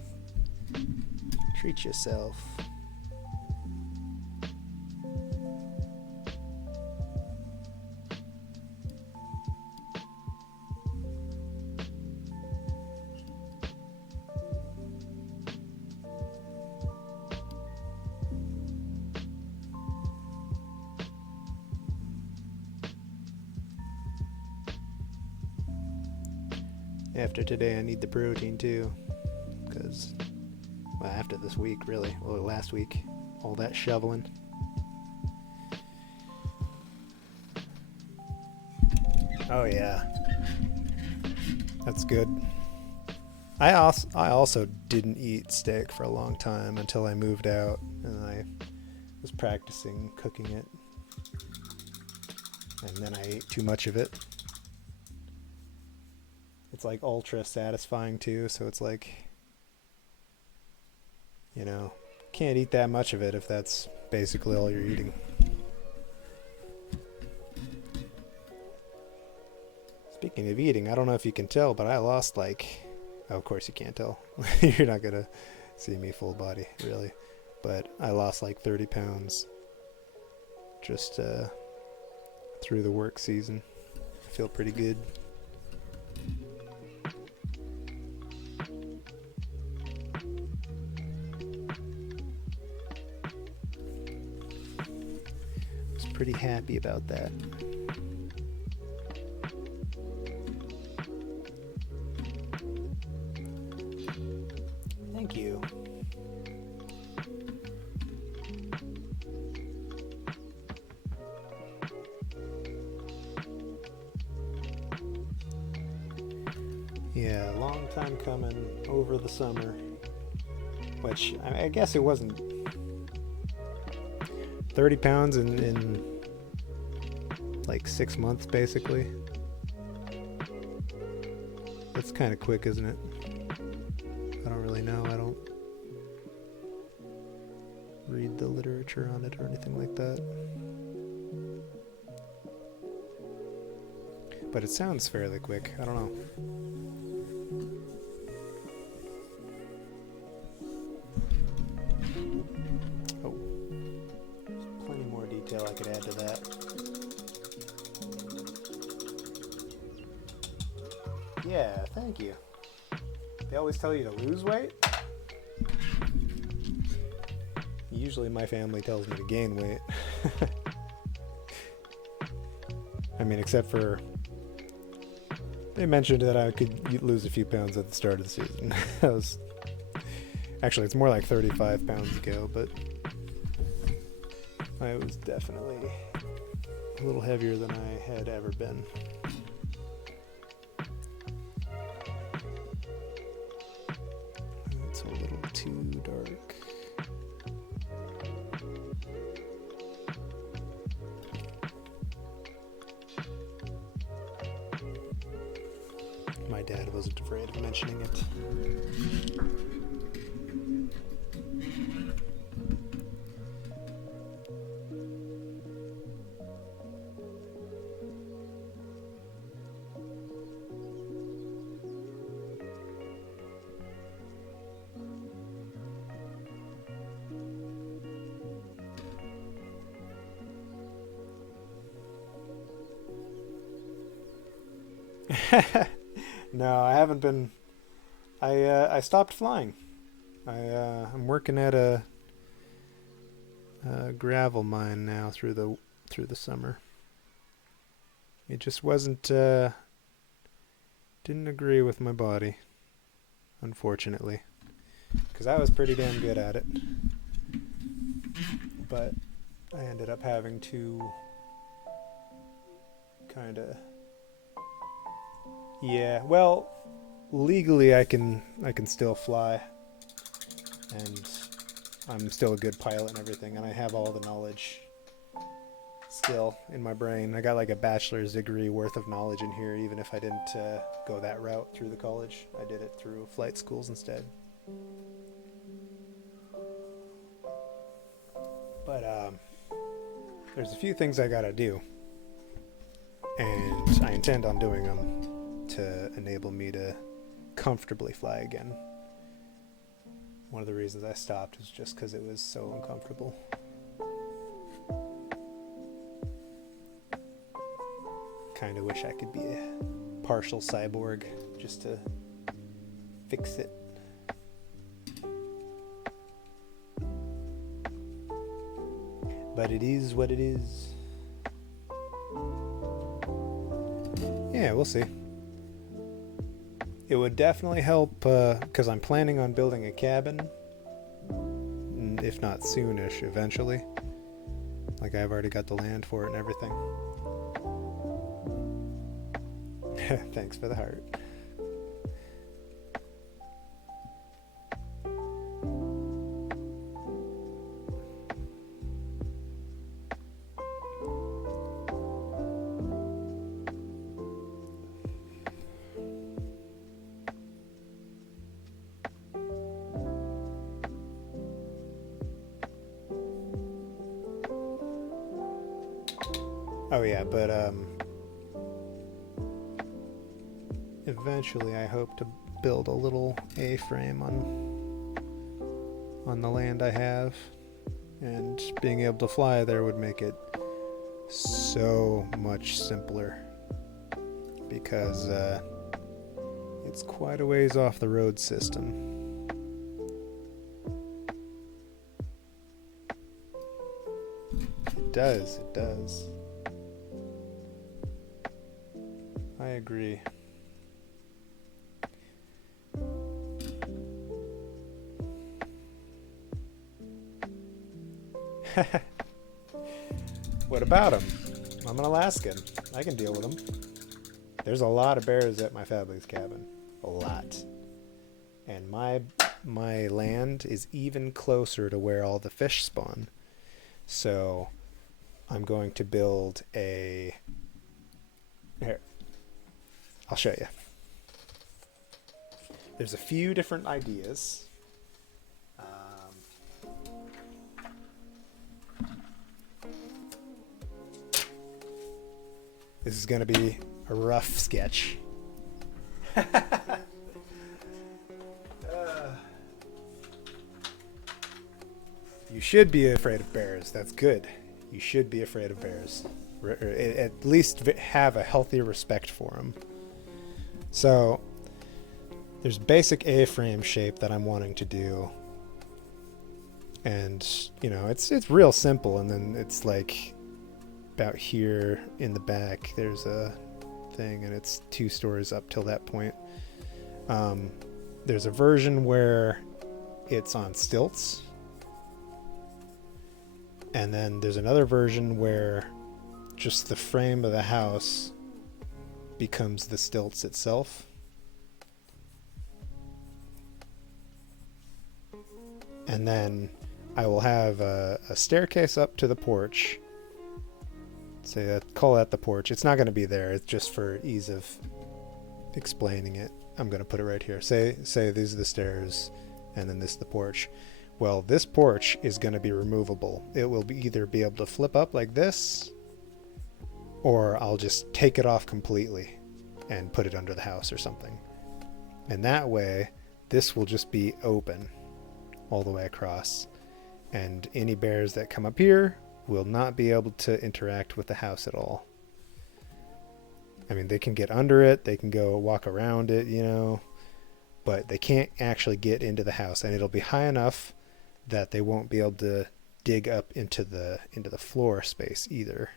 Treat yourself. After today, I need the protein too, because, well, after this week, really, well, last week, all that shoveling. Oh yeah, that's good. I also didn't eat steak for a long time until I moved out and I was practicing cooking it. And then I ate too much of it. It's like ultra satisfying too, so it's like, can't eat that much of it if that's basically all you're eating. Speaking of eating, I don't know if you can tell, but I lost oh, of course you can't tell. You're not gonna see me full body, really. But I lost 30 pounds just through the work season. I feel pretty good. Pretty happy about that. Thank you. Yeah, long time coming over the summer, which I guess it wasn't 30 pounds in 6 months, basically. That's kind of quick, isn't it? I don't really know. I don't read the literature on it or anything like that. But it sounds fairly quick. I don't know. Oh. There's plenty more detail I could add to that. Yeah, thank you. They always tell you to lose weight. Usually my family tells me to gain weight. I mean, except for they mentioned that I could lose a few pounds at the start of the season. Actually, it's more like 35 pounds ago, but I was definitely a little heavier than I had ever been. It's a little too dark. My dad wasn't afraid of mentioning it. No, I haven't been. I stopped flying. I'm working at a gravel mine now through the summer. It just wasn't. Didn't agree with my body, unfortunately, because I was pretty damn good at it. But I ended up having to kind of. Yeah, well, legally I can still fly, and I'm still a good pilot and everything, and I have all the knowledge still in my brain. I got like a bachelor's degree worth of knowledge in here, even if I didn't go that route through the college. I did it through flight schools instead. But there's a few things I gotta do, and I intend on doing them to enable me to comfortably fly again. One of the reasons I stopped was just because it was so uncomfortable. Kind of wish I could be a partial cyborg just to fix it. But it is what it is. Yeah, we'll see. It would definitely help, because I'm planning on building a cabin, if not soonish, eventually. Like, I've already got the land for it and everything. Thanks for the heart. Oh yeah, but eventually I hope to build a little A-frame on the land I have, and being able to fly there would make it so much simpler, because it's quite a ways off the road system. It does. I agree. What about them? I'm an Alaskan. I can deal with them. There's a lot of bears at my family's cabin. A lot. And my land is even closer to where all the fish spawn. So I'm going to build a... Here. I'll show you. There's a few different ideas. This is going to be a rough sketch. You should be afraid of bears. That's good. You should be afraid of bears. Or at least have a healthy respect for them. So, there's basic A-frame shape that I'm wanting to do. And, you know, it's real simple. And then it's like... about here in the back there's a thing, and it's 2 stories up till that point. There's a version where it's on stilts, and then there's another version where just the frame of the house becomes the stilts itself. And then I will have a staircase up to the porch. Say that, call that the porch. It's not going to be there. It's just for ease of explaining it. I'm going to put it right here. Say these are the stairs, and then this is the porch. Well, this porch is going to be removable. It will either be able to flip up like this, or I'll just take it off completely and put it under the house or something. And that way, this will just be open all the way across. And any bears that come up here will not be able to interact with the house at all. I mean, they can get under it, they can go walk around it, you know, but they can't actually get into the house, and it'll be high enough that they won't be able to dig up into the floor space either.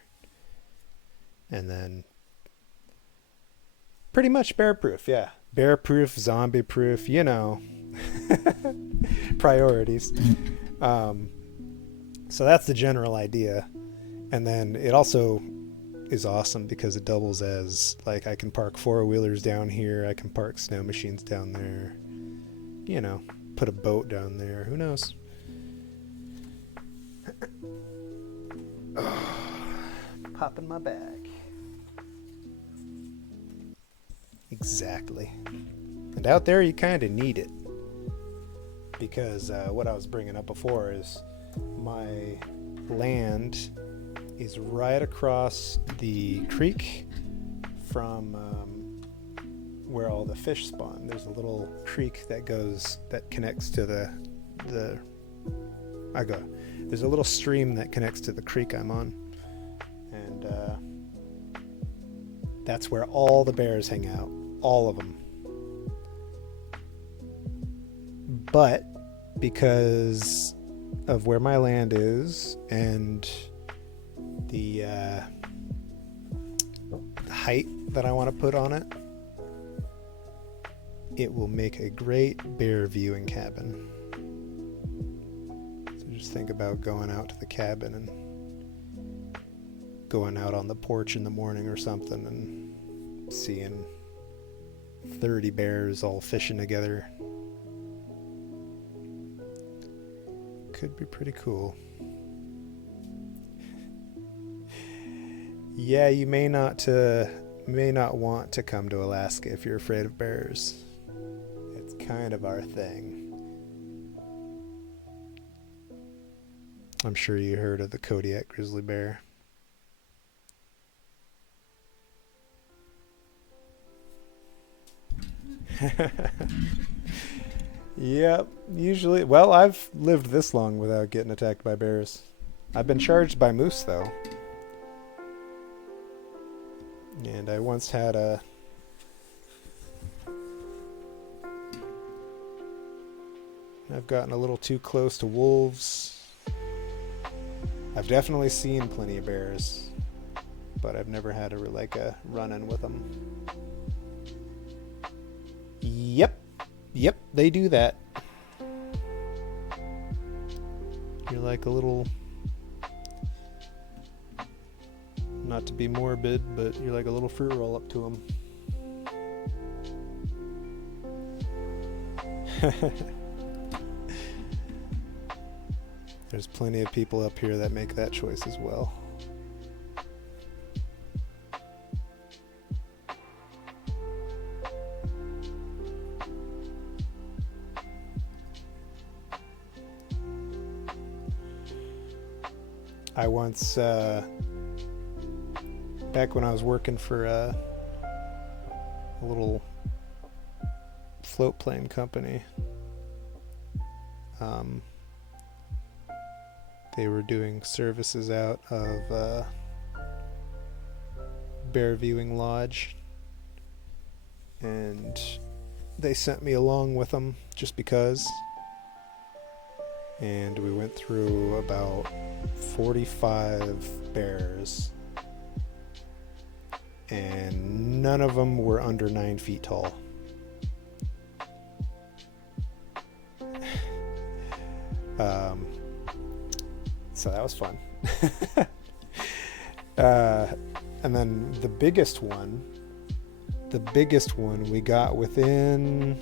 And then pretty much bear proof, yeah. Bear proof, zombie proof, you know. Priorities. So that's the general idea. And then it also is awesome because it doubles as, like, I can park 4-wheelers down here, I can park snow machines down there, you know, put a boat down there, who knows. Popping my back. Exactly. And out there you kind of need it. Because what I was bringing up before is my land is right across the creek from where all the fish spawn. There's a little creek that connects to there's a little stream that connects to the creek I'm on. And that's where all the bears hang out. All of them. But because of where my land is and the height that I want to put on it, it will make a great bear viewing cabin. So just think about going out to the cabin and going out on the porch in the morning or something and seeing 30 bears all fishing together. Could be pretty cool. Yeah, you may not want to come to Alaska if you're afraid of bears. It's kind of our thing. I'm sure you heard of the Kodiak grizzly bear. Yep, usually. Well, I've lived this long without getting attacked by bears. I've been charged by moose, though. And I once had a... I've gotten a little too close to wolves. I've definitely seen plenty of bears, but I've never had a run-in with them. Yep, they do that. You're like a little, not to be morbid, but you're like a little fruit roll up to them. There's plenty of people up here that make that choice as well. I once, back when I was working for a little float plane company, they were doing services out of Bear Viewing Lodge, and they sent me along with them just because, and we went through about 45 bears, and none of them were under 9 feet tall. So that was fun. And then the biggest one we got within,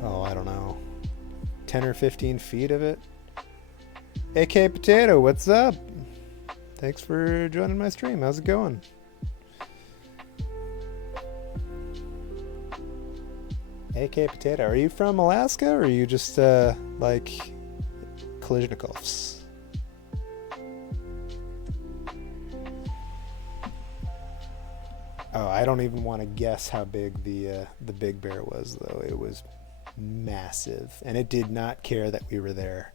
I don't know, 10 or 15 feet of it. AK Potato, what's up? Thanks for joining my stream. How's it going? AK Potato, are you from Alaska, or are you just like Kalashnikovs? Oh, I don't even want to guess how big the big bear was, though. It was massive, and it did not care that we were there.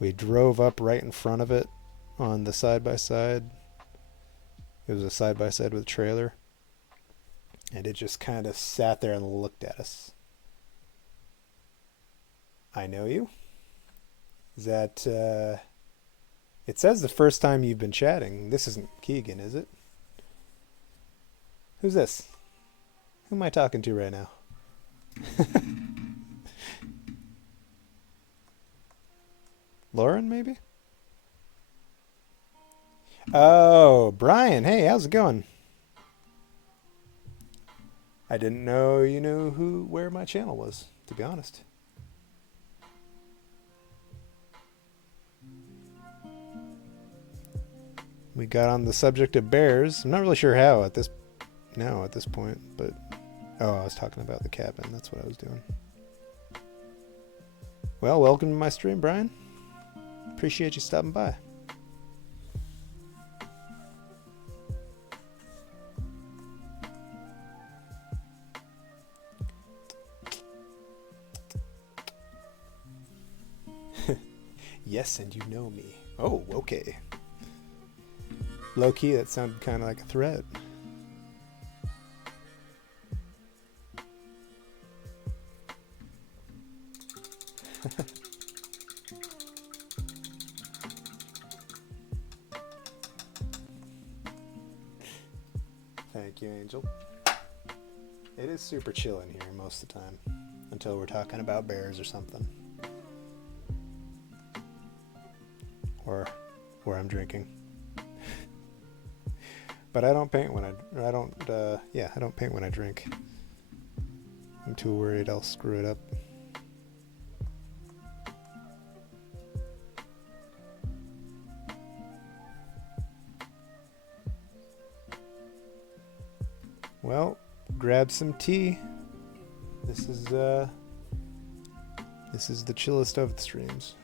We drove up right in front of it on the side-by-side. It was a side-by-side with a trailer, and it just kind of sat there and looked at us. I know you. Is that, it says the first time you've been chatting. This isn't Keegan, is it? Who's this? Who am I talking to right now? Lauren, maybe? Oh, Brian. Hey, how's it going? I didn't know you knew where my channel was, to be honest. We got on the subject of bears. I'm not really sure how at this point, but I was talking about the cabin. That's what I was doing. Well, welcome to my stream, Brian. Appreciate you stopping by. Yes, and you know me. Oh, okay. Low key, that sounded kind of like a threat. Thank you, Angel. It is super chill in here most of the time, until we're talking about bears or something. Or I'm drinking. But I don't paint when I don't paint when I drink. I'm too worried I'll screw it up. Well, grab some tea. This is the chillest of the streams.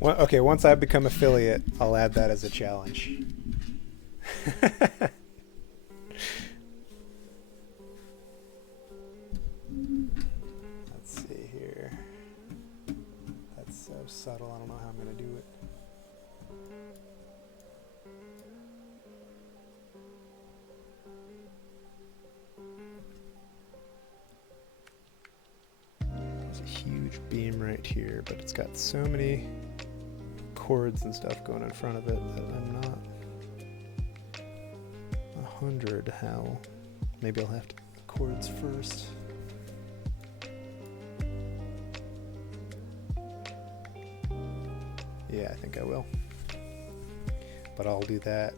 Well, okay, once I become affiliate, I'll add that as a challenge. Let's see here. That's so subtle, I don't know how I'm going to do it. There's a huge beam right here, but it's got so many cords and stuff going in front of it that I'm not 100 how. Maybe I'll have to do the cords first. Yeah, I think I will. But I'll do that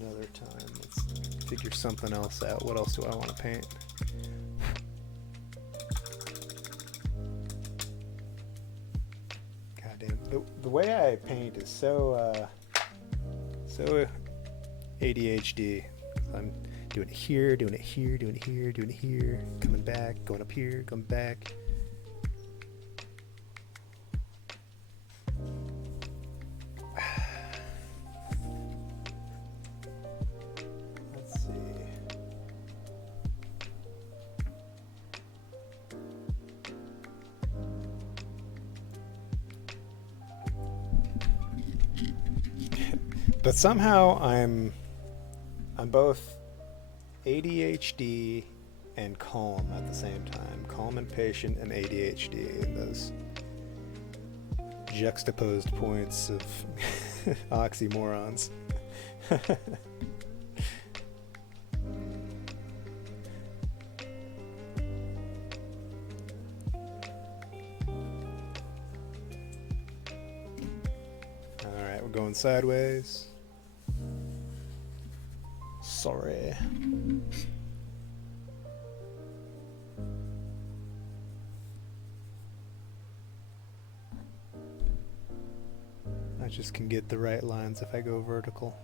another time. Let's figure something else out. What else do I want to paint? God damn. The way I paint is so ADHD. I'm doing it here, doing it here, doing it here, doing it here, coming back, going up here, coming back. Let's see. But somehow I'm both ADHD and calm at the same time. Calm and patient and ADHD in those juxtaposed points of oxymorons. Alright, we're going sideways. Sorry. I just can get the right lines if I go vertical.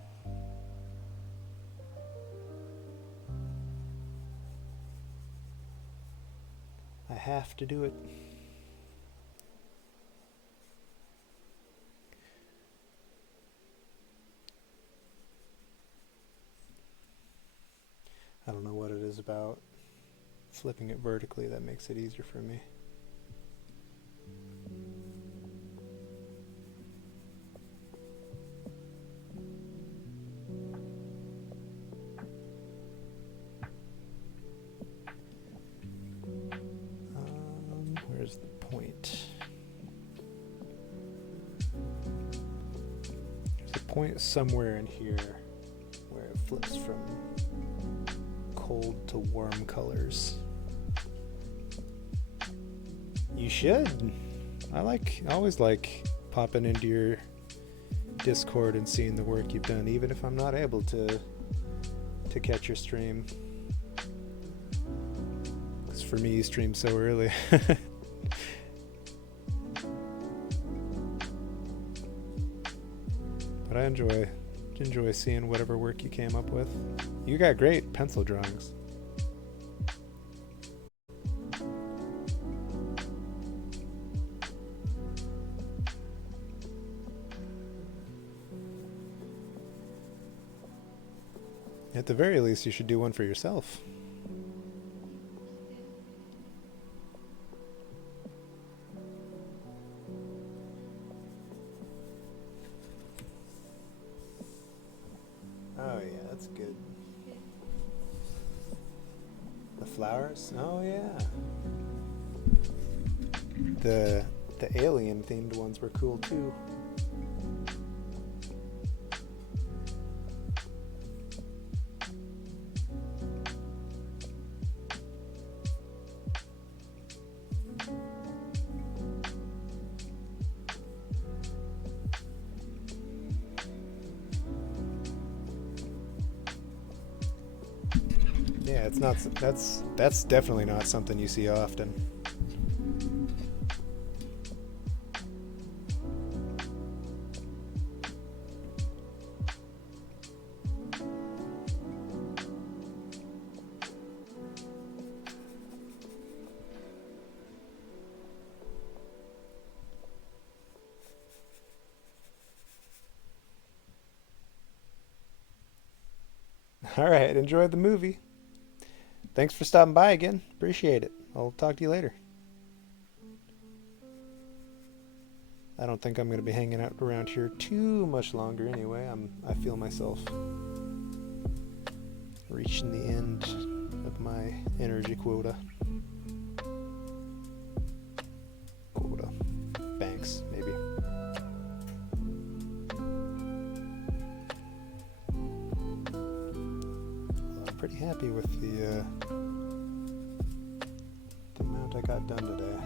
I have to do it. I don't know what it is about flipping it vertically that makes it easier for me. Where's the point? There's a point somewhere in here where it flips from cold to warm colors. You should. I always like popping into your Discord and seeing the work you've done, even if I'm not able to catch your stream. Because for me, you stream so early. But I enjoy seeing whatever work you came up with. You got great pencil drawings. At the very least, you should do one for yourself. Oh yeah, that's good. The flowers? Oh yeah. The alien themed ones were cool too. Yeah, it's not. That's definitely not something you see often. All right, enjoyed the movie. Thanks for stopping by again. Appreciate it. I'll talk to you later. I don't think I'm going to be hanging out around here too much longer anyway. I feel myself reaching the end of my energy quota. Banks, maybe. Well, I'm pretty happy with the amount I got done today.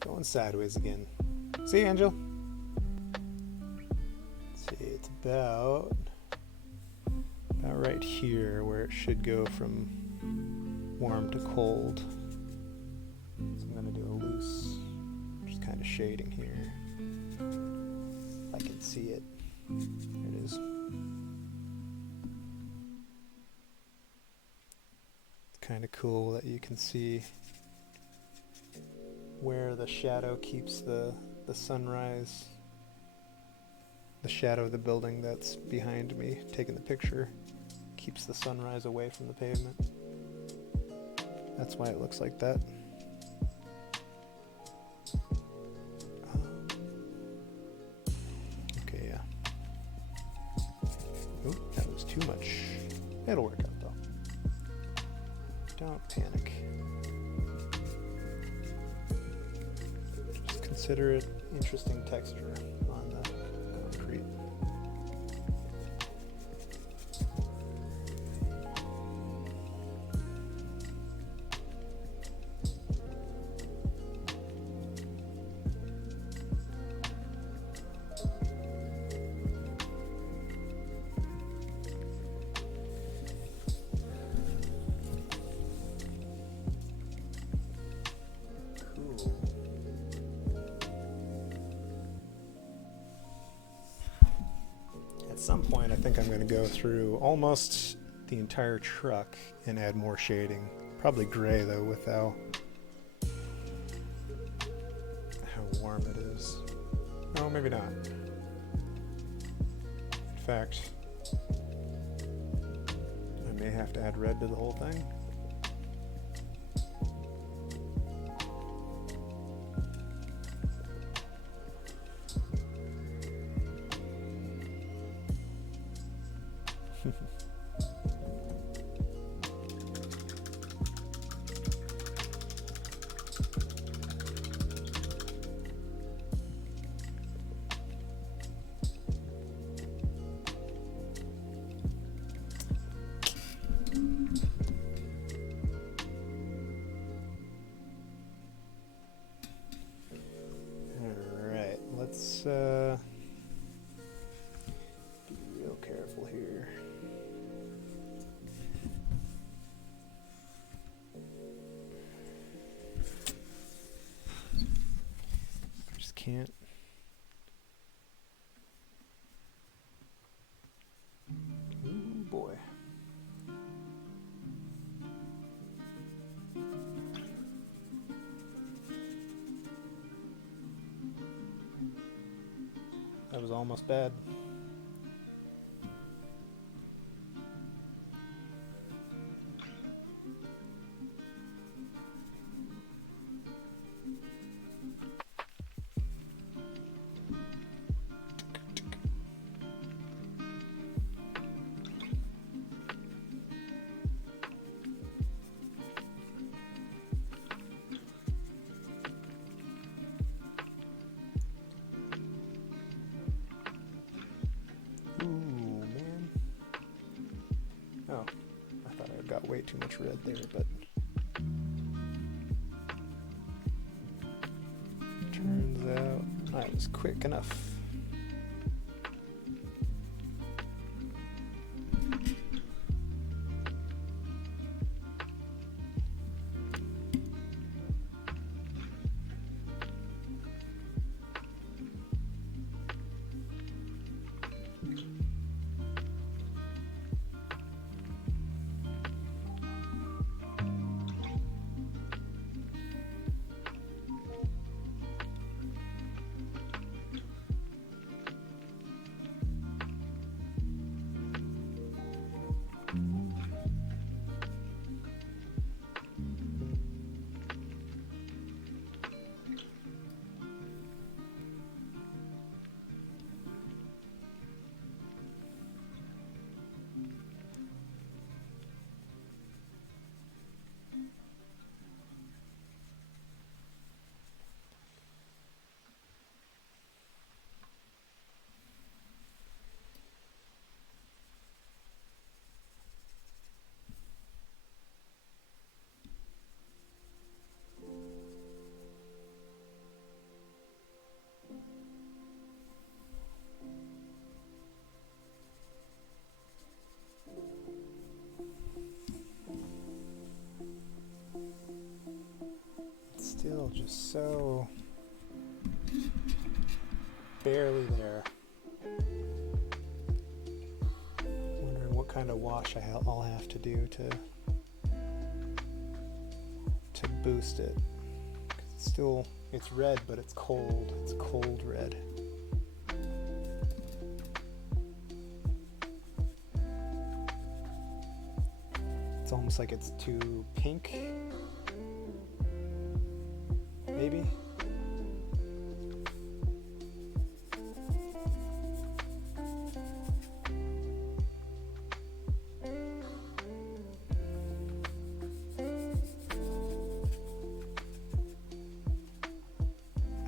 Going sideways again. See you, Angel. Let's see, it's about right here where it should go from warm to cold. So I'm going to do a loose, just kind of shading here. I can see it. There it is. It's kind of cool that you can see where the shadow keeps the sunrise, the shadow of the building that's behind me taking the picture keeps the sunrise away from the pavement. That's why it looks like that. Okay, yeah. Oop, that was too much. It'll work out though. Don't panic. Consider it interesting texture on the concrete. At some point, I think I'm going to go through almost the entire truck and add more shading. Probably gray though, with how warm it is. No, maybe not. In fact, I may have to add red to the whole thing. Let's be real careful here. Just can't. Ooh, boy. That was almost bad. Oh, I thought I got way too much red there, but turns out I was quick enough. just so barely there. Wondering what kind of wash I'll have to do to boost it. It's red, but it's cold. It's cold red. It's almost like it's too pink. Maybe.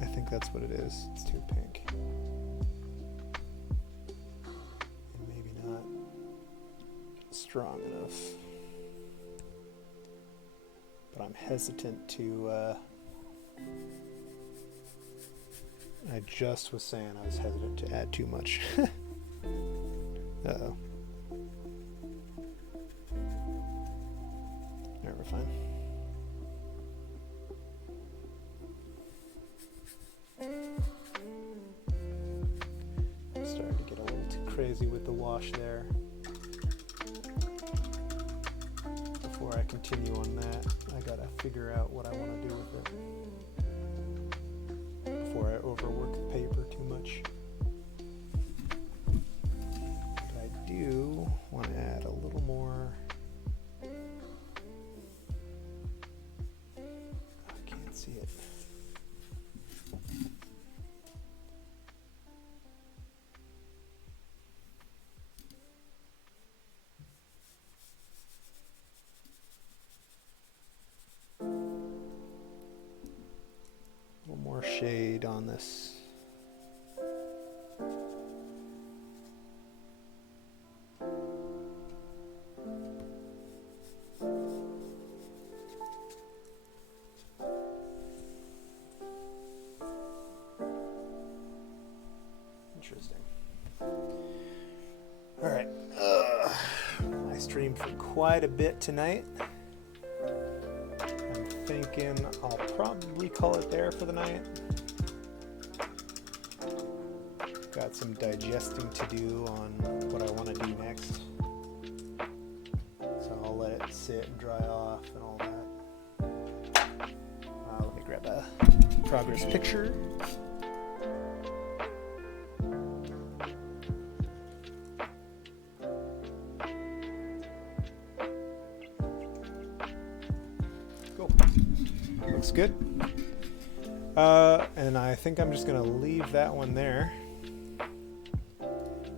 I think that's what it is. It's too pink. And maybe not strong enough. But I'm hesitant to, I just was saying I was hesitant to add too much. Uh-oh. Alright, we're fine. I'm starting to get a little too crazy with the wash there. Before I continue on that, I gotta figure out what I want to do with it before I overwork the paper too much. But I do want to add a little more. I can't see it. More shade on this. Interesting. All right. I streamed for quite a bit tonight. Thinking I'll probably call it there for the night. Got some digesting to do on what I want to do next. So I'll let it sit and dry off and all that. Let me grab a progress picture. Looks good. And I think I'm just going to leave that one there.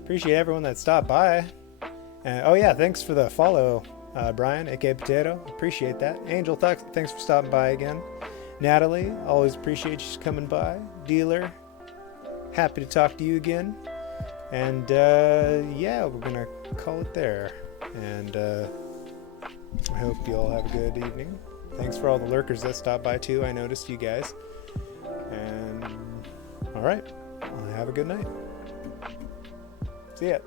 Appreciate everyone that stopped by. And oh yeah, thanks for the follow, Brian, aka Potato. Appreciate that. Angel, thanks for stopping by again. Natalie, always appreciate you coming by. Dealer, happy to talk to you again. And yeah, we're going to call it there. And I hope you all have a good evening. Thanks for all the lurkers that stopped by too. I noticed you guys. And all right, have a good night. See ya.